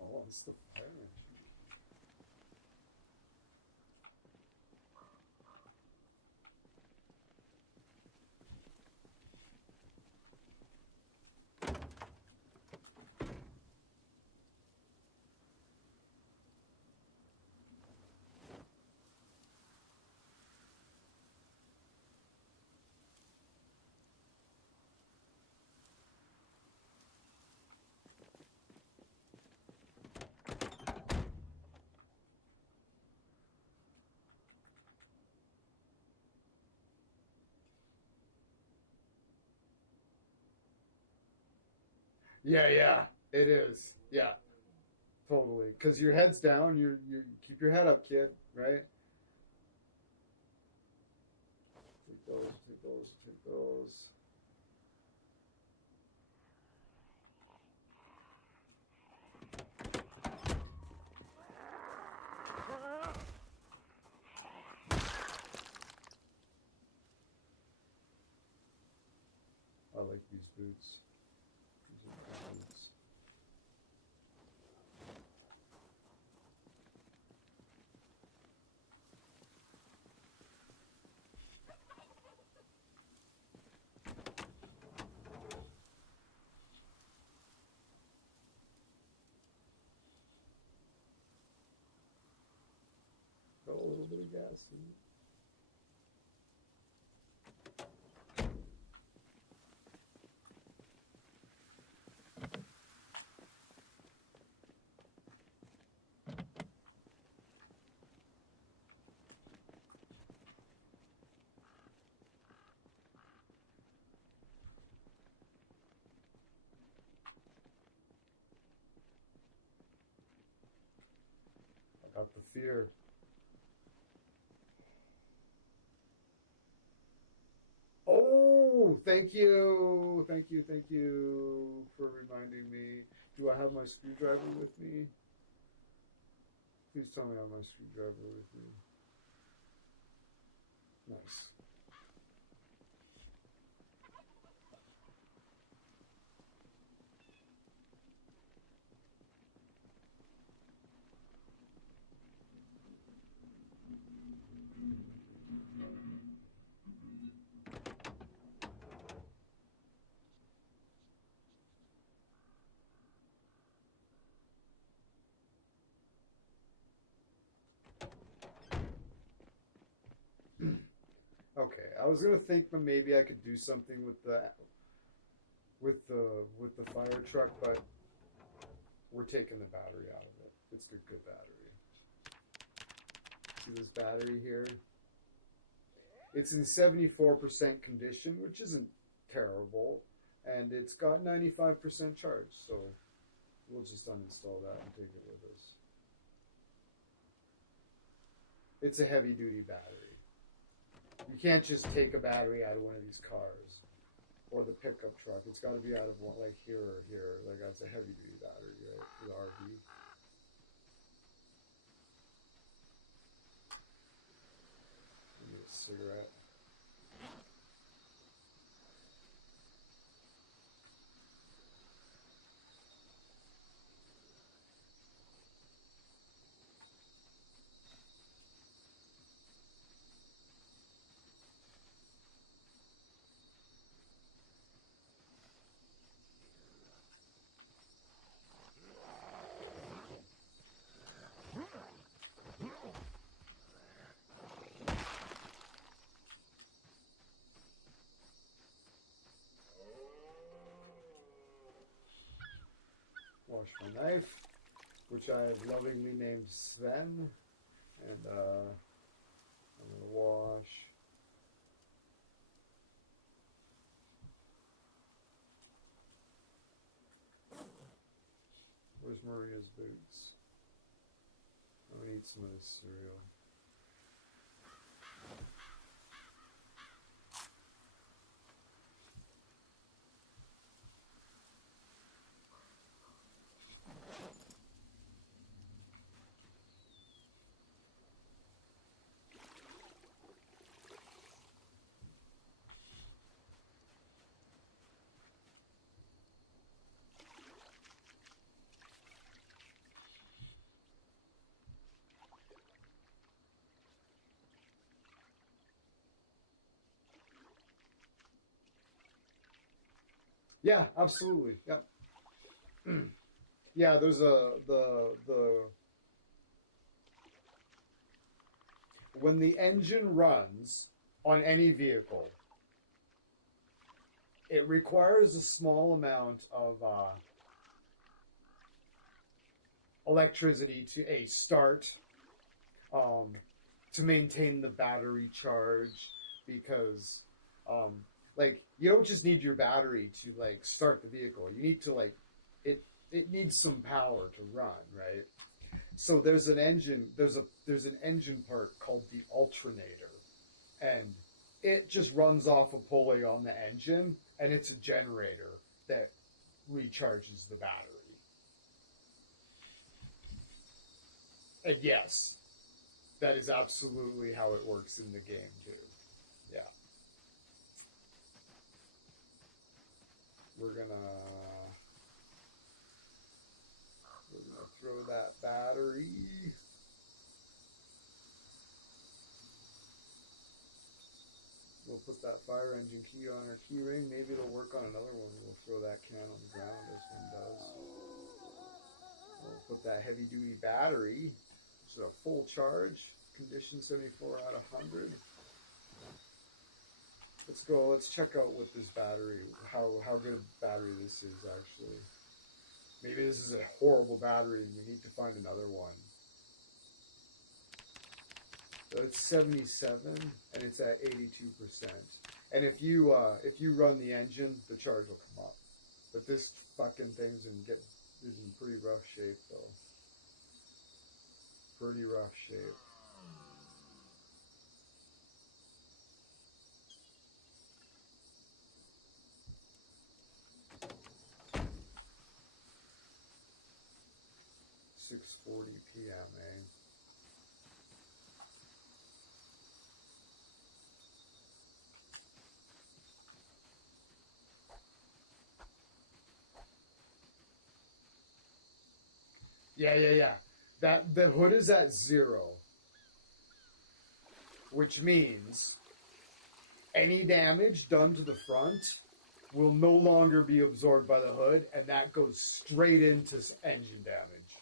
Oh, it's the fire engine. Yeah, yeah. It is. Yeah, totally. Because your head's down. You keep your head up, kid. Right? Take those. Take those. Take those. I like these boots. These are good boots. Got a little bit of gas in it. I got the fear. Oh, thank you for reminding me. Do I have my screwdriver with me? Please tell me I have my screwdriver with me. Nice. Okay, I was gonna think that maybe I could do something with the fire truck, but we're taking the battery out of it. It's a good battery. See this battery here? It's in 74% condition, which isn't terrible, and it's got 95% charge, so we'll just uninstall that and take it with us. It's a heavy duty battery. You can't just take a battery out of one of these cars or the pickup truck. It's got to be out of one, like here or here. Like that's a heavy duty battery, right, for the RV. I need a cigarette. Wash my knife, which I have lovingly named Sven, and I'm gonna wash. Where's Maria's boots? I'm gonna eat some of this cereal. Yeah, absolutely. Yep. Yeah, there's the when the engine runs on any vehicle, it requires a small amount of electricity to start, to maintain the battery charge, because like you don't just need your battery to like start the vehicle. You need to like it it needs some power to run, right? So there's an engine. There's an engine part called the alternator, and it just runs off a pulley on the engine, and it's a generator that recharges the battery. And yes, that is absolutely how it works in the game too. Yeah. We're gonna throw that battery. We'll put that fire engine key on our key ring. Maybe it'll work on another one. We'll throw that can on the ground as one does. We'll put that heavy duty battery. It's a full charge. Condition 74 out of 100. Let's go. Let's check out what this battery, how good a battery this is actually. Maybe this is a horrible battery and we need to find another one. So it's 77 and it's at 82%. And if you run the engine, the charge will come up. But this fucking thing's in pretty rough shape though. Pretty rough shape. .40 p.m. Yeah. That the hood is at 0, which means any damage done to the front will no longer be absorbed by the hood, and that goes straight into engine damage.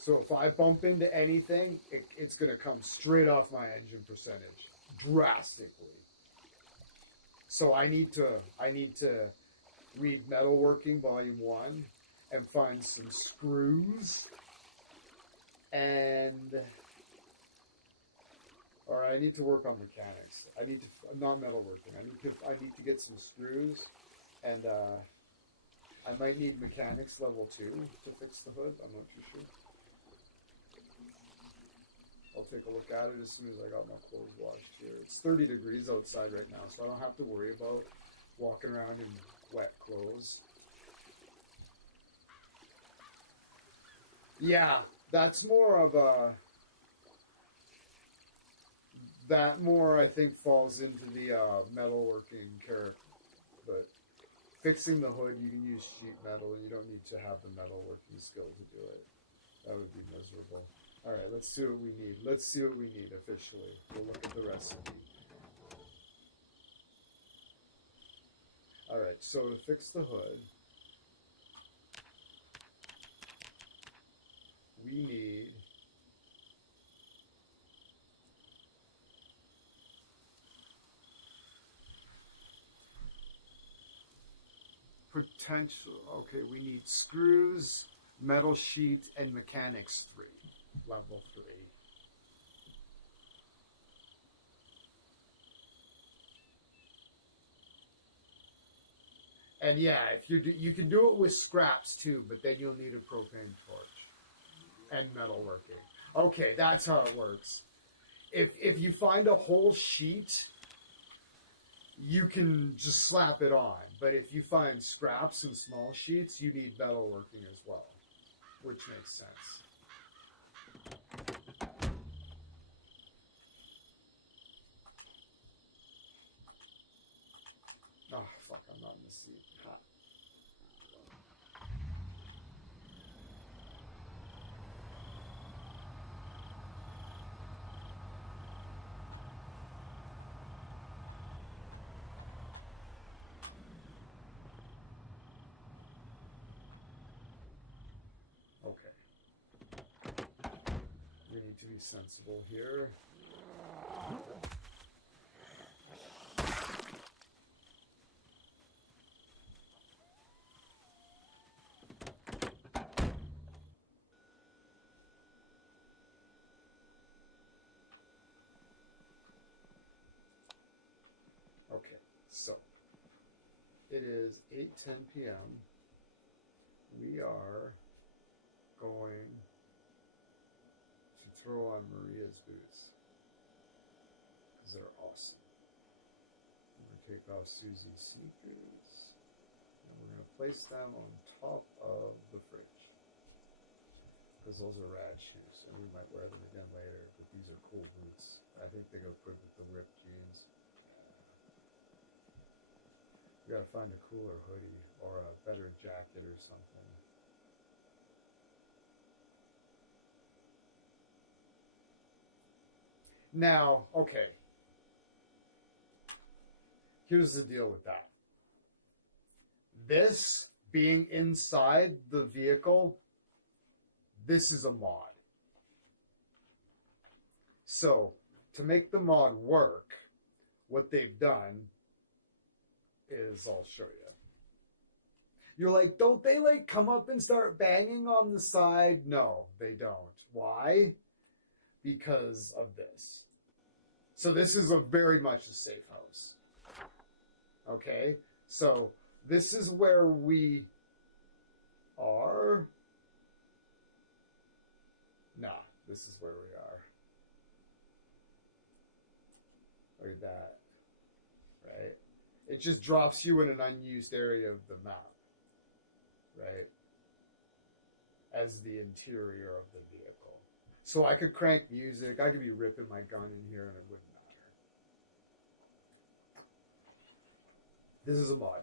So if I bump into anything, it's going to come straight off my engine percentage, drastically. So I need to read Metalworking Volume 1 and find some screws or I need to work on mechanics. Not metalworking. I need to get some screws, and I might need mechanics level 2 to fix the hood. I'm not too sure. I'll take a look at it as soon as I got my clothes washed here. It's 30 degrees outside right now, so I don't have to worry about walking around in wet clothes. Yeah, that's more of a... That more, I think, falls into the metalworking character. But fixing the hood, you can use sheet metal, and you don't need to have the metalworking skill to do it. That would be miserable. All right, let's see what we need. Let's see what we need officially. We'll look at the recipe. All right, so to fix the hood, we need potential. Okay, we need screws, metal sheet, and mechanics 3. Level 3. And yeah, if you can do it with scraps too, but then you'll need a propane torch and metalworking. Okay, that's how it works. If you find a whole sheet, you can just slap it on. But if you find scraps and small sheets, you need metalworking as well, which makes sense. Oh, fuck, I'm not in the seat. Hot. Okay. We need to be sensible here. it is 8:10 p.m. We are going to throw on Maria's boots because they're awesome. I'm going to take off Susie's sneakers and we're going to place them on top of the fridge because those are rad shoes and we might wear them again later, but these are cool boots. I think they go good with the ripped jeans. We gotta find a cooler hoodie or a better jacket or something. Now, okay. Here's the deal with that. This being inside the vehicle, this is a mod. So, to make the mod work, what they've done is, I'll show you. You're like, don't they like come up and start banging on the side? No, they don't. Why? Because of this. So this is a very much a safe house. Okay? So this is where we are. Nah, this is where we are. Look at that. Right? It just drops you in an unused area of the map. Right? As the interior of the vehicle. So I could crank music. I could be ripping my gun in here and it wouldn't matter. This is a mod.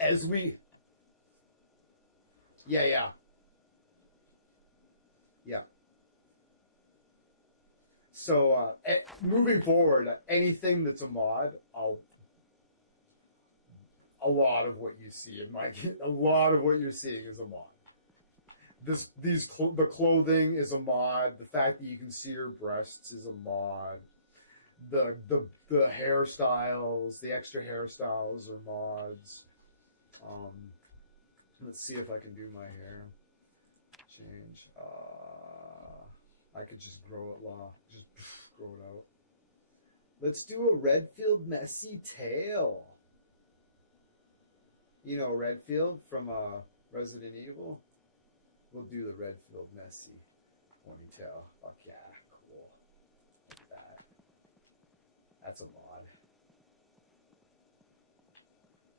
As we... Yeah. So, moving forward, anything that's a mod, a lot of what you see in a lot of what you're seeing is a mod. The clothing is a mod. The fact that you can see your breasts is a mod. The hairstyles, the extra hairstyles are mods. Let's see if I can do my hair. Change. I could just grow it just grow it out. Let's do a Redfield messy tail. You know Redfield from Resident Evil? We'll do the Redfield messy ponytail. Fuck yeah, cool. Like that. That's a mod.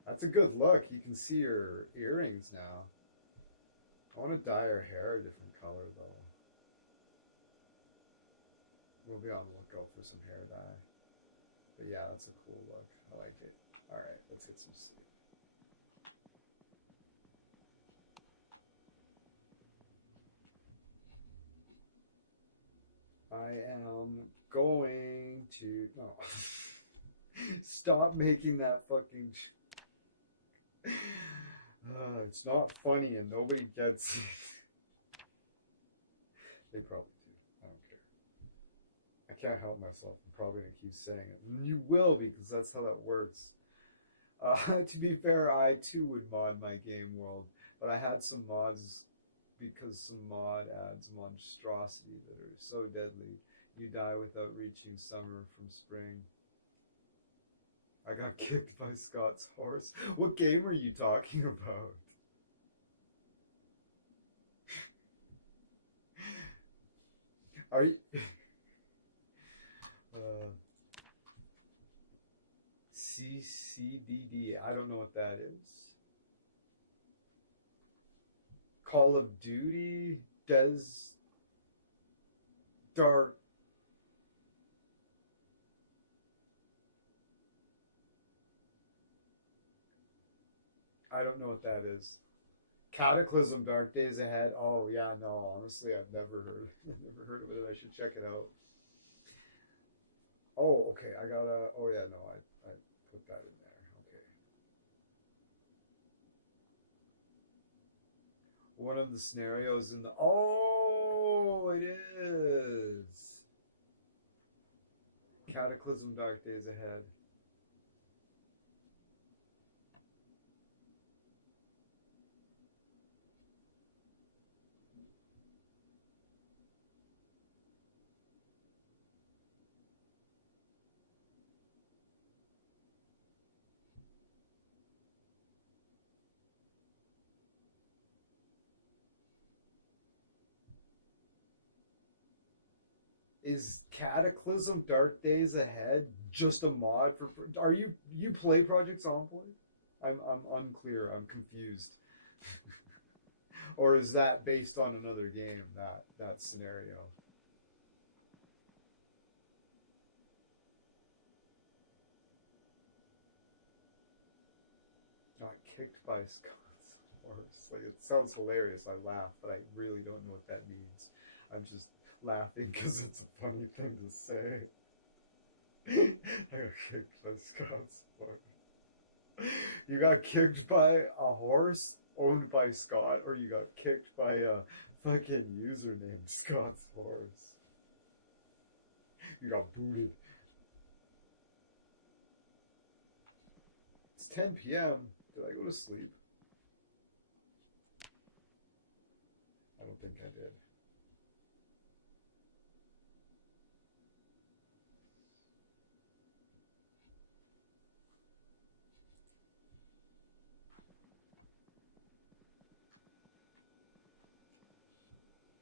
That's a good look. You can see your earrings now. I want to dye her hair a different color though. We'll be on the lookout for some hair dye. But yeah, that's a cool look. I like it. Alright, let's get some sleep. I am going to... No. Stop making that fucking... it's not funny and nobody gets it. They probably do. I don't care. I can't help myself. I'm probably going to keep saying it. And you will, because that's how that works. To be fair, I too would mod my game world, but I had some mods because some mod adds monstrosity that are so deadly. You die without reaching summer from spring. I got kicked by Scott's horse. What game are you talking about? Are you... CCDD. I don't know what that is. Call of Duty. Dark. I don't know what that is. Cataclysm, Dark Days Ahead. Oh yeah, no. Honestly, I've never heard of it. I should check it out. Oh, okay. I gotta. Oh yeah, no. I put that in there. Okay. One of the scenarios in the. Oh, it is. Cataclysm, Dark Days Ahead. Is Cataclysm Dark Days Ahead just a mod for? Are you play Project Zomboid? I'm unclear. I'm confused. Or is that based on another game? That scenario. Got kicked by Scott's horse. Like it sounds hilarious. I laugh, but I really don't know what that means. I'm just laughing because it's a funny thing to say. I got kicked by Scott's horse. You got kicked by a horse owned by Scott, or you got kicked by a fucking user named Scott's horse. You got booted. It's 10 p.m. Did I go to sleep? I don't think I did.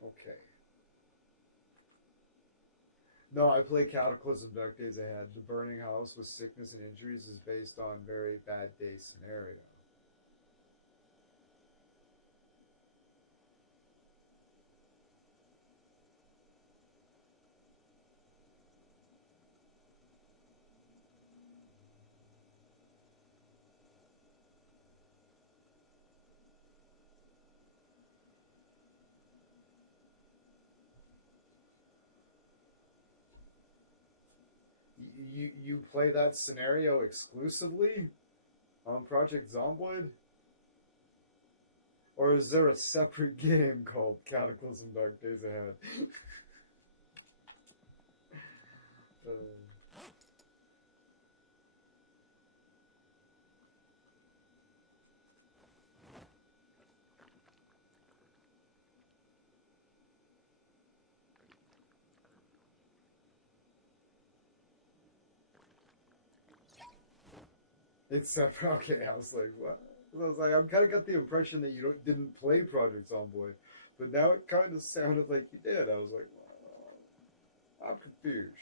Okay. No, I play Cataclysm Dark Days Ahead. The burning house with sickness and injuries is based on very bad day scenario. You play that scenario exclusively on Project Zomboid? Or is there a separate game called Cataclysm Dark Days Ahead? uh, it's separate. Okay, I was like, what? I was like, I'm kind of got the impression that you didn't play Project Zomboid, but now it kind of sounded like you did. I was like, well, I'm confused.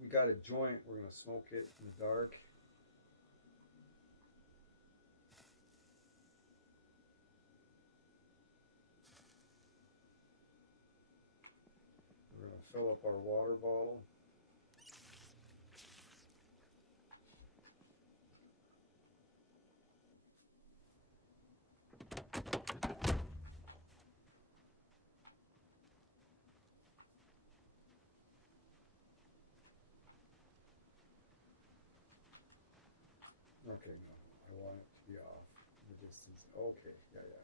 We got a joint. We're gonna smoke it in the dark. We're gonna fill up our water bottle. Okay, no, I want it to be off the distance. Okay, yeah, yeah.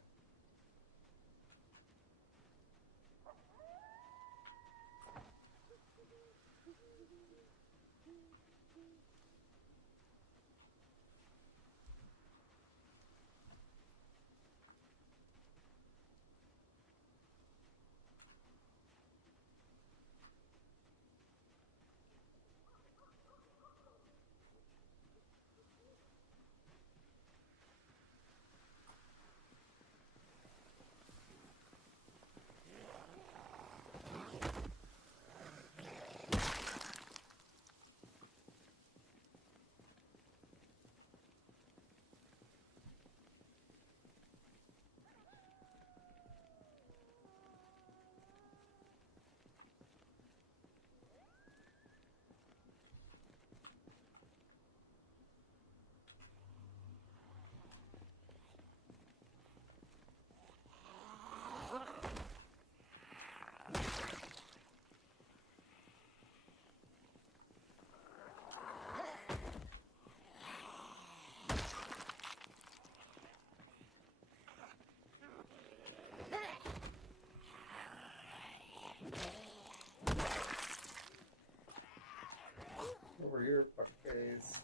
here, fuckface.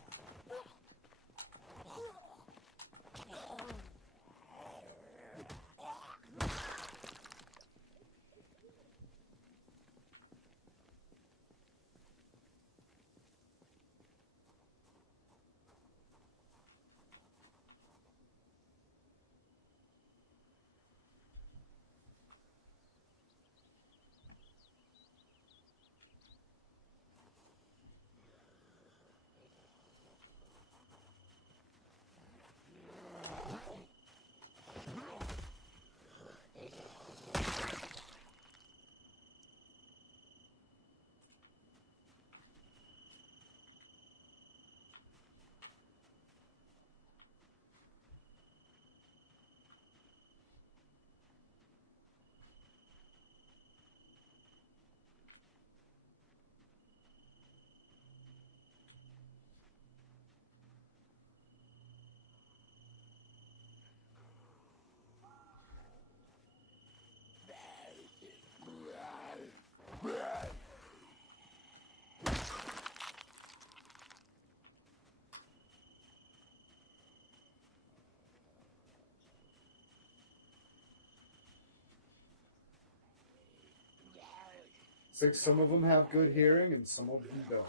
It's like some of them have good hearing and some of them don't.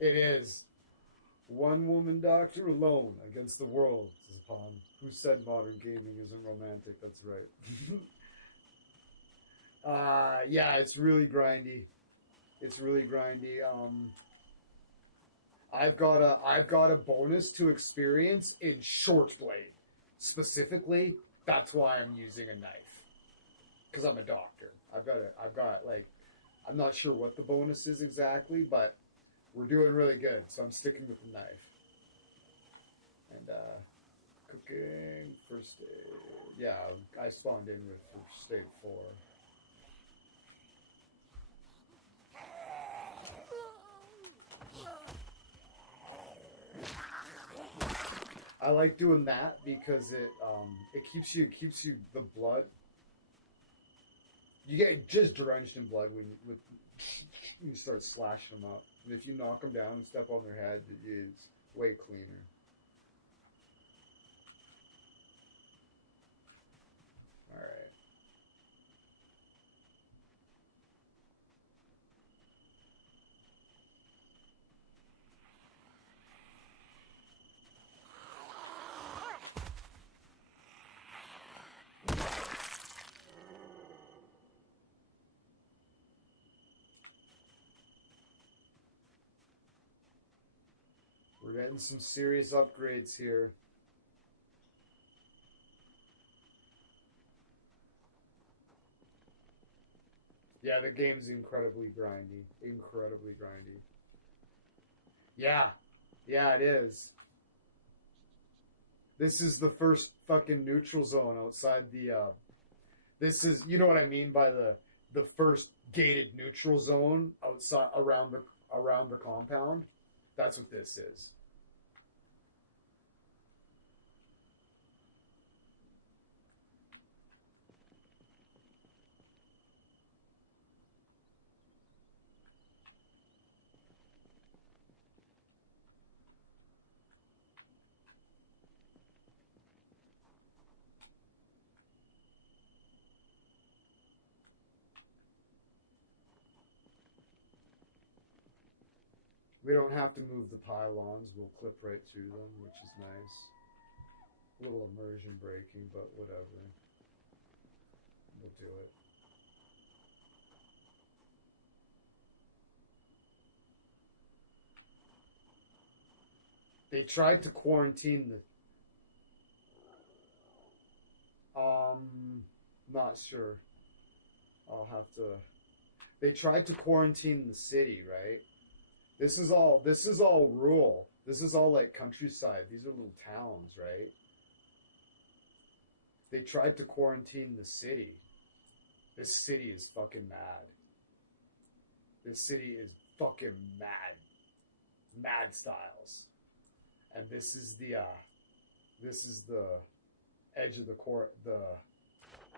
It is. One woman doctor alone against the world is upon. Who said modern gaming isn't romantic? That's right. Yeah, it's really grindy. It's really grindy. I've got a bonus to experience in short blade. Specifically, that's why I'm using a knife. Because I'm a doctor. I've got like, I'm not sure what the bonus is exactly, but we're doing really good, so I'm sticking with the knife. And cooking, first aid. Yeah, I spawned in with first aid 4. I like doing that because it keeps you the blood. You get just drenched in blood when you start slashing them up. And if you knock them down and step on their head, it is way cleaner. All right. We're getting some serious upgrades here. Yeah, the game's incredibly grindy. Incredibly grindy. Yeah. Yeah, it is. This is the first fucking neutral zone outside the, this is, you know what I mean by the first gated neutral zone outside, around the compound? That's what this is. We don't have to move the pylons. We'll clip right through them, which is nice. A little immersion breaking, but whatever. We'll do it. They tried to quarantine the... Not sure. I'll have to... They tried to quarantine the city, right? This is all rural. This is all like countryside. These are little towns, right? They tried to quarantine the city. This city is fucking mad. This city is fucking mad styles. And this is the edge of the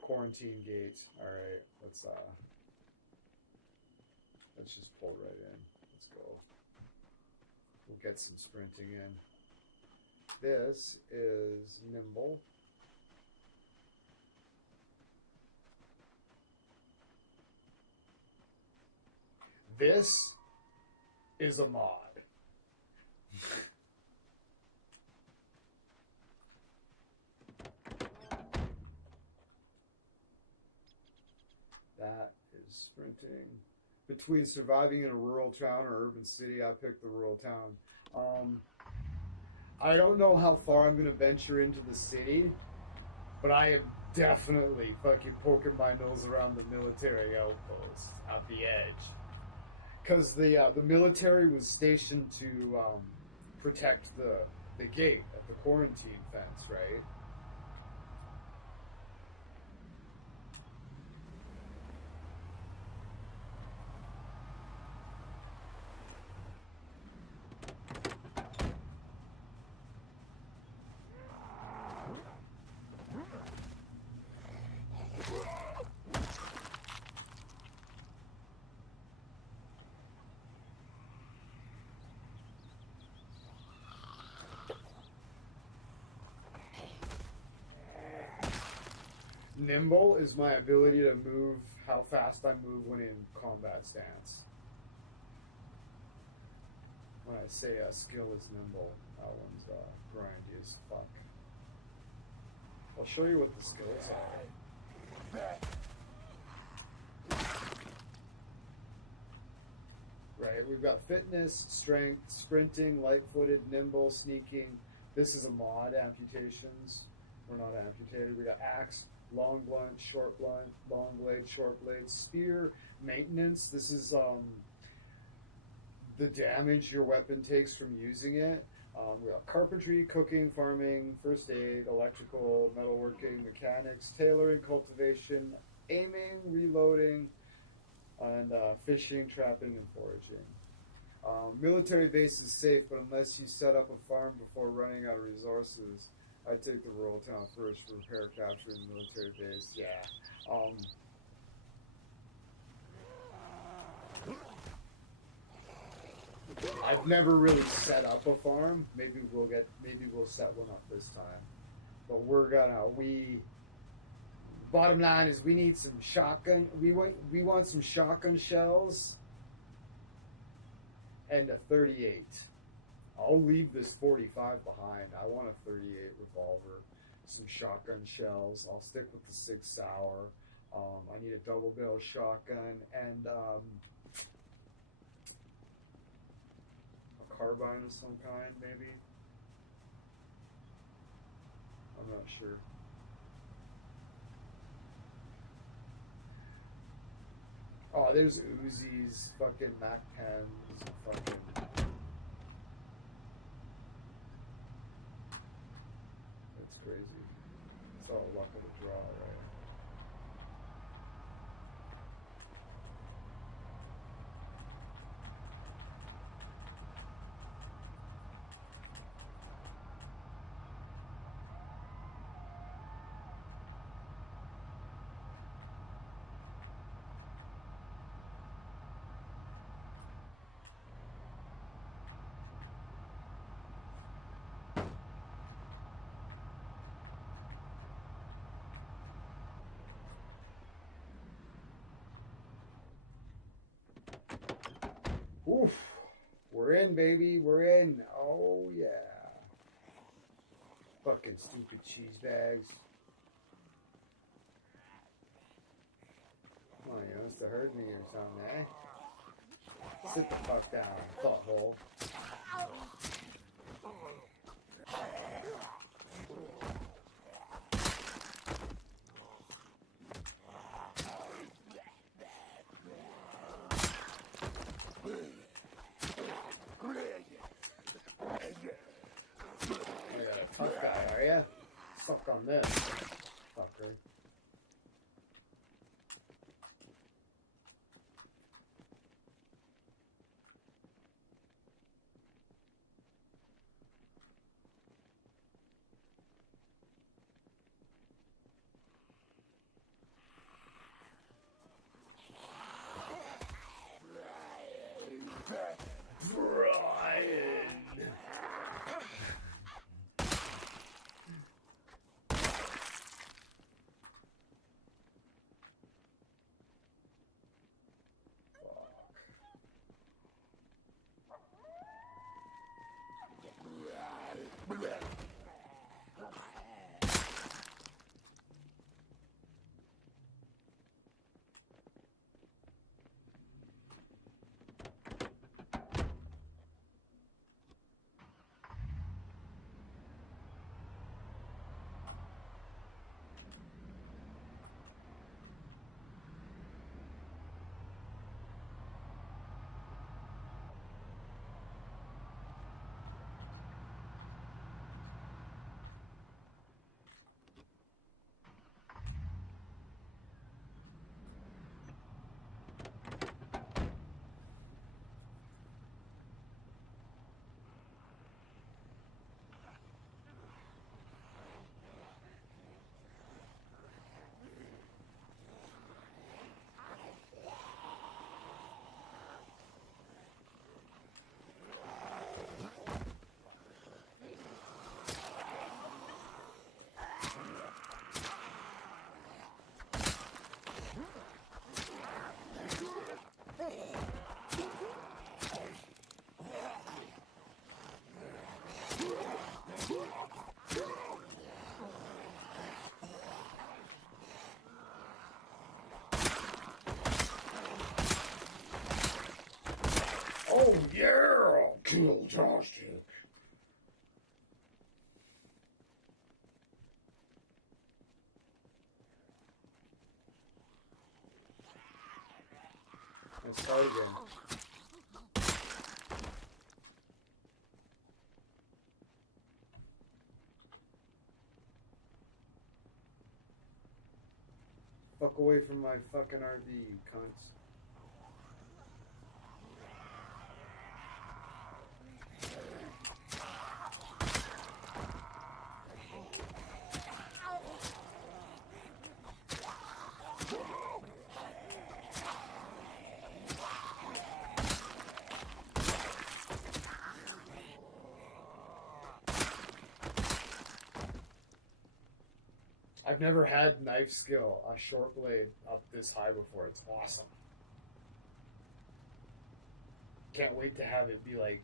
quarantine gate. All right, let's just pull right in. Let's go. We'll get some sprinting in. This is nimble. This is a mod. That is sprinting. Between surviving in a rural town or urban city, I picked the rural town. I don't know how far I'm going to venture into the city, but I am definitely fucking poking my nose around the military outpost at the edge. Because the military was stationed to protect the gate at the quarantine fence, right? Nimble is my ability to move, how fast I move when in combat stance. When I say a skill is nimble, that one's grindy as fuck. I'll show you what the skills are. Right, we've got fitness, strength, sprinting, light-footed, nimble, sneaking. This is a mod, amputations. We're not amputated. We got axe, long blunt, short blunt, long blade, short blade, spear, maintenance. This is the damage your weapon takes from using it. We have carpentry, cooking, farming, first aid, electrical, metalworking, mechanics, tailoring, cultivation, aiming, reloading, and fishing, trapping, and foraging. Military base is safe, but unless you set up a farm before running out of resources, I'd take the rural town first for repair, capture, and military base. Yeah. I've never really set up a farm. Maybe we'll set one up this time. But bottom line is we need some shotgun. We want some shotgun shells and a 38. I'll leave this 45 behind. I want a 38 revolver, some shotgun shells. I'll stick with the 6 Sauer. I need a double barrel shotgun and a carbine of some kind, maybe. I'm not sure. Oh, there's Uzis, fucking Mac 10s, fucking. Crazy. It's all luck of the draw, right? Oof. We're in, baby. We're in. Oh, yeah. Fucking stupid cheese bags. Come on, you must have heard me or something, eh? Sit the fuck down, butthole. Tough guy, are ya? Suck on this, fucker. Brian. Oh yeah, I'll kill Joystick. Let's start again. Fuck away from my fucking RV, you cunts. I've never had knife skill, a short blade up this high before. It's awesome. Can't wait to have it be like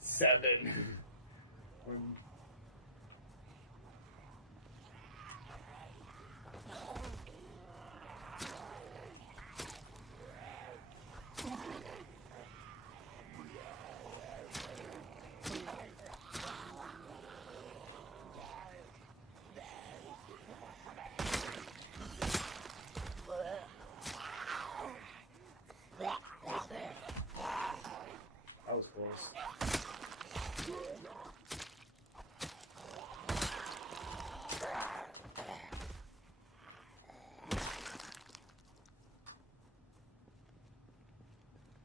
7. When that was close.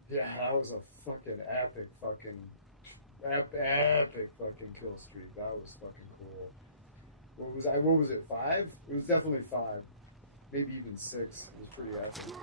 Yeah, that was a fucking epic fucking kill streak. That was fucking cool. What was it, 5? It was definitely 5. Maybe even 6. It was pretty epic.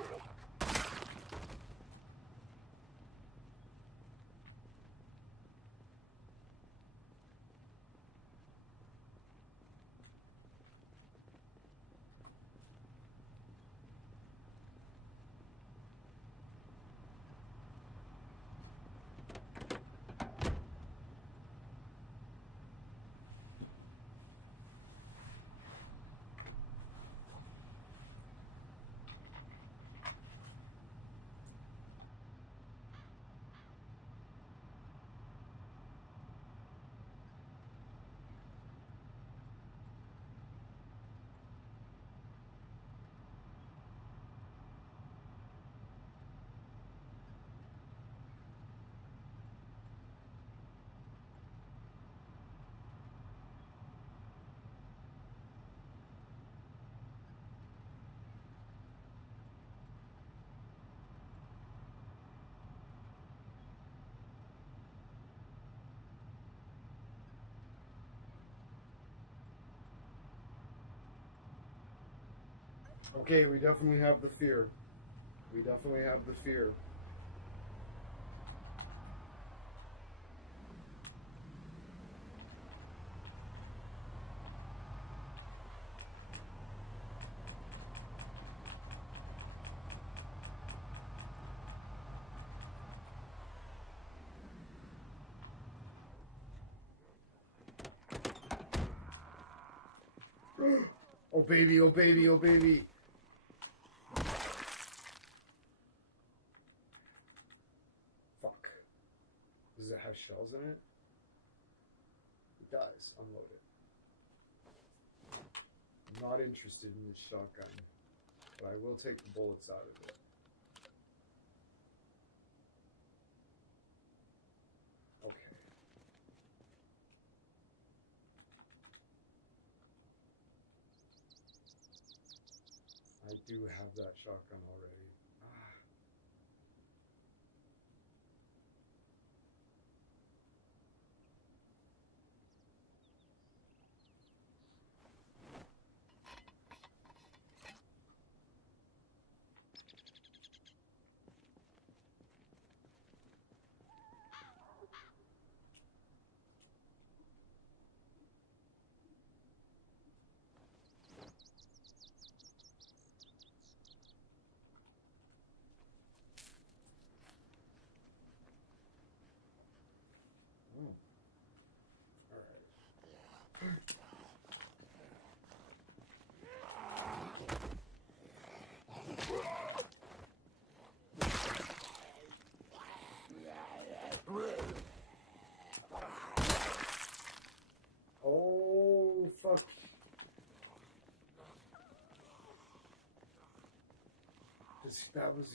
Okay, we definitely have the fear. We definitely have the fear. Oh baby, oh baby, oh baby. Fuck. Does it have shells in it? It does. Unload it. I'm not interested in this shotgun, but I will take the bullets out of it. Okay. I do have that shotgun already. Ah. Mm. All right. Oh, fuck.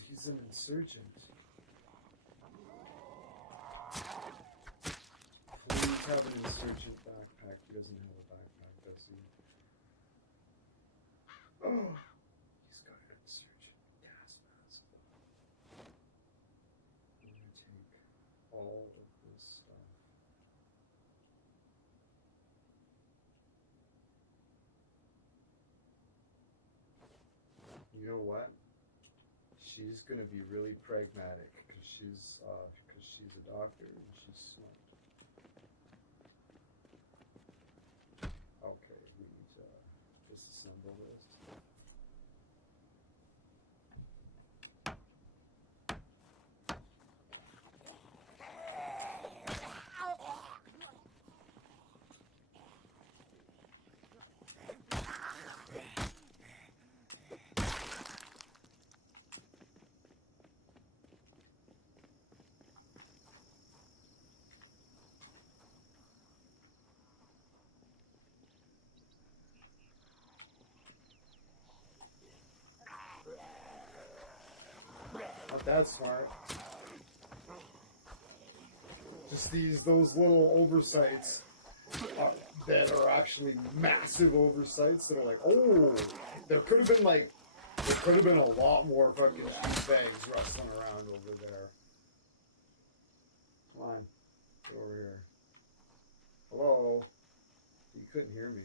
He's an insurgent. Please have an insurgent backpack. He doesn't have a backpack, does he? Oh, he's got an insurgent gas mask. I'm gonna take all of this stuff. You know what? She's gonna be really pragmatic because she's a doctor and she's smart. Okay, we need to disassemble this. Not that smart. Just those little oversights that are actually massive oversights that are like, oh, there could have been a lot more fucking shoe bags rustling around over there. Come on, get over here. Hello? You couldn't hear me.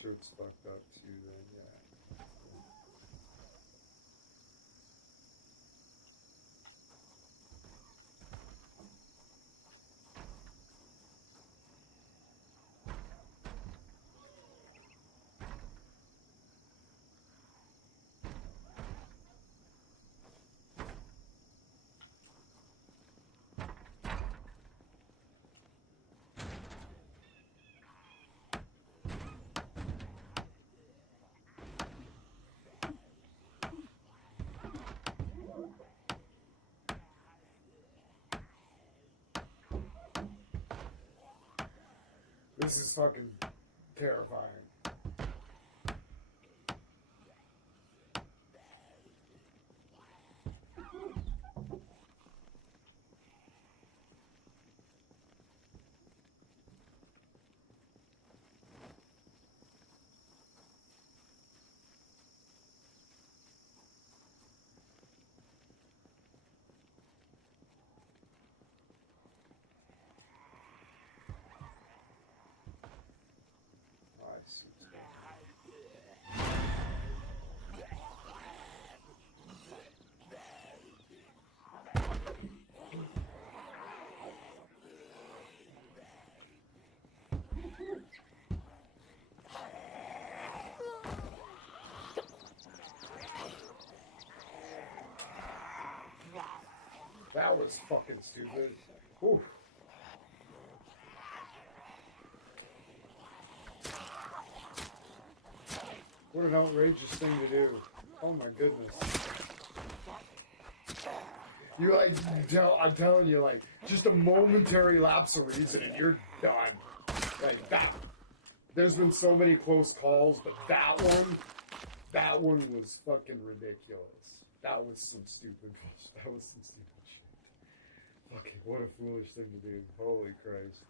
shirt's fucked up too then, yeah. This is fucking terrifying. That was fucking stupid. Whew. What an outrageous thing to do. Oh my goodness. You like, I'm telling you, like, just a momentary lapse of reason and you're done. Like that. There's been so many close calls, but that one was fucking ridiculous. That was some stupid bullshit. That was some stupid shit. Fucking, what a foolish thing to do. Holy Christ.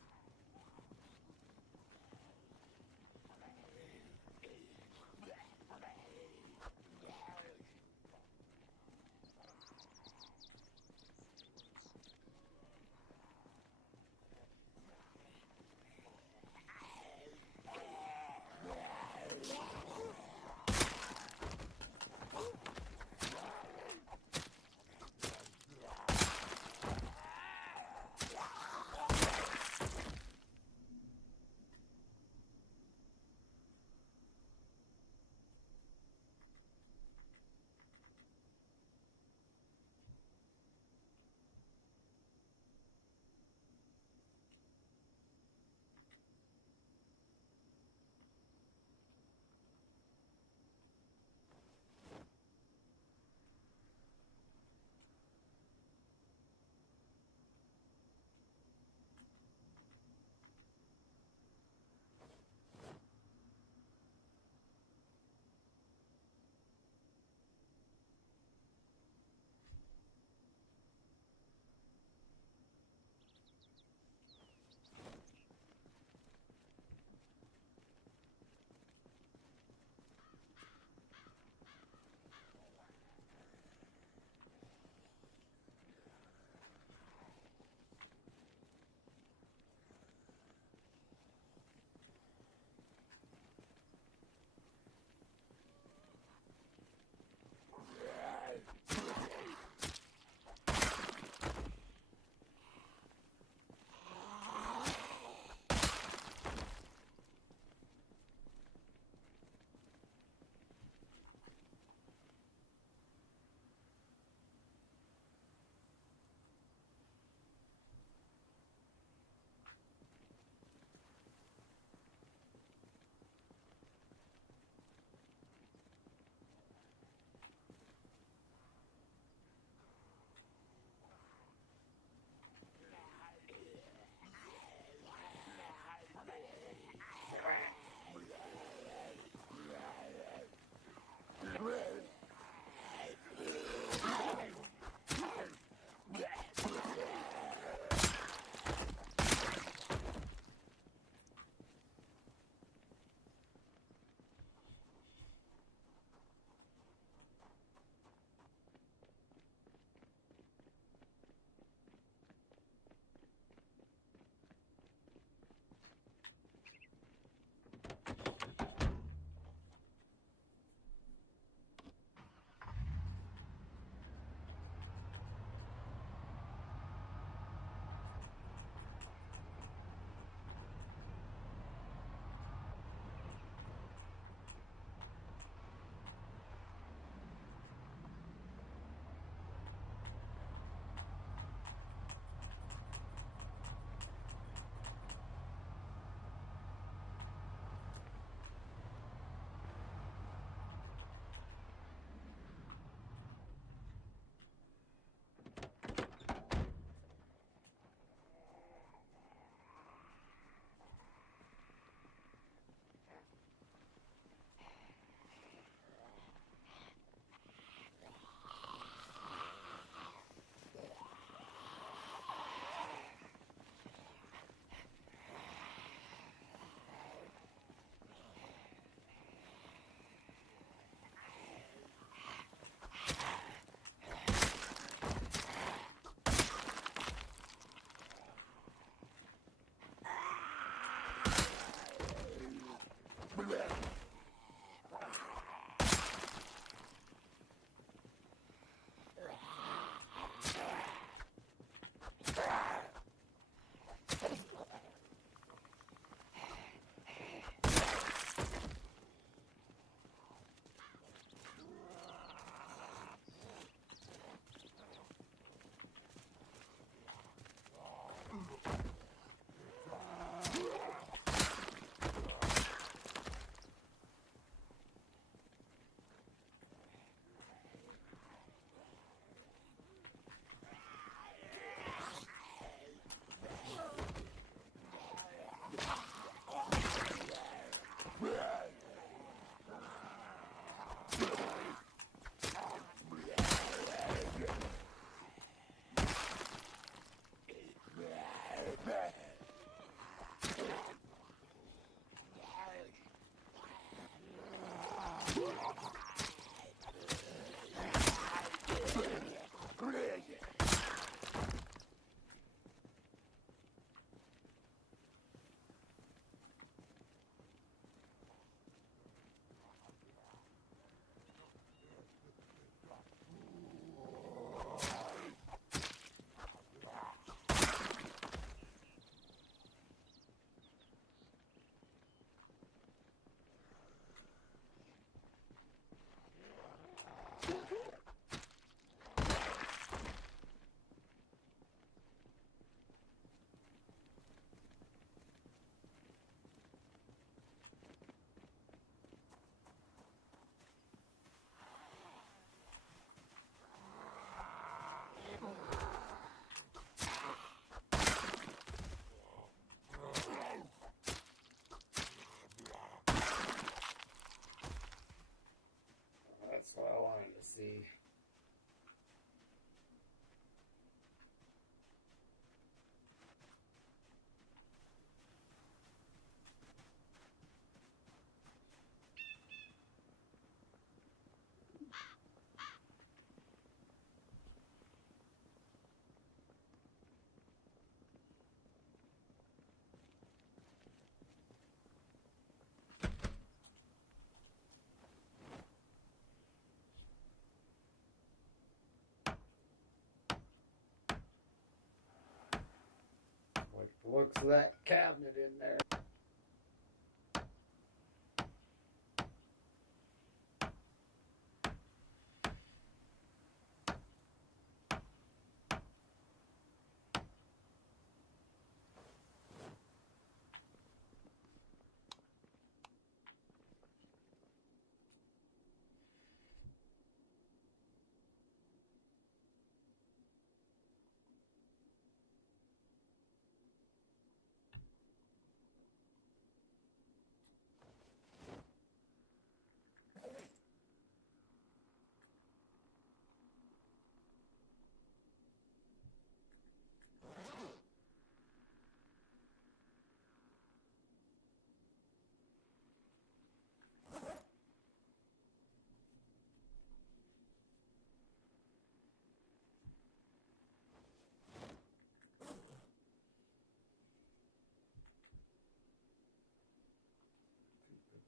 looks of that cabinet in there.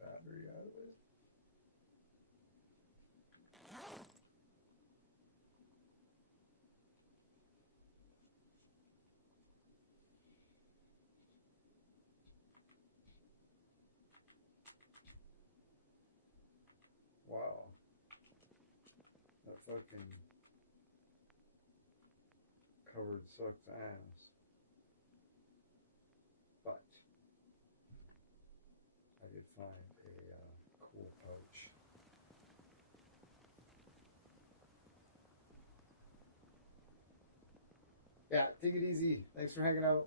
Battery out of it. Wow. That fucking covered sucks ass. But I did find a cool pouch. Yeah, take it easy. Thanks for hanging out.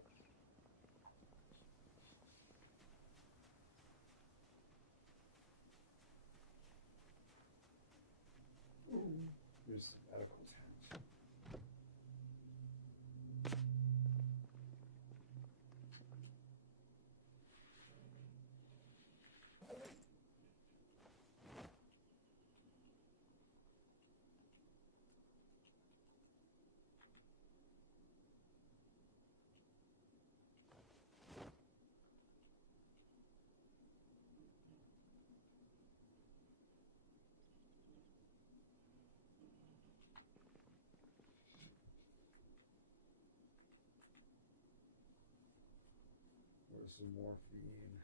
Here's the medical tent. There's some morphine.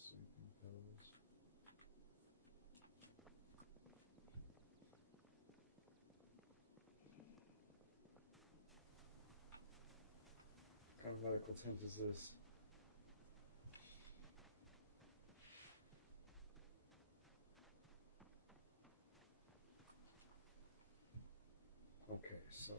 Sleeping pills. What kind of medical tent is this? Okay, so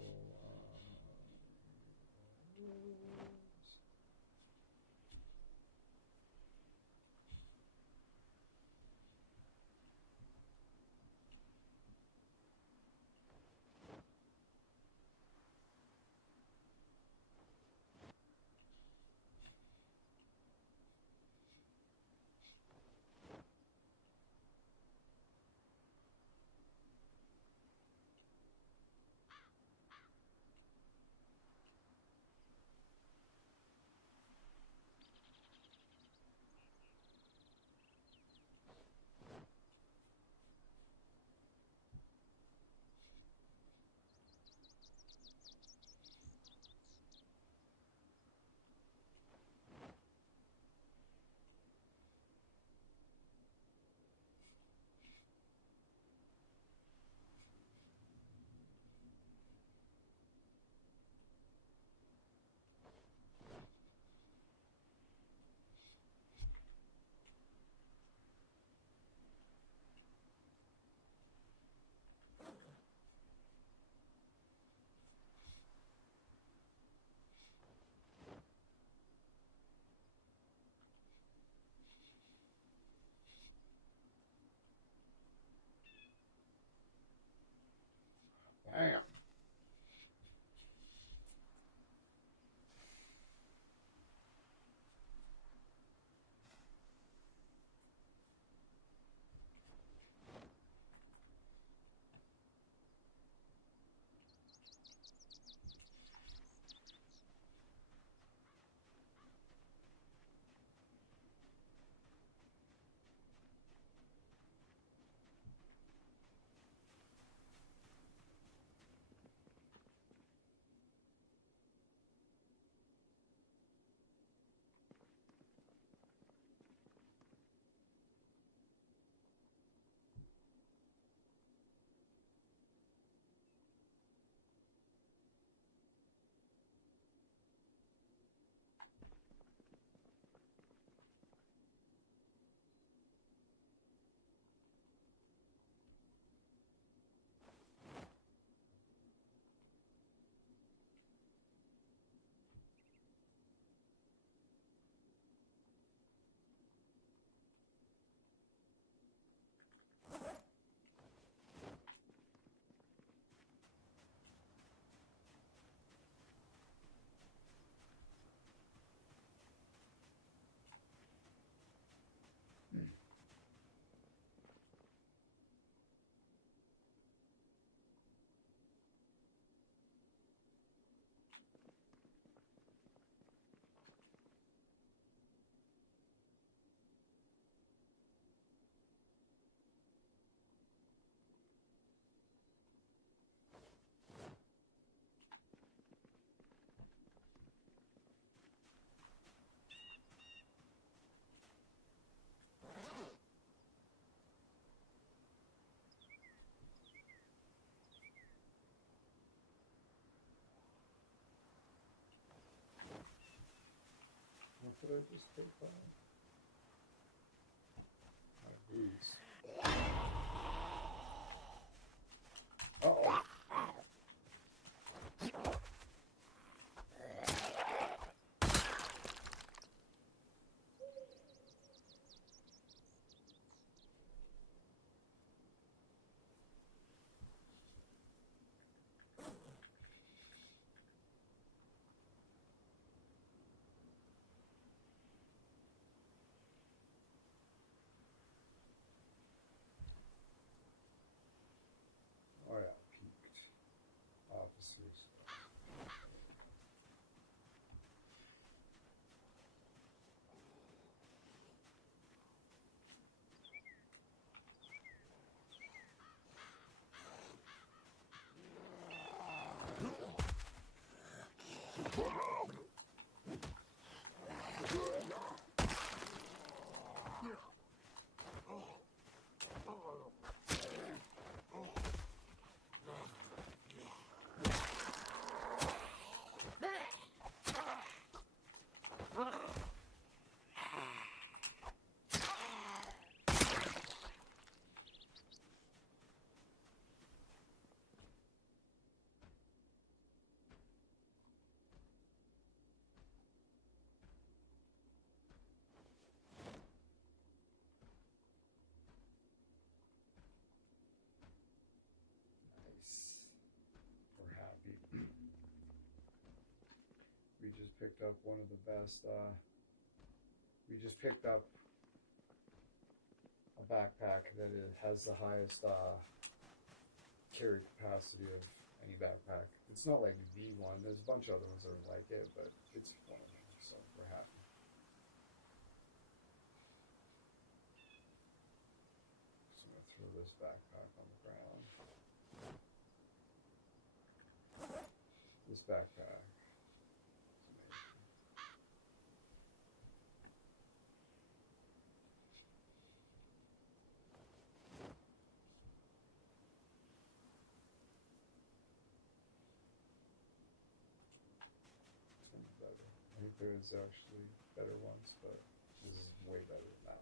could I just take off my boots? Uh-oh. Oh yeah, peaked officers. Nice. We're happy. We just picked up one of the best, we just picked up a backpack that has the highest carry capacity of any backpack. It's not like the one. There's a bunch of other ones that are like it, but it's one of them, so we're happy. So I'm going to throw this backpack on the ground. This backpack. Better. I think there's actually better ones, but this is way better than that one.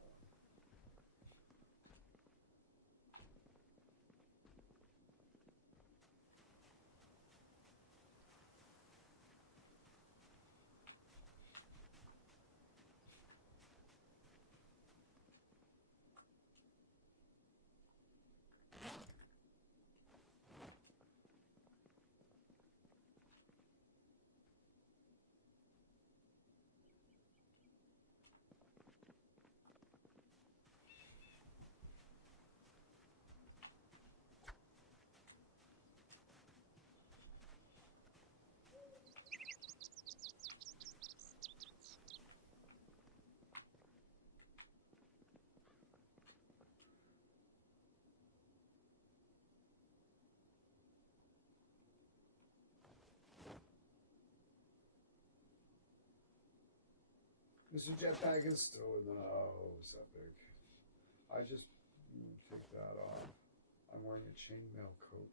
Mr. Jetpack is still in the nose, epic. I just take that off. I'm wearing a chainmail coat.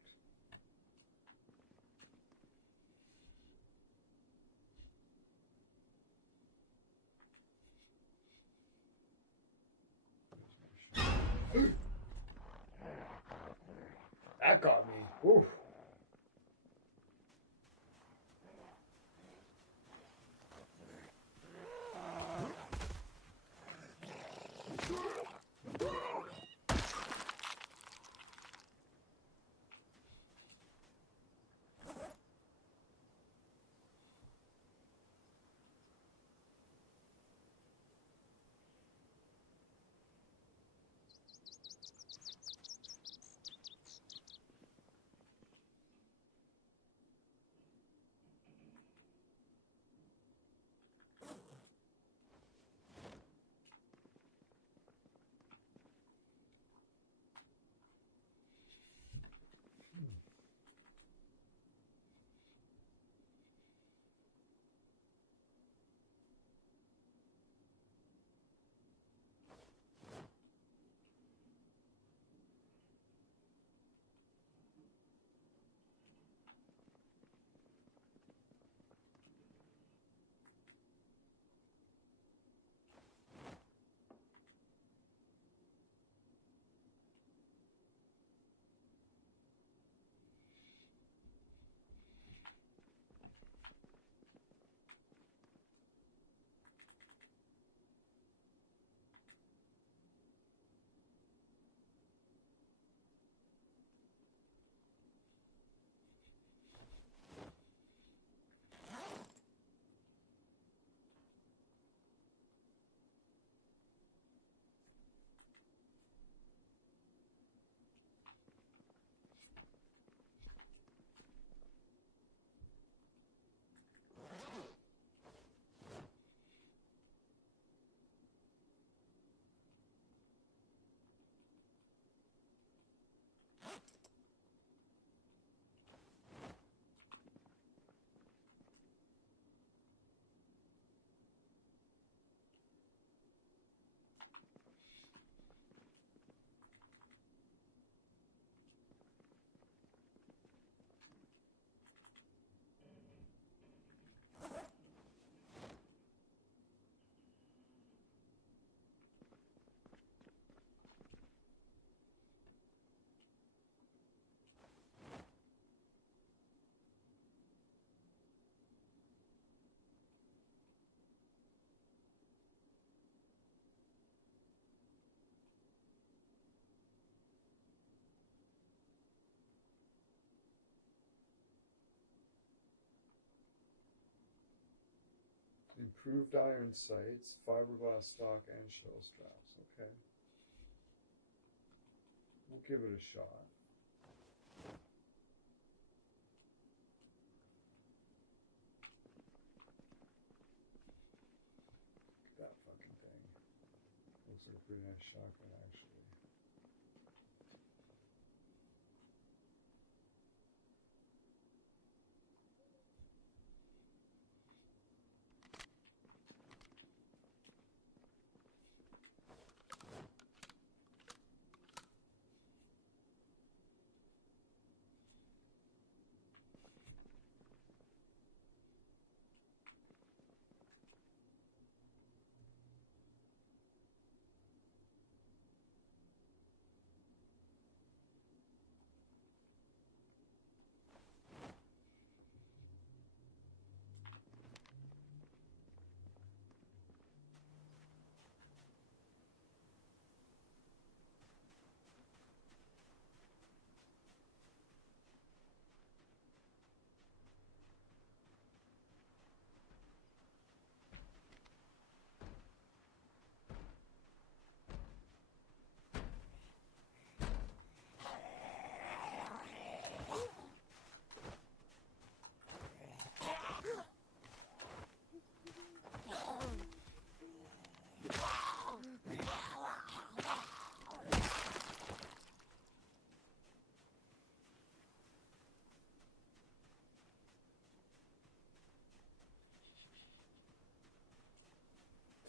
That got me. Woo. Improved iron sights, fiberglass stock, and shell straps. Okay. We'll give it a shot. Look at that fucking thing. Looks like a pretty nice shotgun, actually.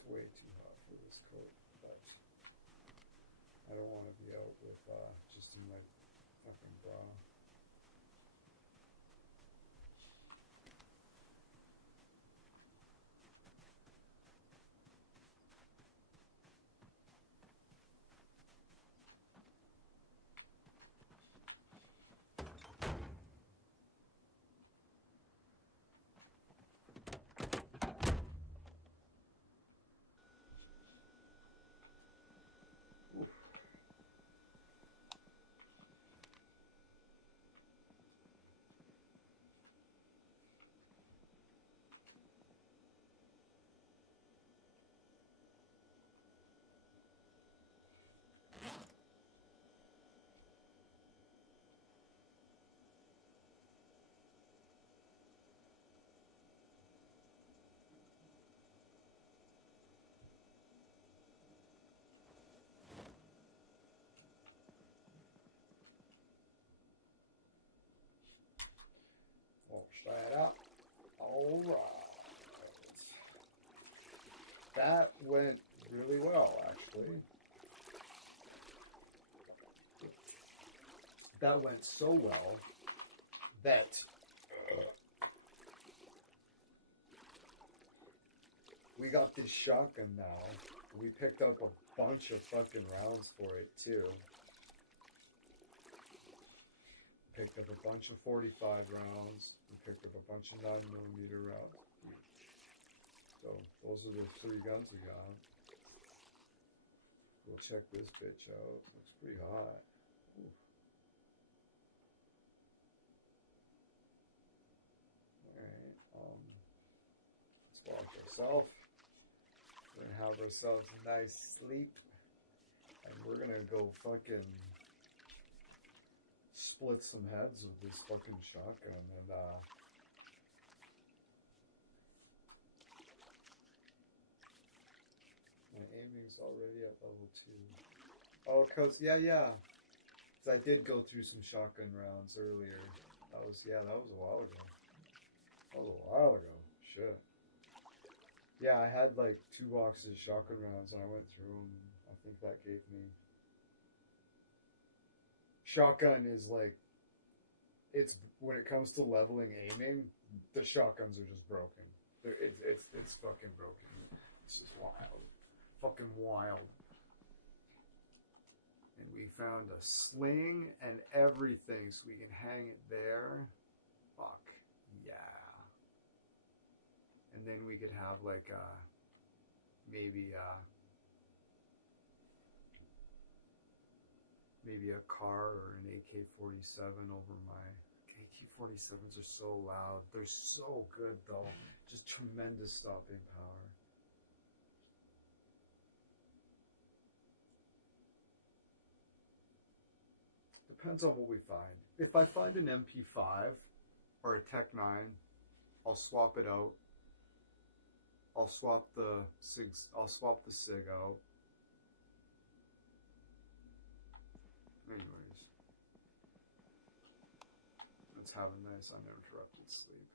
Way too hot for this coat, but I don't want to be out with just in my fucking bra. Walk straight up. All right. That went really well, actually. That went so well that we got this shotgun now. We picked up a bunch of fucking rounds for it, too. Picked up a bunch of 45 rounds. We picked up a bunch of 9mm rounds. So those are the 3 guns we got. We'll check this bitch out. Looks pretty hot. Ooh. Alright, let's walk ourselves. We're gonna have ourselves a nice sleep. And we're gonna go fucking split some heads with this fucking shotgun and my aiming's already at level 2. Oh, cause yeah. Cause I did go through some shotgun rounds earlier. That was a while ago. Shit. Yeah, I had like 2 boxes of shotgun rounds and I went through them. I think that gave me. Shotgun is like, it's when it comes to leveling aiming, the shotguns are just broken. It's fucking broken. It's just wild, fucking wild. And we found a sling and everything, so we can hang it there. Fuck yeah. And then we could have like maybe a car or an AK-47 over my... AK-47s are so loud. They're so good though. Just tremendous stopping power. Depends on what we find. If I find an MP5 or a Tech 9, I'll swap it out. I'll swap the SIG out. Anyways, let's have a nice uninterrupted sleep.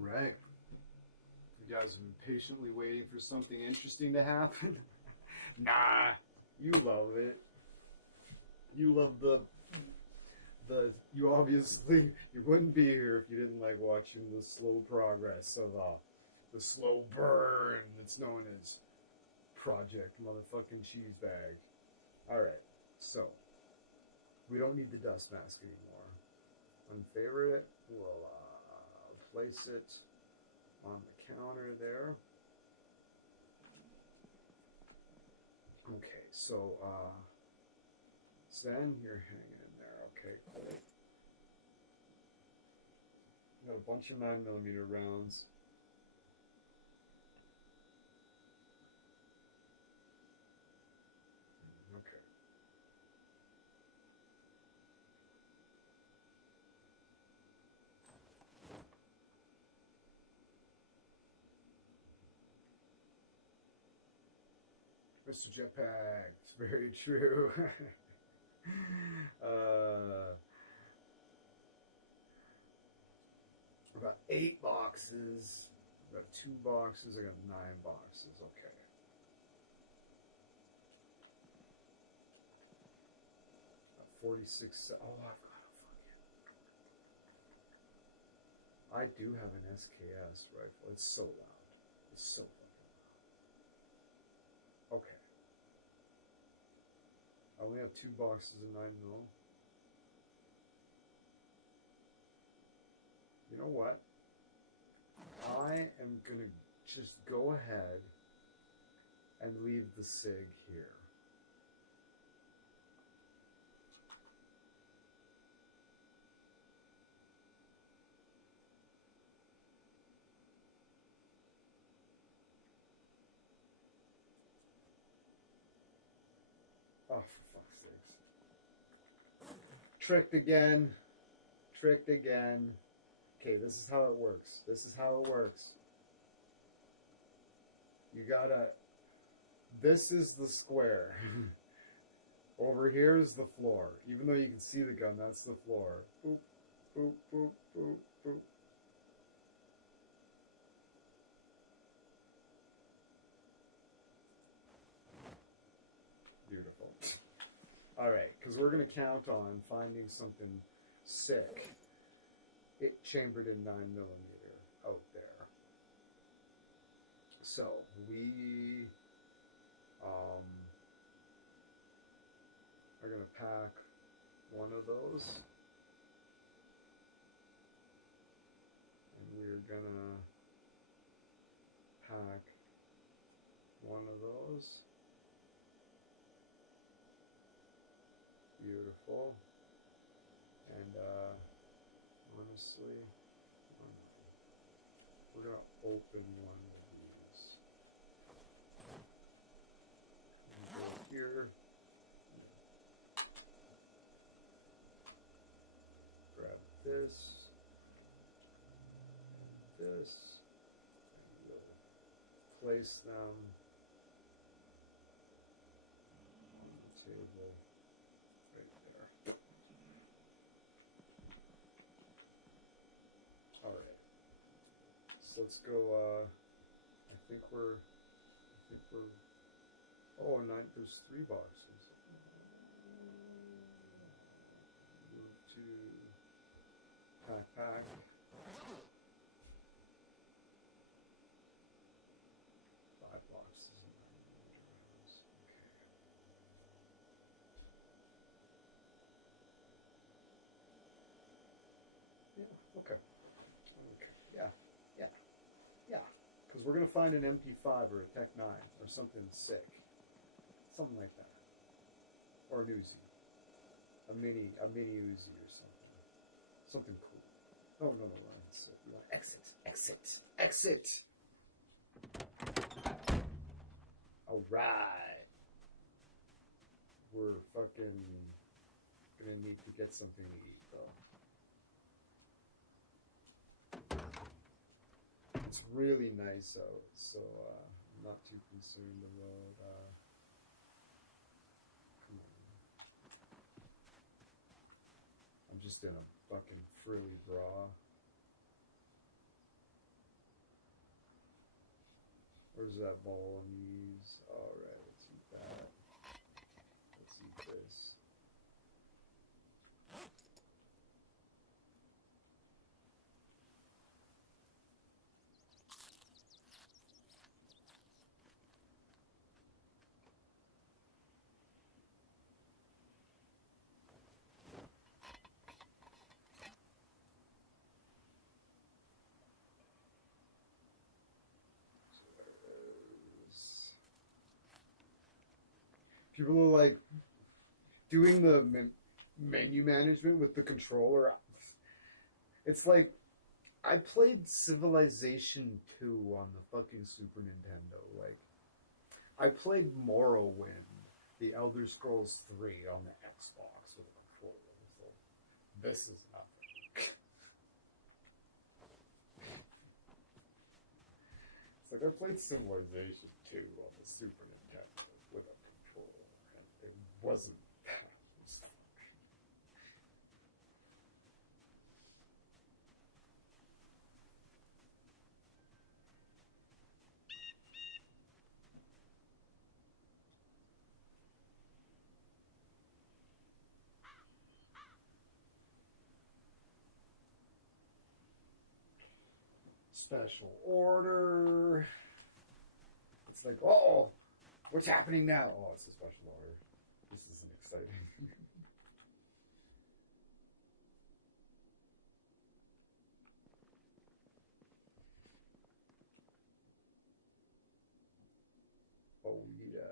Right. You guys have been patiently waiting for something interesting to happen. Nah, you love it. You love the. You obviously you wouldn't be here if you didn't like watching the slow progress of the slow burn that's known as Project Motherfucking Cheese Bag. All right, so we don't need the dust mask anymore. Unfavorite it. We'll place it on the counter there. Okay, so Sven, you're hanging in there. Okay, cool. Got a bunch of 9mm rounds. Okay. Mr. Jetpack, it's very true. I got 8 boxes. I got 2 boxes. I got 9 boxes. Okay. Got 46. Oh, I've got a fucking. I do have an SKS rifle. It's so loud. It's so fucking loud. Okay. I only have 2 boxes of 9mm. You know what? I am going to just go ahead and leave the SIG here. Oh, for fuck's sakes. Tricked again. Tricked again. Okay, this is how it works. This is how it works. You gotta... This is the square. Over here is the floor. Even though you can see the gun, that's the floor. Boop, boop, boop, boop, boop. Beautiful. Alright, because we're going to count on finding something sick. It chambered in 9mm out there. So we are going to pack one of those. And we're going to pack one of those. Beautiful. And honestly, we're going to open one of these. And go here. Grab this. And this. And we'll place them on the table right there. All right. So let's go. I think we're. Oh, nine. There's 3 boxes. Move to pack. 5 boxes. Okay. Yeah. Okay. Yeah. Yeah. Yeah. Because we're gonna find an MP5 or a Tech 9 or something sick, something like that, or an Uzi, a mini Uzi or something cool. Oh no, that's it. We want exit. All right, we're fucking gonna need to get something to eat though. It's really nice out, so I'm not too concerned about. Come on. I'm just in a fucking frilly bra. Where's that bolognese? Alright, let's eat that. Let's eat this. People are like doing the menu management with the controller. It's like I played Civilization 2 on the fucking Super Nintendo. Like I played Morrowind, the Elder Scrolls 3 on the Xbox with a controller. So this is nothing. It's like I played Civilization 2 on the Super Nintendo with a controller, and it wasn't that. It was special order. It's like, oh, what's happening now? Oh, it's a special order. This isn't exciting. Oh, yeah.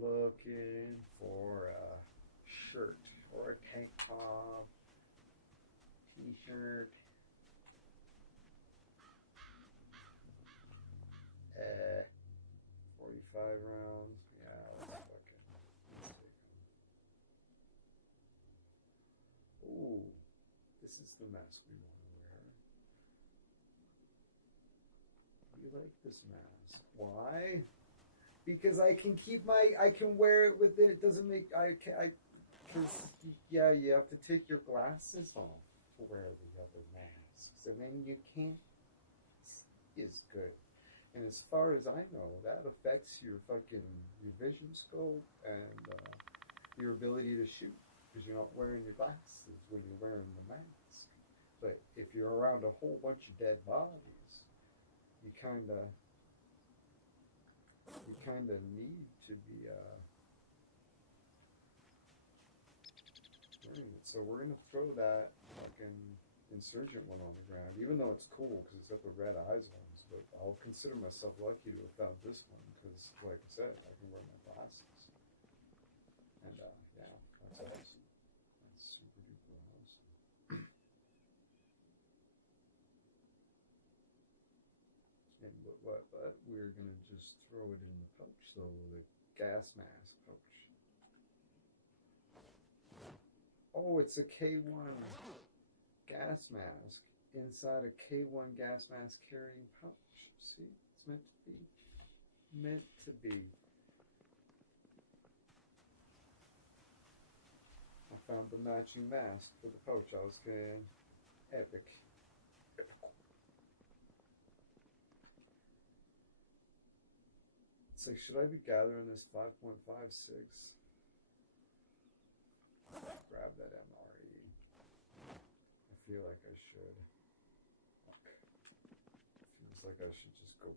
Looking for a shirt or a tank top, t-shirt. 45 rounds. Yeah, let's take them. Ooh, this is the mask we want to wear. We like this mask. Why? Because I can wear it within. It doesn't make, because, yeah, you have to take your glasses off to wear the other masks. And then you can't see as good. And as far as I know, that affects your vision scope and your ability to shoot. Because you're not wearing your glasses when you're wearing the mask. But if you're around a whole bunch of dead bodies, you kind of need to be wearing it. So we're gonna throw that fucking insurgent one on the ground, even though it's cool because it's got the red eyes ones. But I'll consider myself lucky to have found this one because, like I said, I can wear my glasses. And yeah, that's awesome. That's super duper awesome. And but we're gonna just throw it in the pouch though. The gas mask pouch. Oh, it's a K1 gas mask inside a K1 gas mask carrying pouch. See, it's meant to be. Meant to be. I found the matching mask for the pouch. I was going epic. It's like, should I be gathering this 5.56? Grab that MRE. I feel like I should. Fuck. Feels like I should just go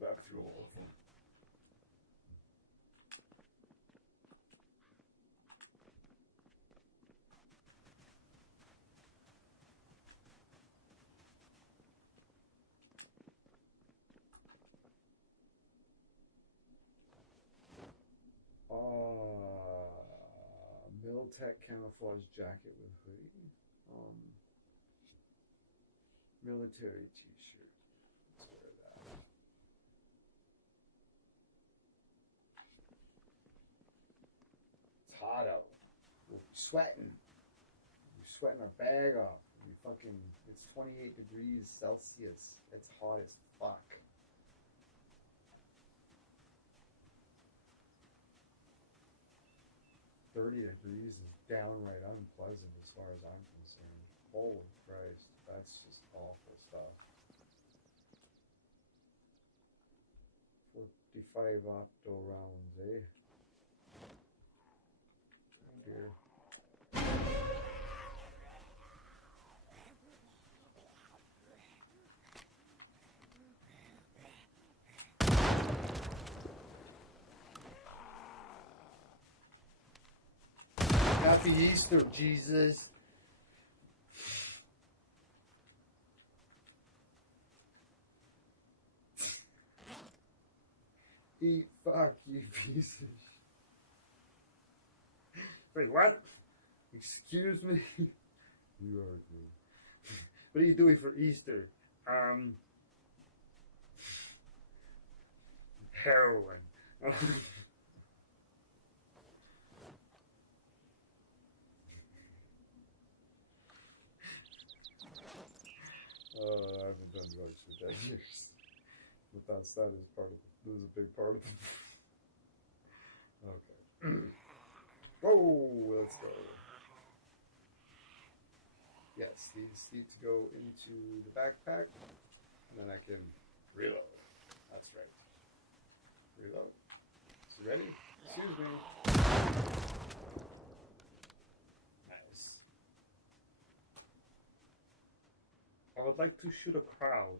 back through all of them. Miltech camouflage jacket with hoodie. Military t-shirt. Let's wear that. It's hot out. We'll be sweating. We're sweating our bag off. It's 28 degrees Celsius. It's hot as fuck. .30 degrees is downright unpleasant as far as I'm concerned. Holy Christ, that's just awful stuff. 45 octo rounds, eh? Oh dear. Happy Easter, Jesus. Eat fuck, you piece of shit. Wait, what? Excuse me? You are good. What are you doing for Easter? Heroin. I haven't done drugs for 10 years. But that is a big part of it. Okay. Oh, let's go. Yes, these need to go into the backpack, and then I can reload. That's right. Reload. So ready? Excuse me. Nice. I would like to shoot a crowd.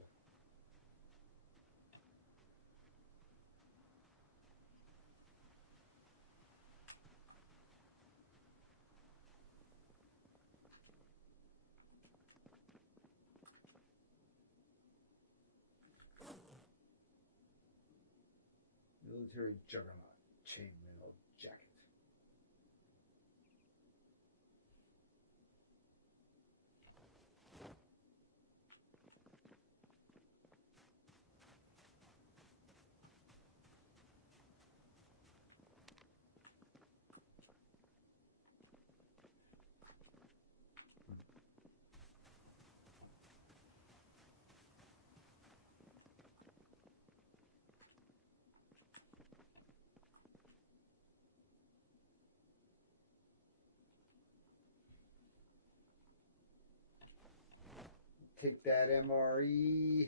Military juggernaut chainmail jacket. Take that MRE.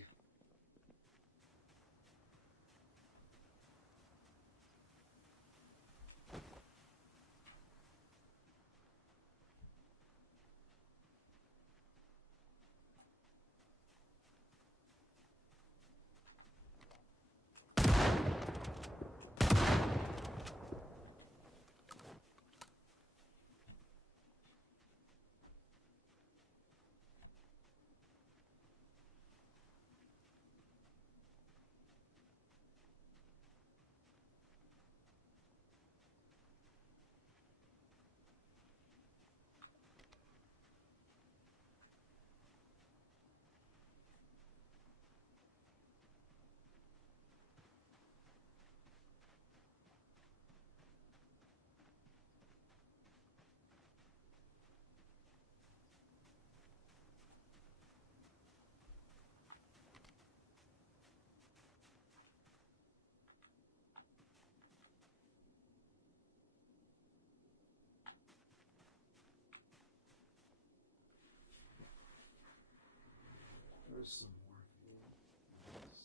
There's some morphine. Nice.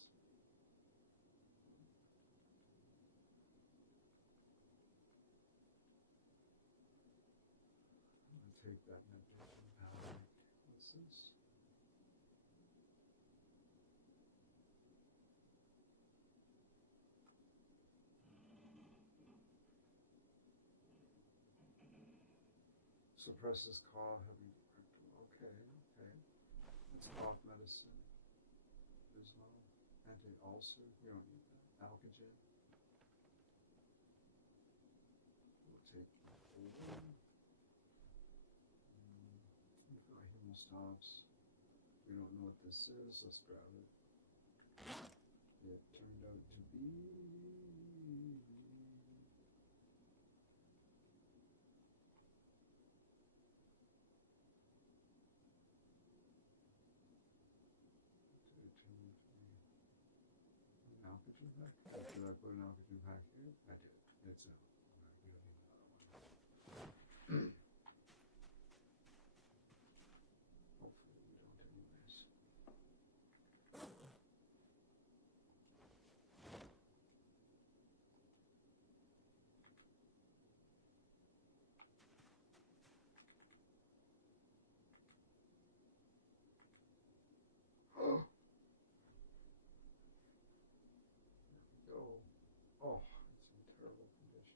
I'm going to take that magnesium powder. What's this? Suppresses cough, heavy. Okay, okay. It's cough medicine. Bismol, anti-ulcer. We don't need that. Alcogen. We'll take over. We've got hemostops. We don't know what this is. Let's grab it. It turned out to be. Alcogen pack? Did I put an alcogen pack here? I did. It's out. We don't need another one. Hopefully we don't anyways. Oh, it's in terrible condition.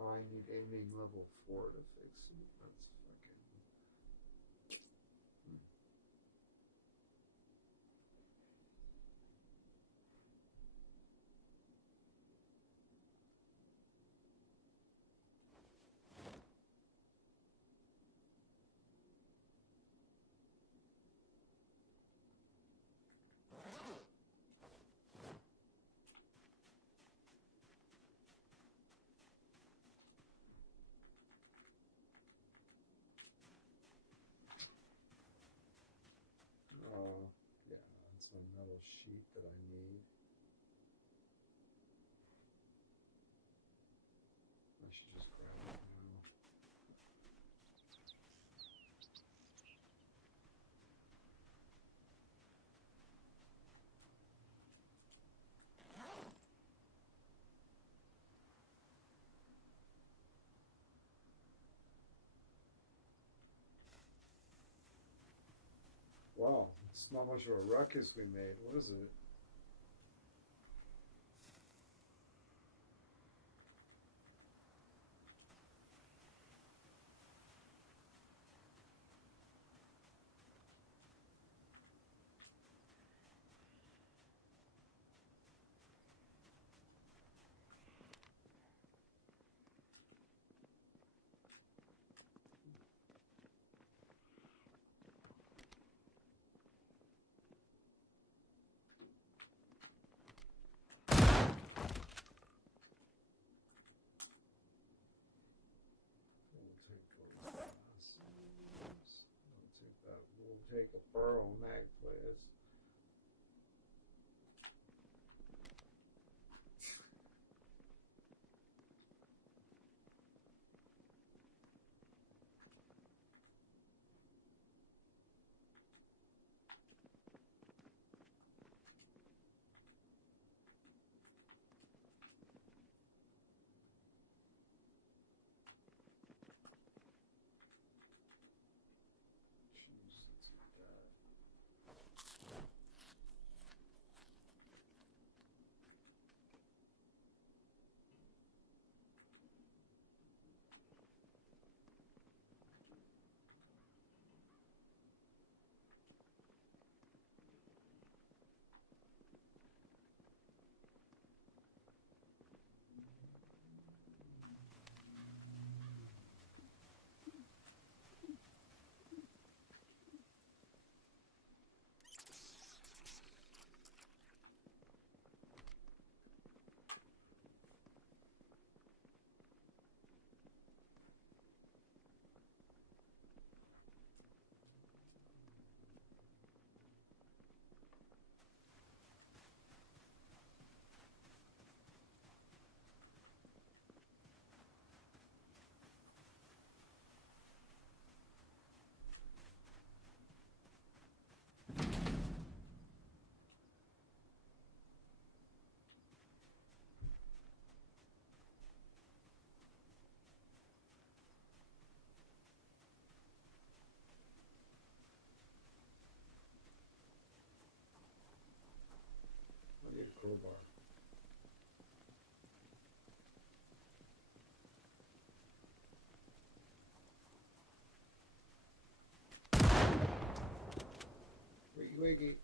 Oh, I need aiming level 4 to fix it. That's fucking. Yeah, that's my metal sheet that I need. I should just grab it now. Wow, it's not much of a ruckus we made. What is it? We'll take a burrow mag, please. Jeez, let's get that. crowbar. Wiggy wiggy.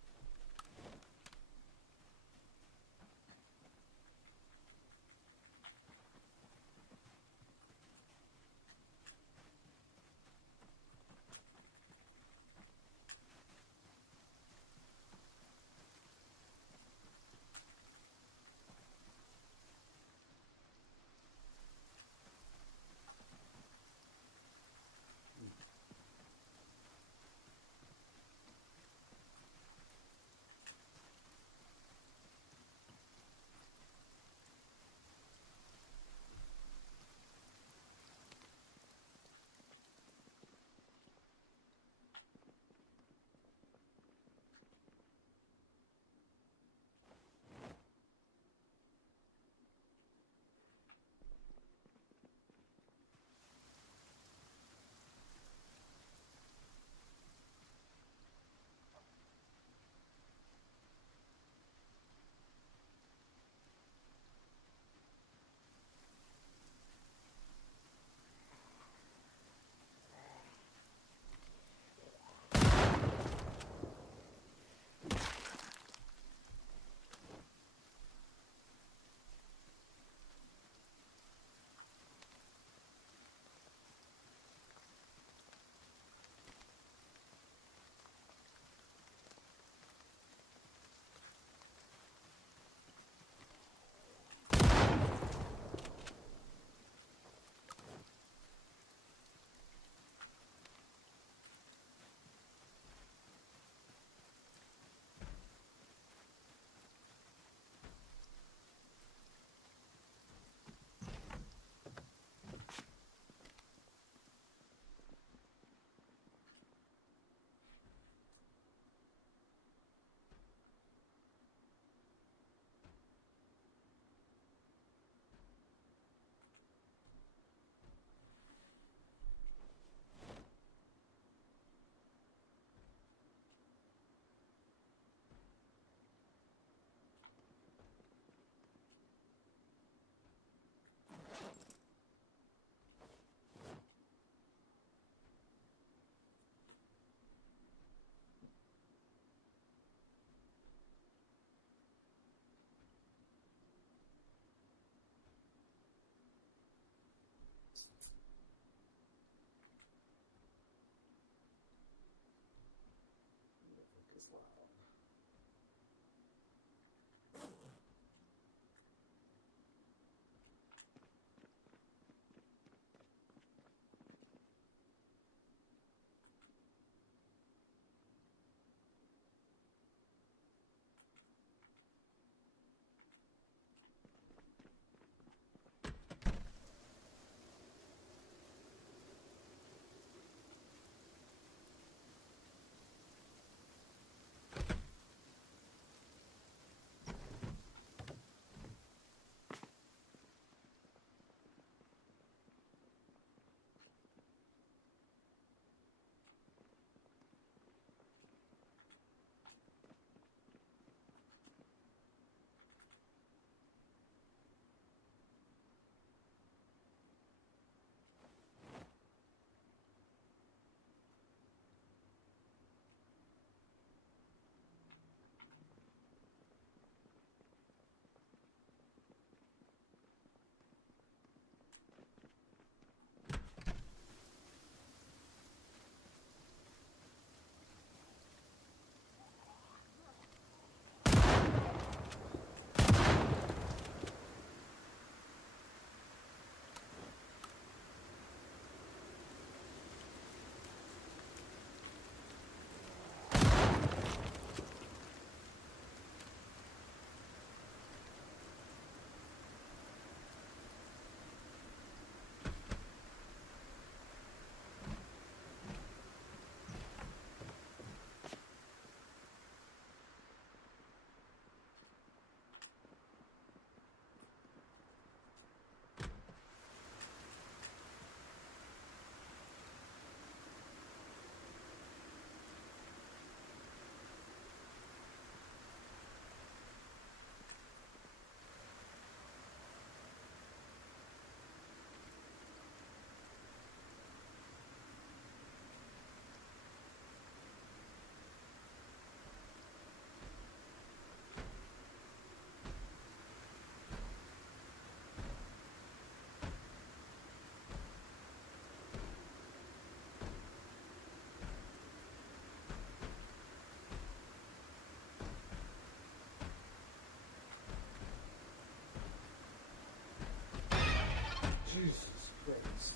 Jesus Christ.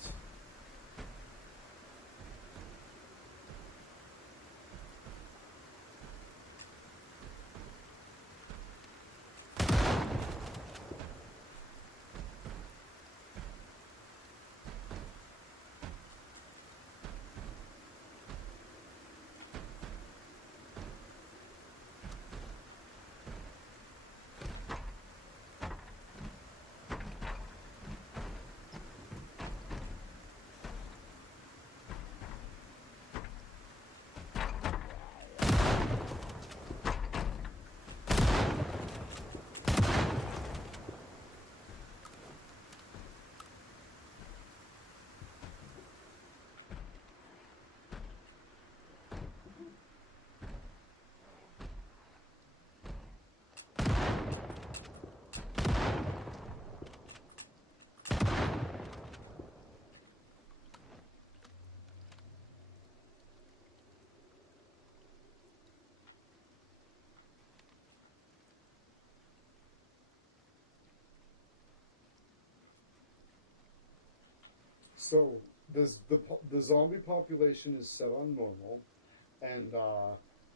So the zombie population is set on normal, and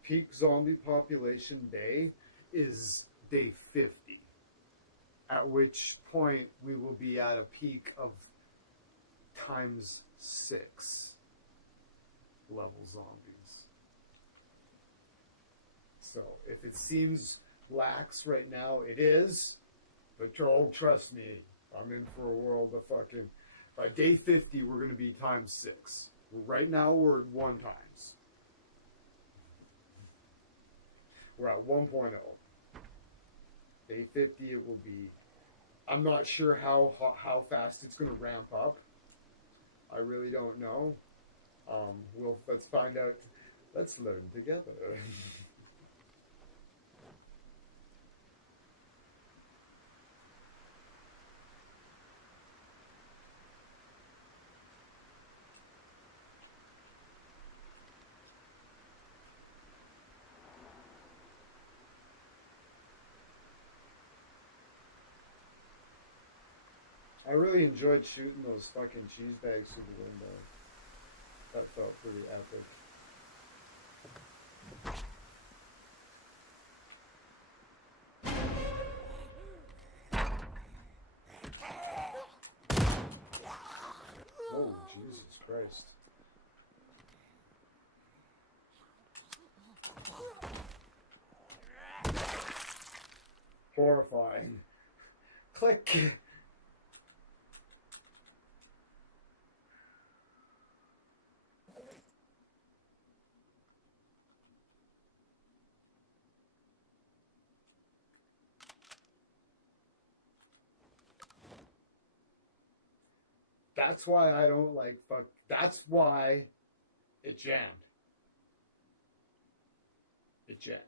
peak zombie population day is day 50. At which point we will be at a peak of times 6 level zombies. So if it seems lax right now, it is. But trust me, I'm in for a world of fucking. By day 50, we're going to be times 6. Right now, we're at 1 times. We're at 1.0. Day 50, it will be. I'm not sure how fast it's going to ramp up. I really don't know. Let's find out. Let's learn together. I really enjoyed shooting those fucking cheese bags through the window. That felt pretty epic. Oh, Jesus Christ. Horrifying. Click. That's why I don't like fuck. That's why it jammed. It jammed.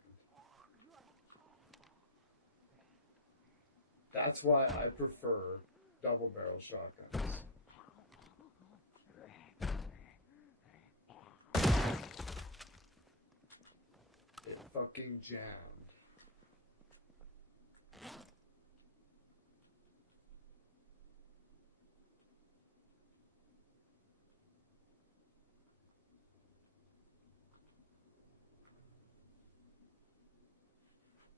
That's why I prefer double barrel shotguns. It fucking jammed.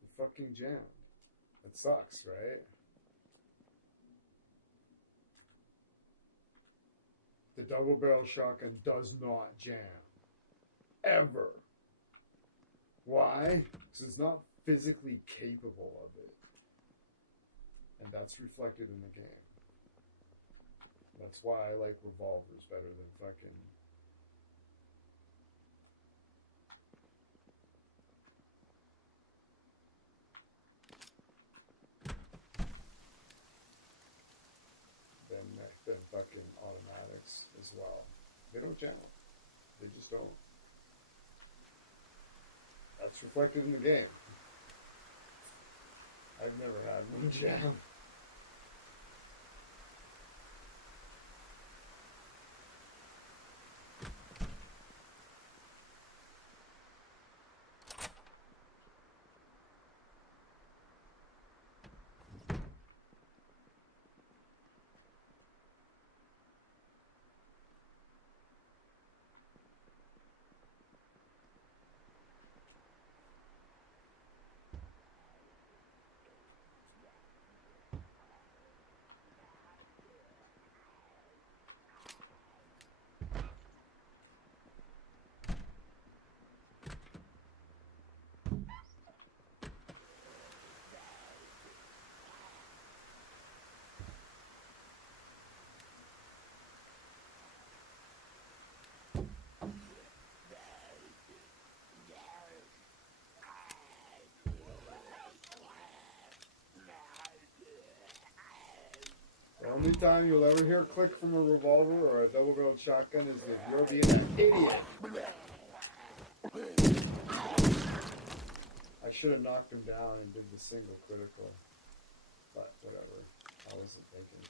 It fucking jammed. It sucks, right? The double barrel shotgun does not jam. Ever. Why? Because it's not physically capable of it. And that's reflected in the game. That's why I like revolvers better than fucking... than fucking automatics as well. They don't jam. They just don't. That's reflected in the game. I've never had one jam. only time you'll ever hear a click from a revolver or a double-barreled shotgun is if you're being an idiot. I should have knocked him down and did the single critical. But whatever. I wasn't thinking.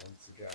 Once again.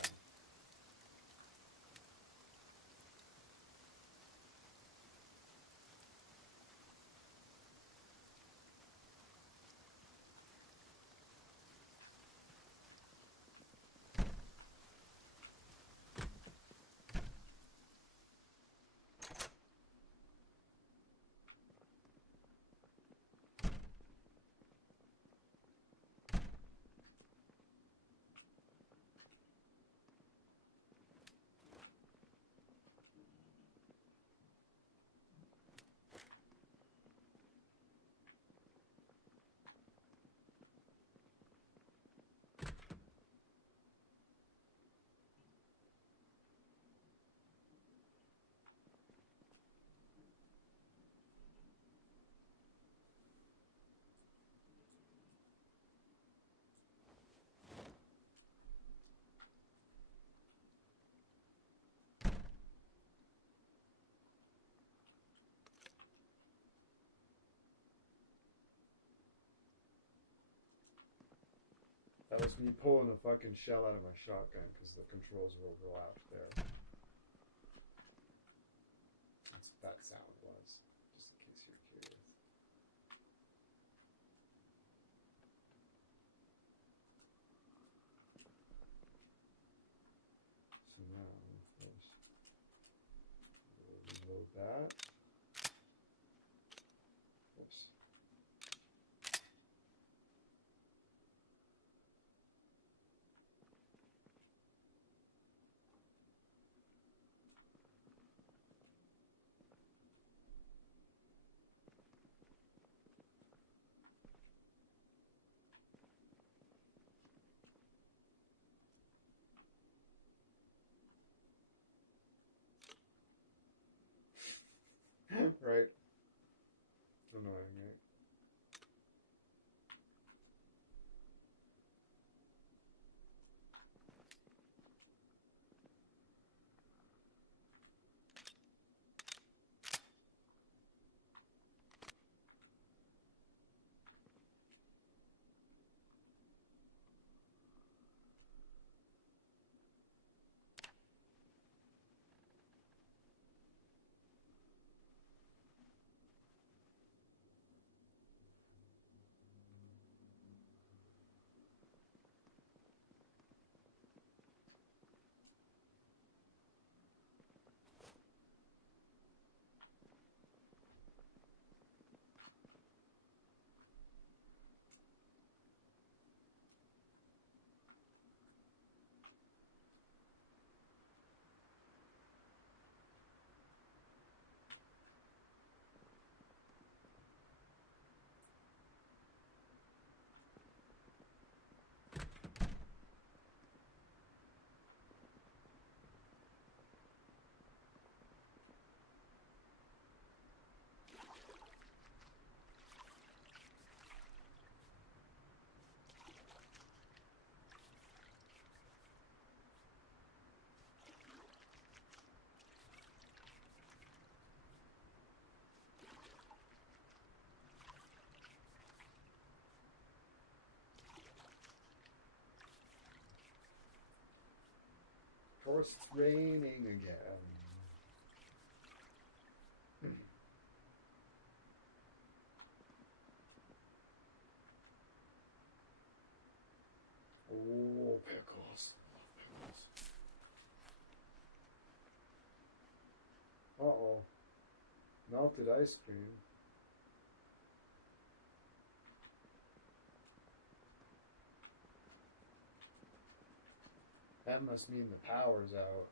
That was me pulling the fucking shell out of my shotgun because the controls were overlapped there. That's what that sound was, just in case you're curious. So now, first, we'll reload that. Oops. Right? Annoying, right? Of course, it's raining again. Oh, pickles. Uh-oh. Melted ice cream. That must mean the power's out.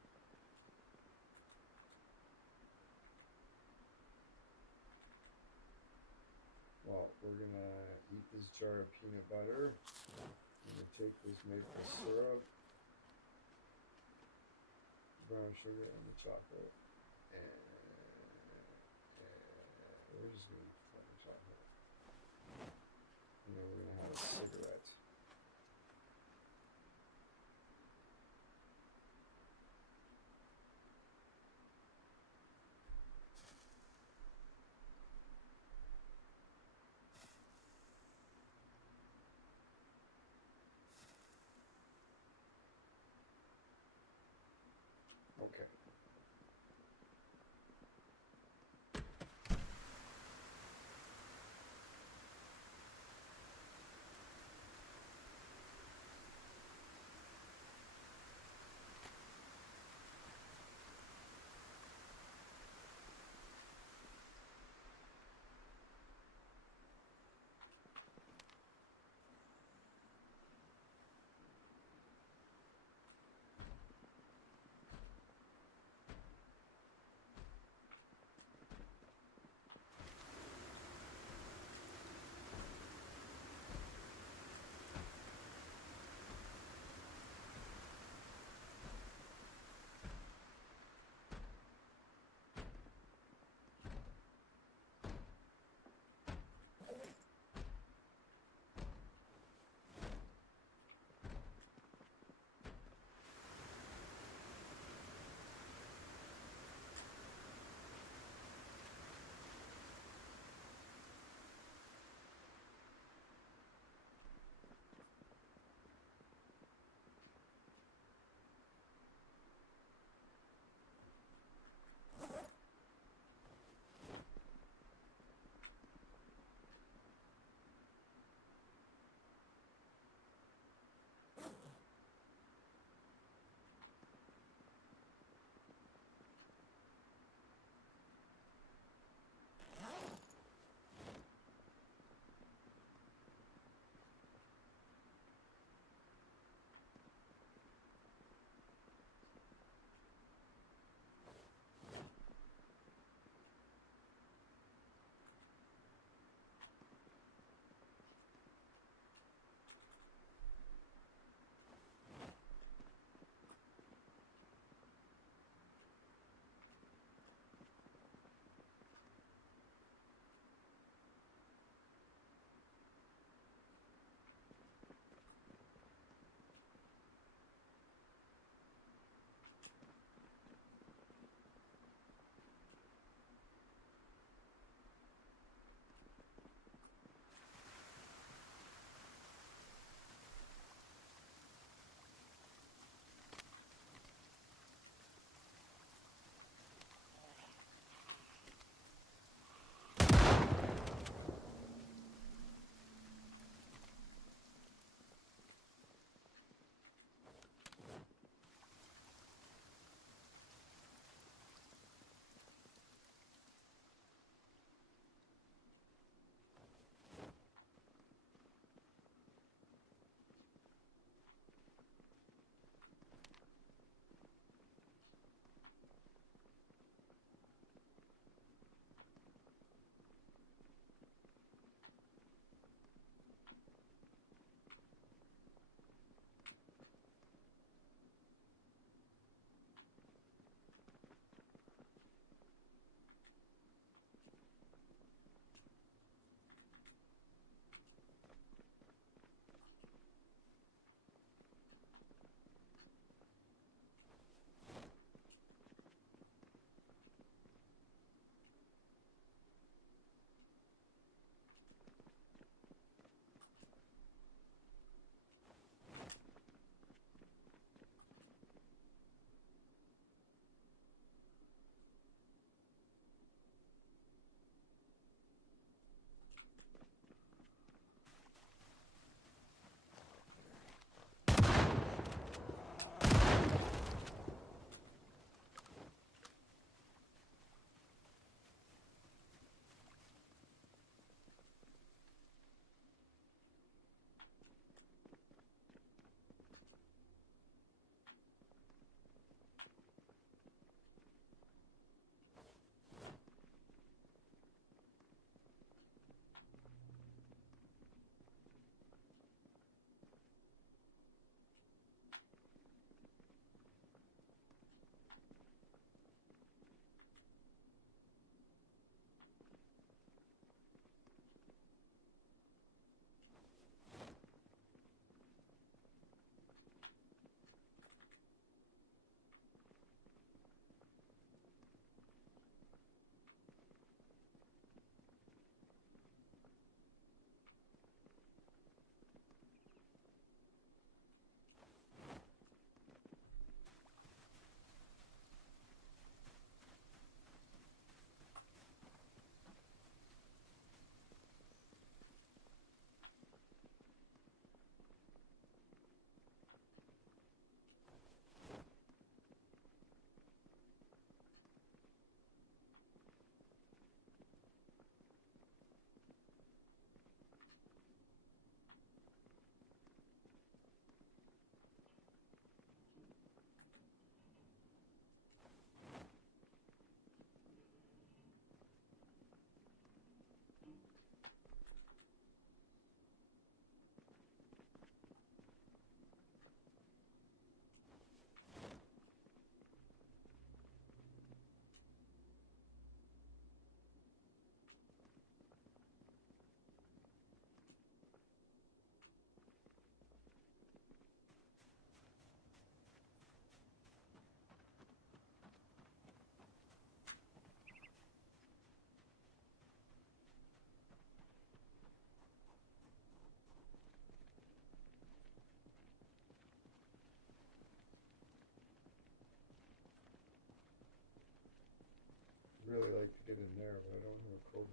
Well, we're gonna eat this jar of peanut butter. I'm gonna take this maple syrup, brown sugar, and the chocolate. And we're just gonna eat the chocolate. And then we're gonna have a cigarette.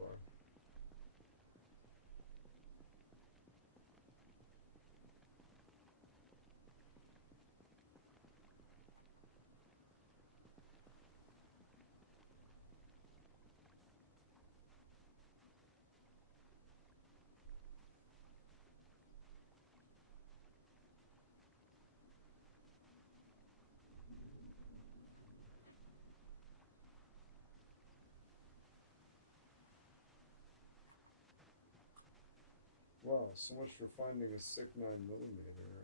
far. Wow, so much for finding a sick 9mm.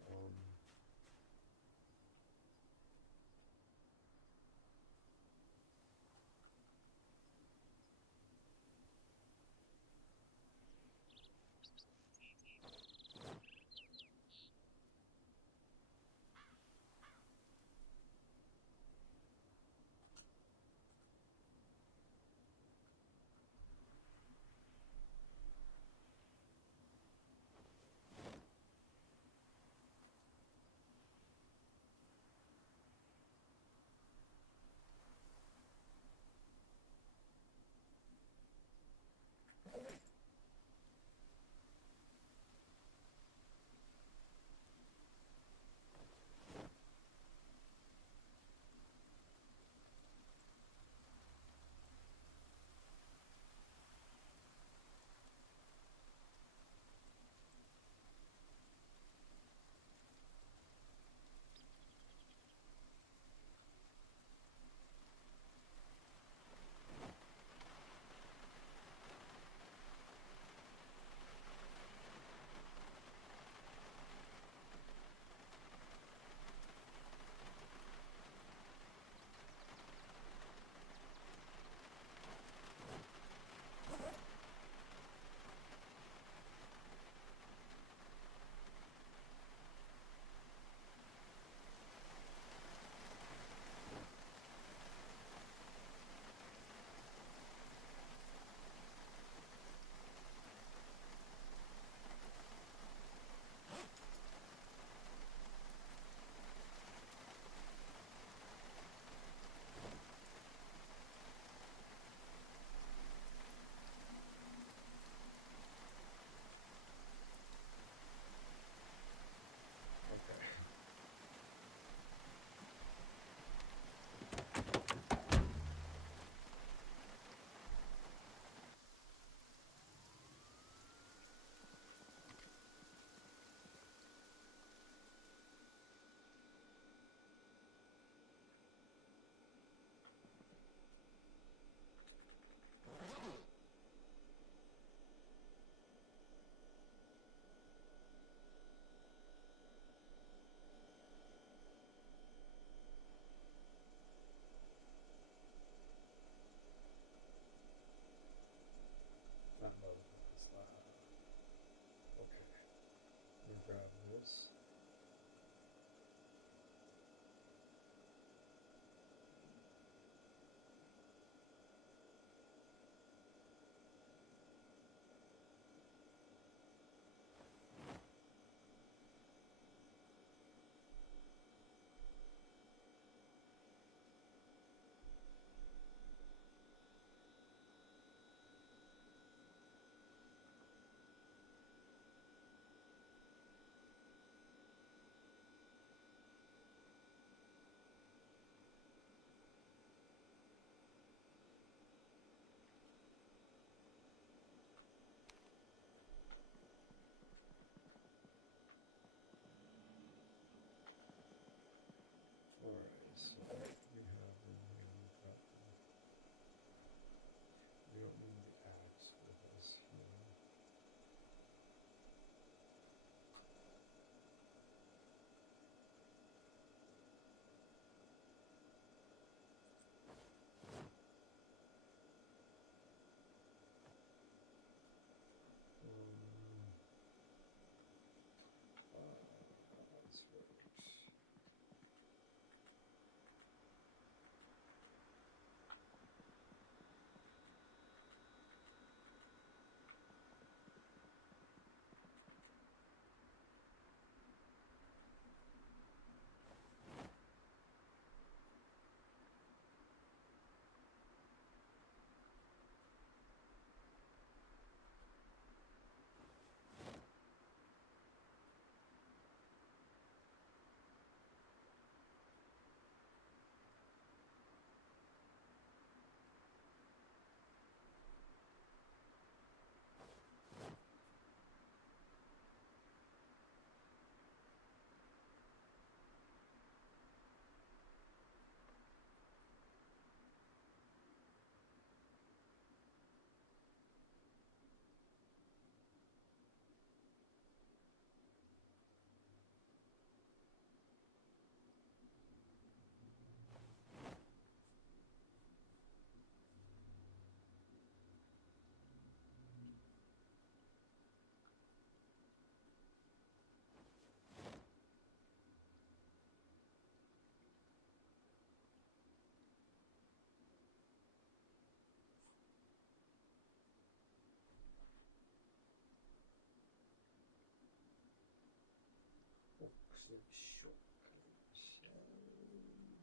Exit shortcut.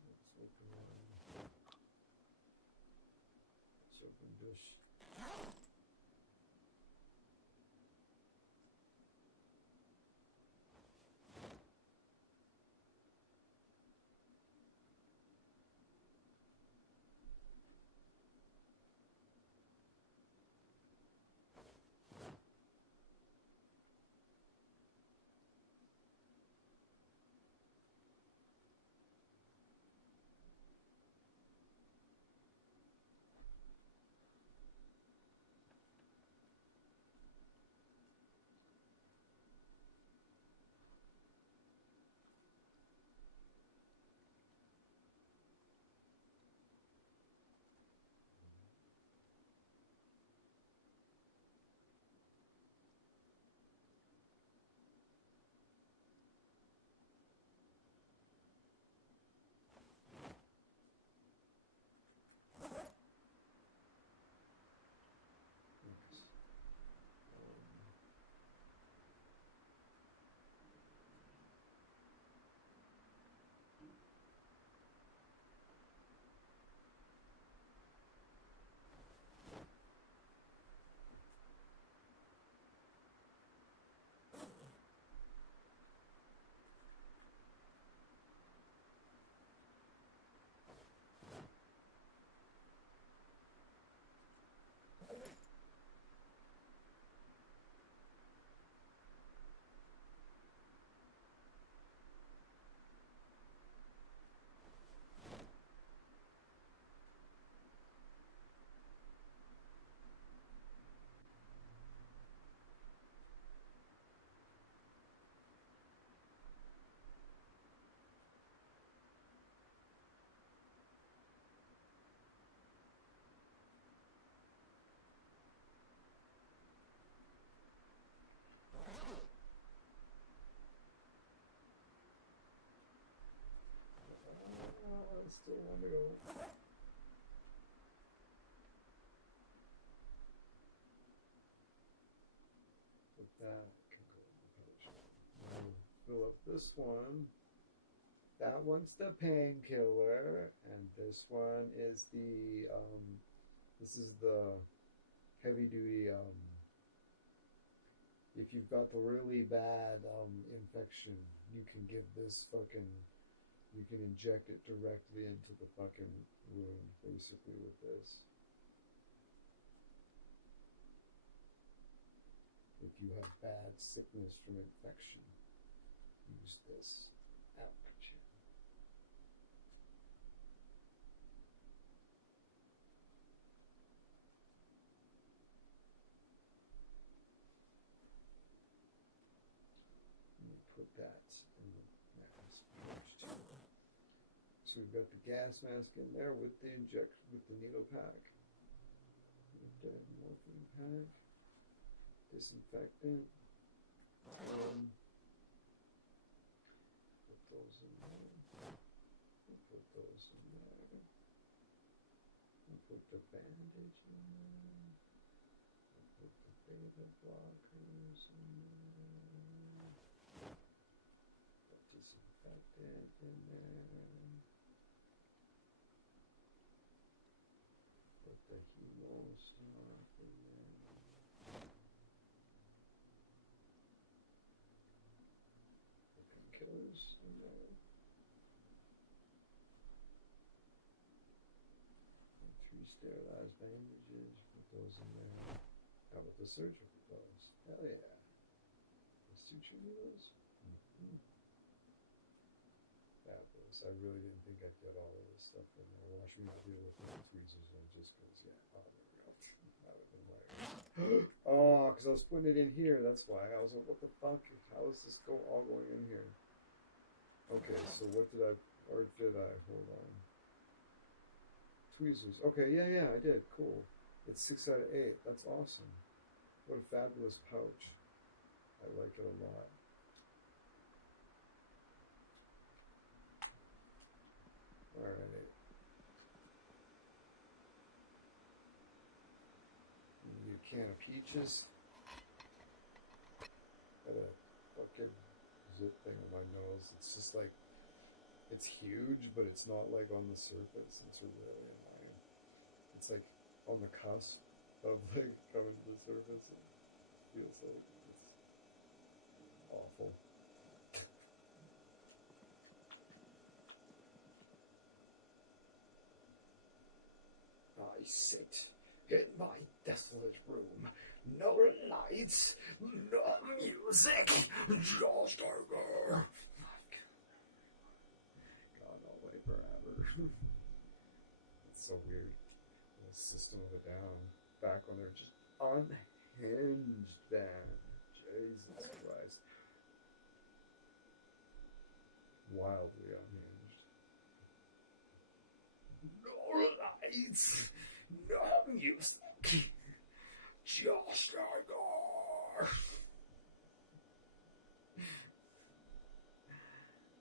Let's open Let's open this. I still want to go. But that can go in the pouch. Now fill up this one. That one's the painkiller, and this one is the this is the heavy duty if you've got the really bad infection, you can give this fucking, you can inject it directly into the fucking wound, basically, with this. If you have bad sickness from infection, use this. Ouch. Put that in the mask pouch too. So we've got the gas mask in there with the needle pack, with the morphine pack, disinfectant. Put those in there. Put those in there. Put the bandage in there. Put the beta blockers in there. Disinfectant in there. Put the hemo stuff in there. The painkillers in there. And 3 sterilized bandages. Put those in there. How about the surgical gloves? Hell yeah. The suture needles. Fabulous. I really didn't think I'd get all of this stuff in there. Watch me deal with the tweezers and just because, yeah. Oh, there we go. That would have been hilarious. Oh, because I was putting it in here. That's why. I was like, what the fuck? How is this all going in here? Okay, so what did I, or did I? Hold on. Tweezers. Okay, yeah, I did. Cool. It's 6 out of 8. That's awesome. What a fabulous pouch. I like it a lot. All right. Need a can of peaches. Got a fucking zip thing on my nose. It's just like, it's huge, but it's not like on the surface. It's really annoying. It's like on the cusp of like coming to the surface. It feels like it's awful. I sit in my desolate room. No lights, no music, just anger. Gone all the way forever. It's so weird. The System of a Down. Back when they're just unhinged band. Jesus Christ. Wildly unhinged. No lights, no music, just anger.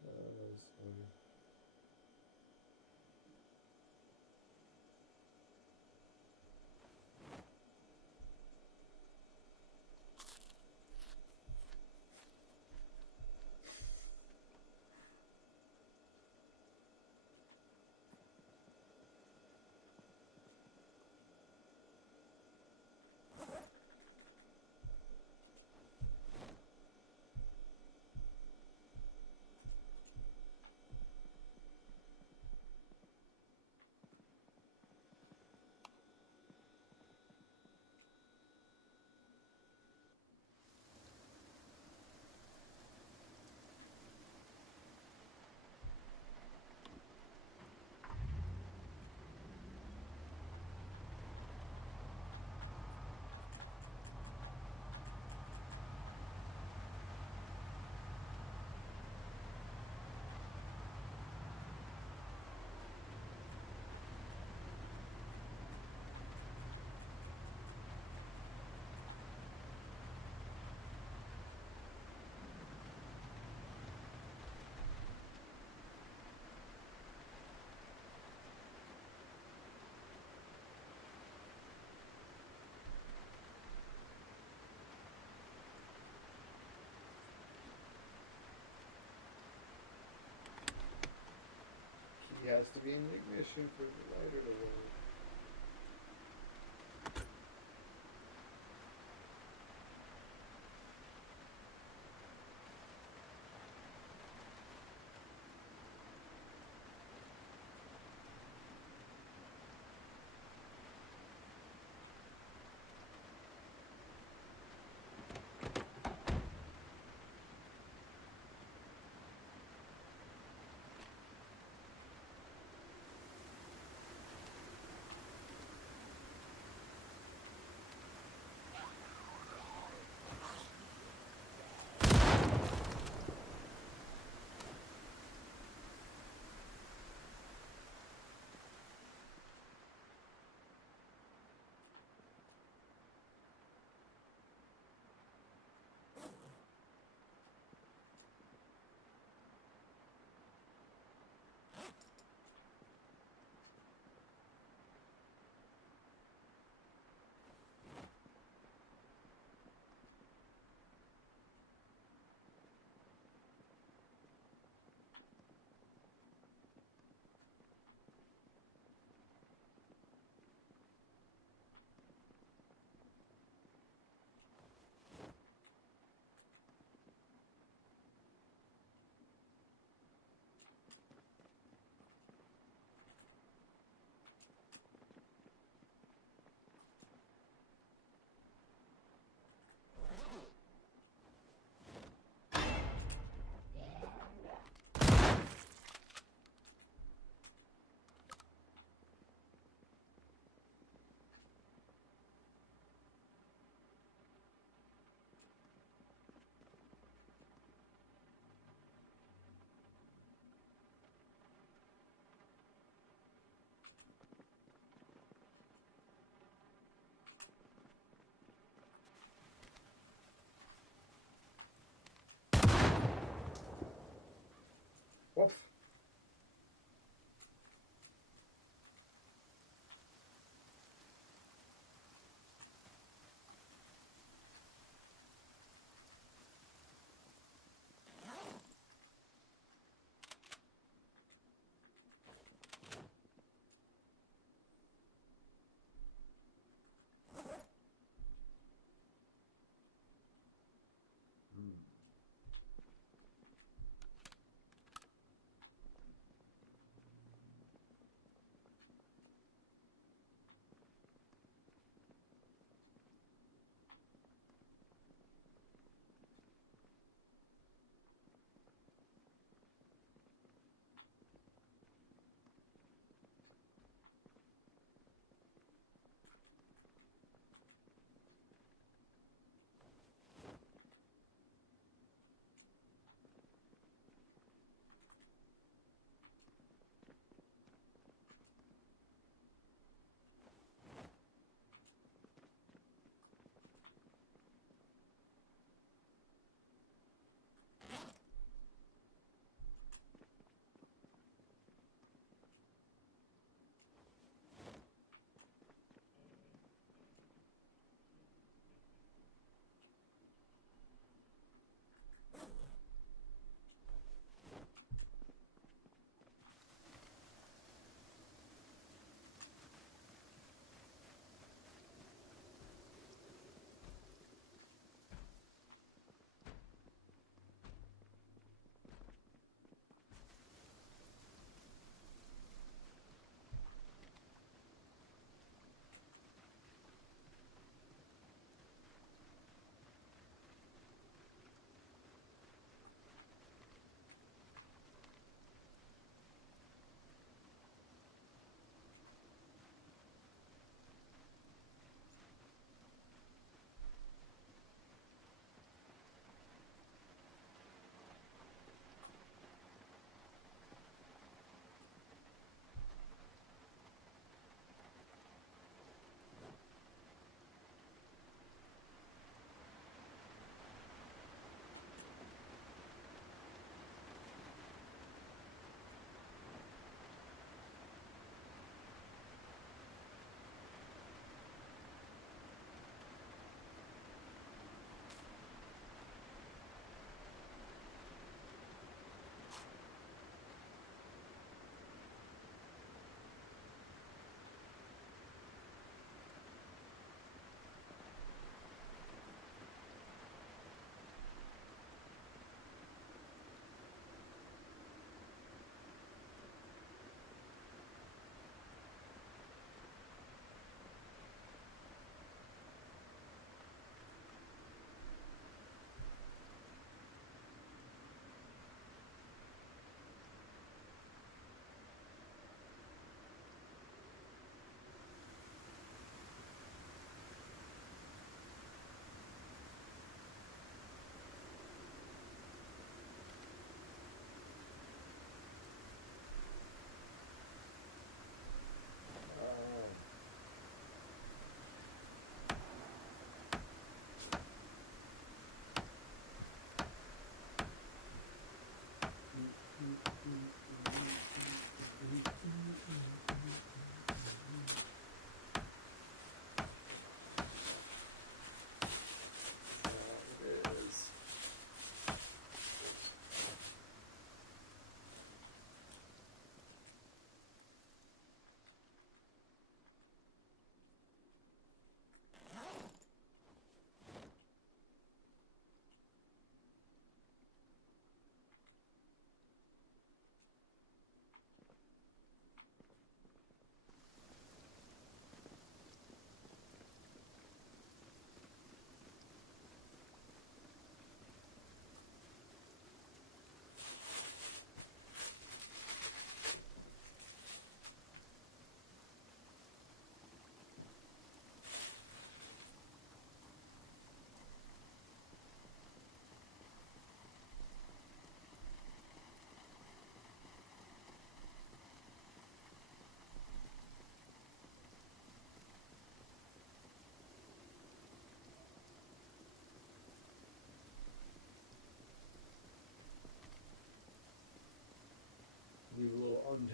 That was funny. He has to be in the ignition for the lighter to work.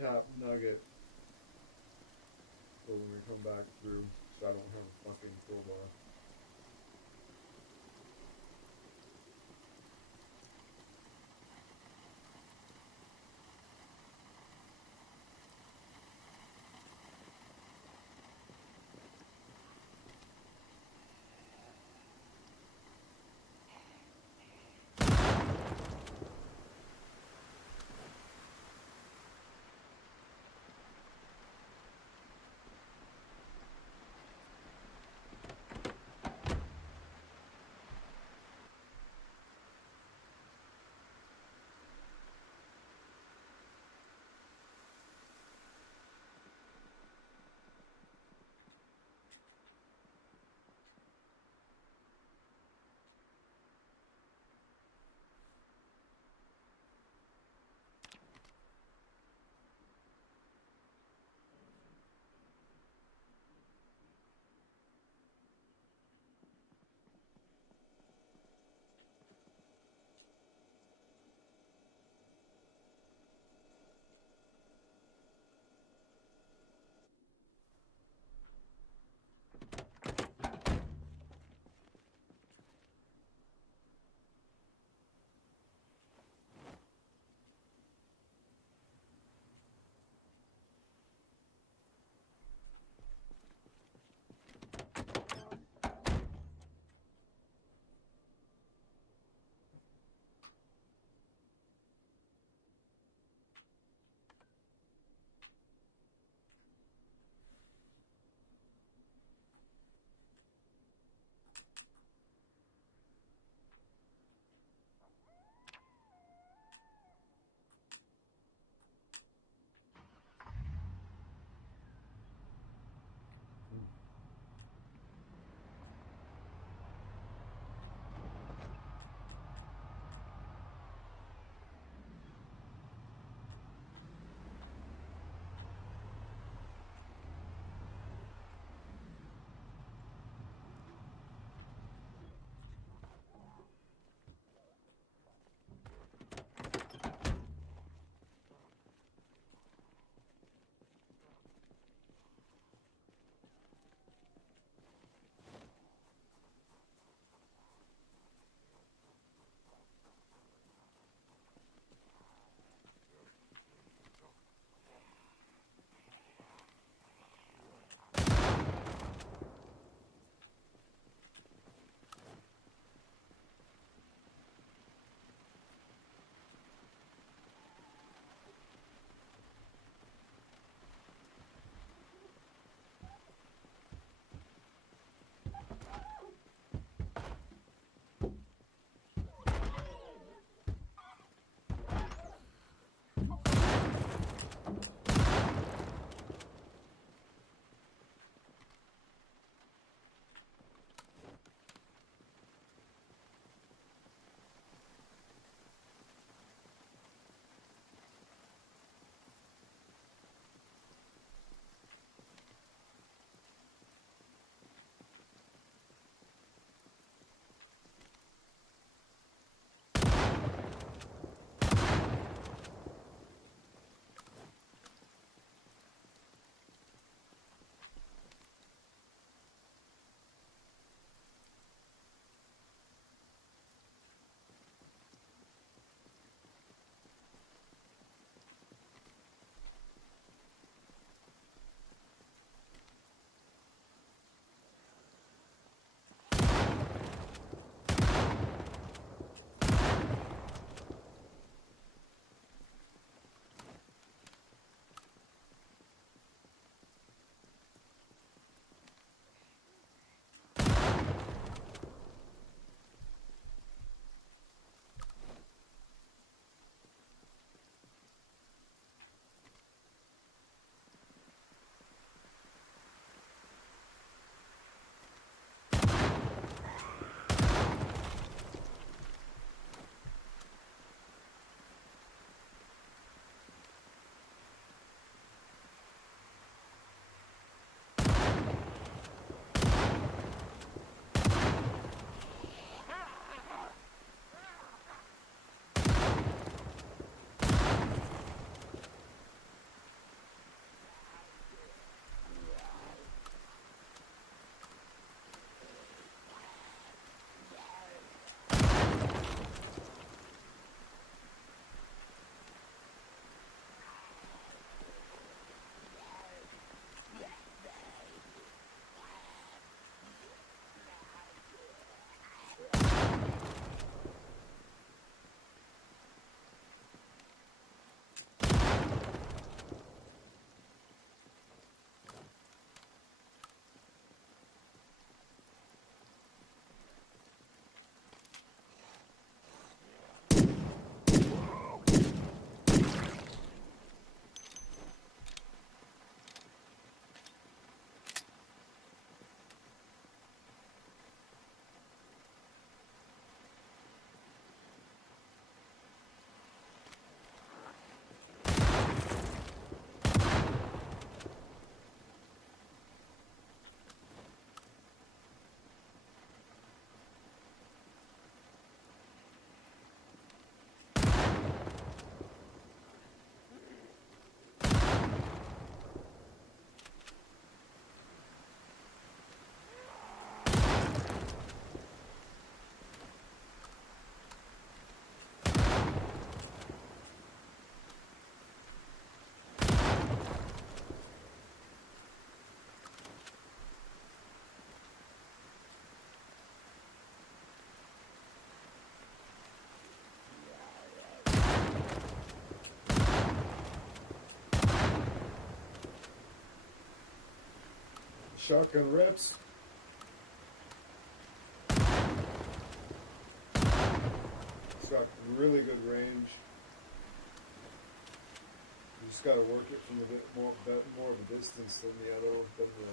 untap nugget for when we come back through, so I don't have a fucking crowbar. Shotgun rips. It's got really good range. You just got to work it from a bit more of a distance than the other. Than the,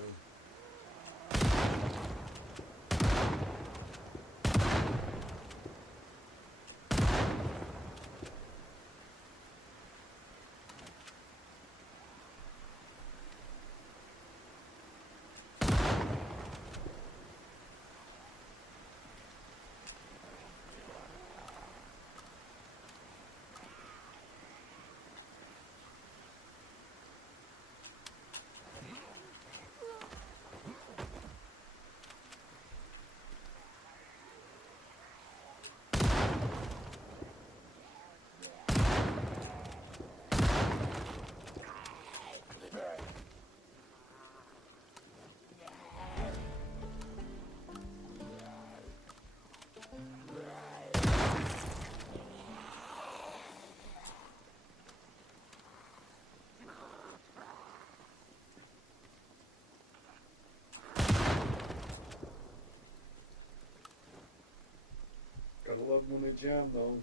gotta love when they jam though.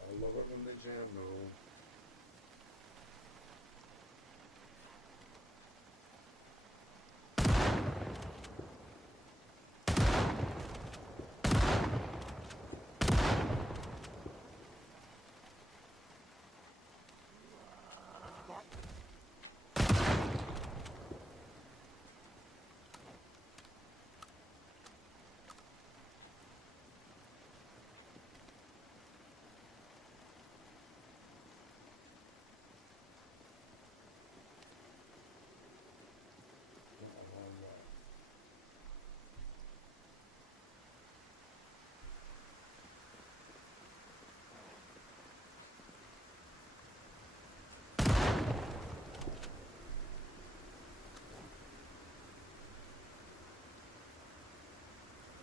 I love it when they jam though.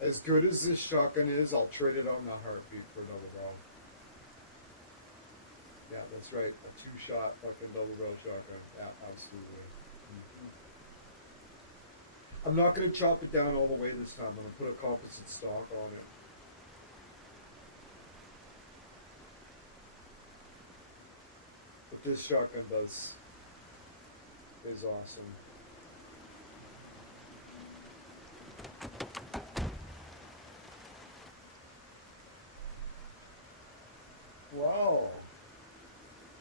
As good as this shotgun is, I'll trade it on a heartbeat for another ball. Yeah, that's right. A 2-shot fucking double barrel shotgun. Yeah, absolutely. I'm not going to chop it down all the way this time. I'm going to put a composite stock on it. What this shotgun does is awesome. Wow.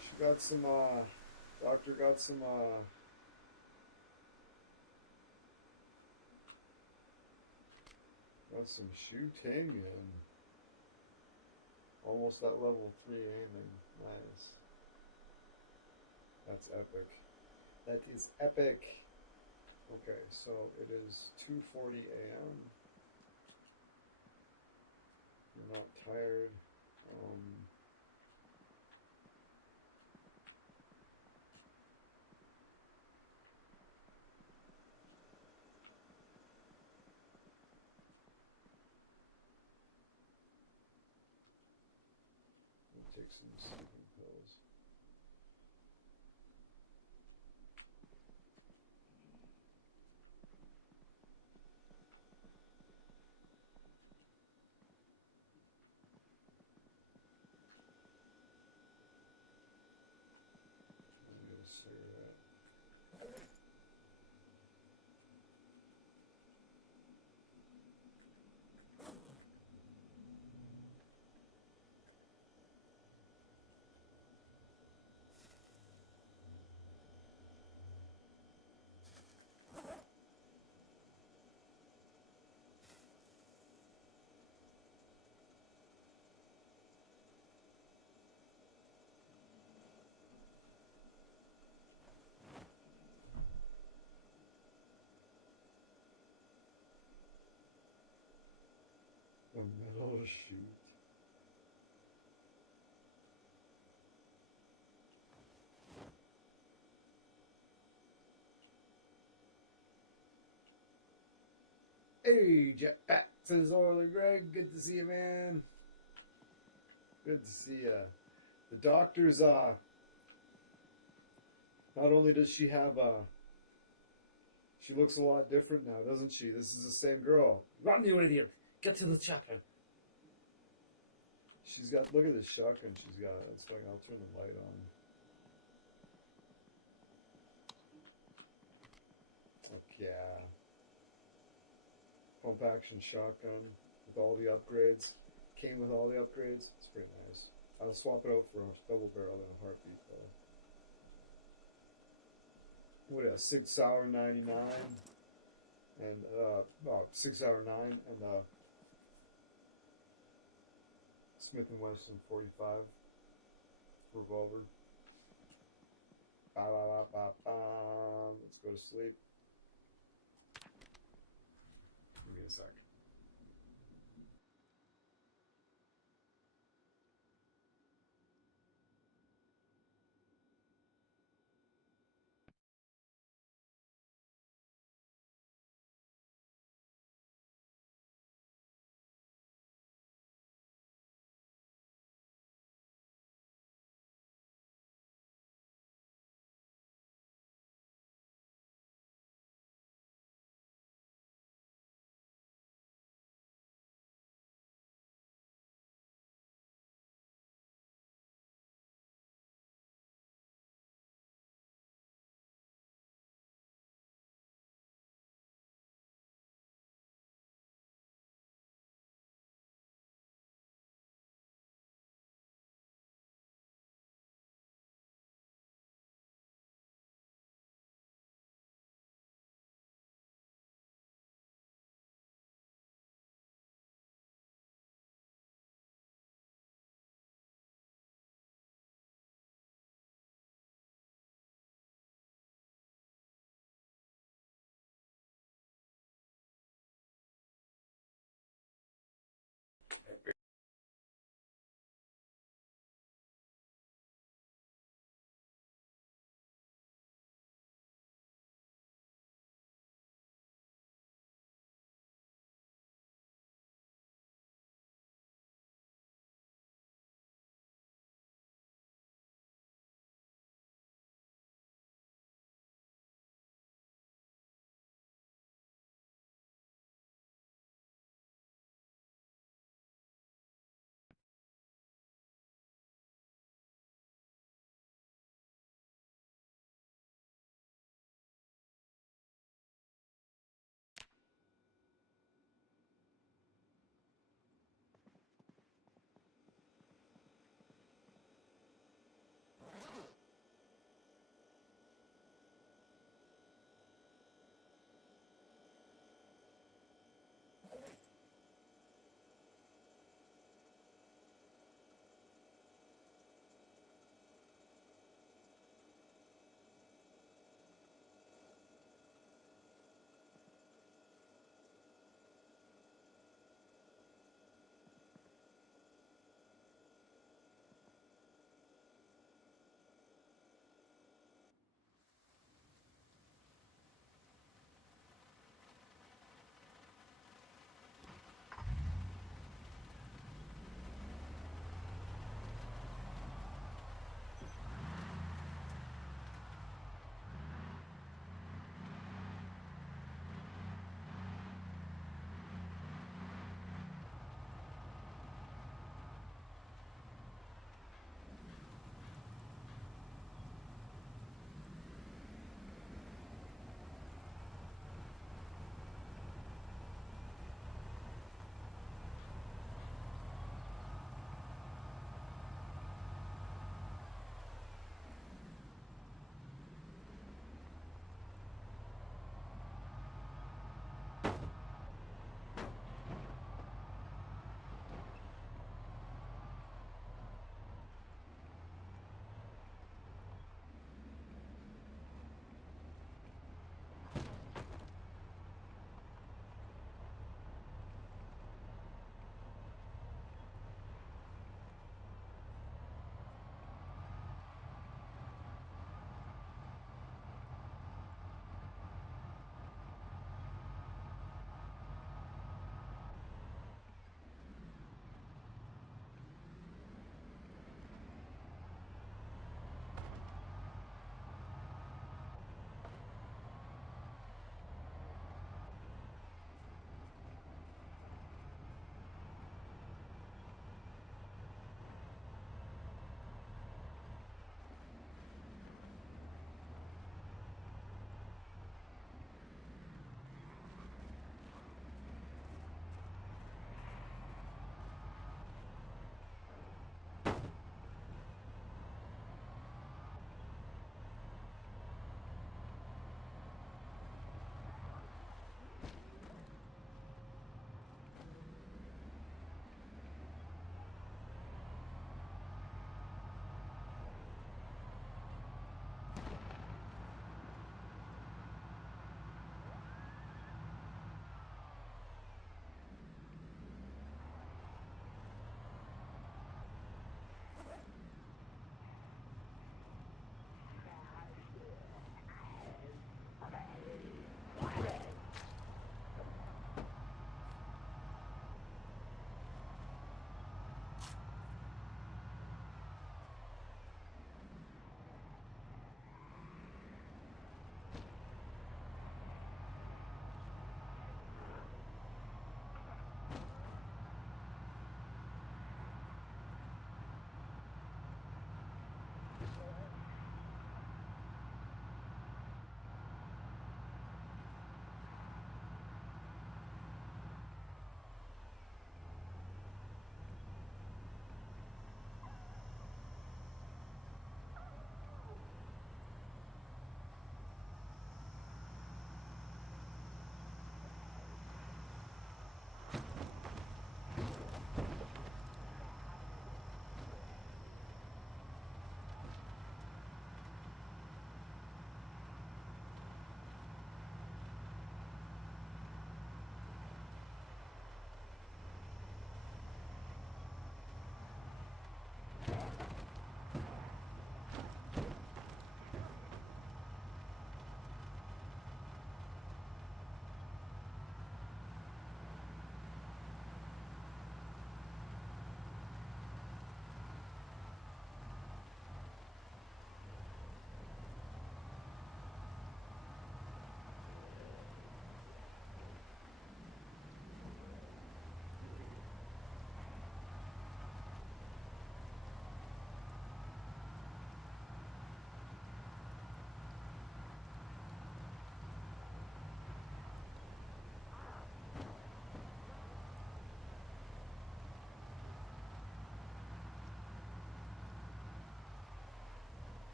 She got some, doctor got some, got some shooting and almost at level 3 aiming. Nice. That's epic. That is epic. Okay, so it is 2:40 a.m. I'm not tired. Take some sleeping pills. I'm gonna cigarette. A metal sheet. Hey, Jetpack, says Orler Greg. Good to see you, man. Good to see you. The doctor's, not only does she have, She looks a lot different now, doesn't she? This is the same girl. Run, you idiot! Get to the shotgun. She's got, look at this shotgun she's got. It's fine, I'll turn the light on. Look, yeah. Pump action shotgun with all the upgrades. Came with all the upgrades. It's pretty nice. I'll swap it out for a double barrel in a heartbeat though. What a 6 hour 99 and 6 hour 9 and Smith and Wesson 45 revolver. Ba, ba, ba, ba, ba. Let's go to sleep. Give me a sec.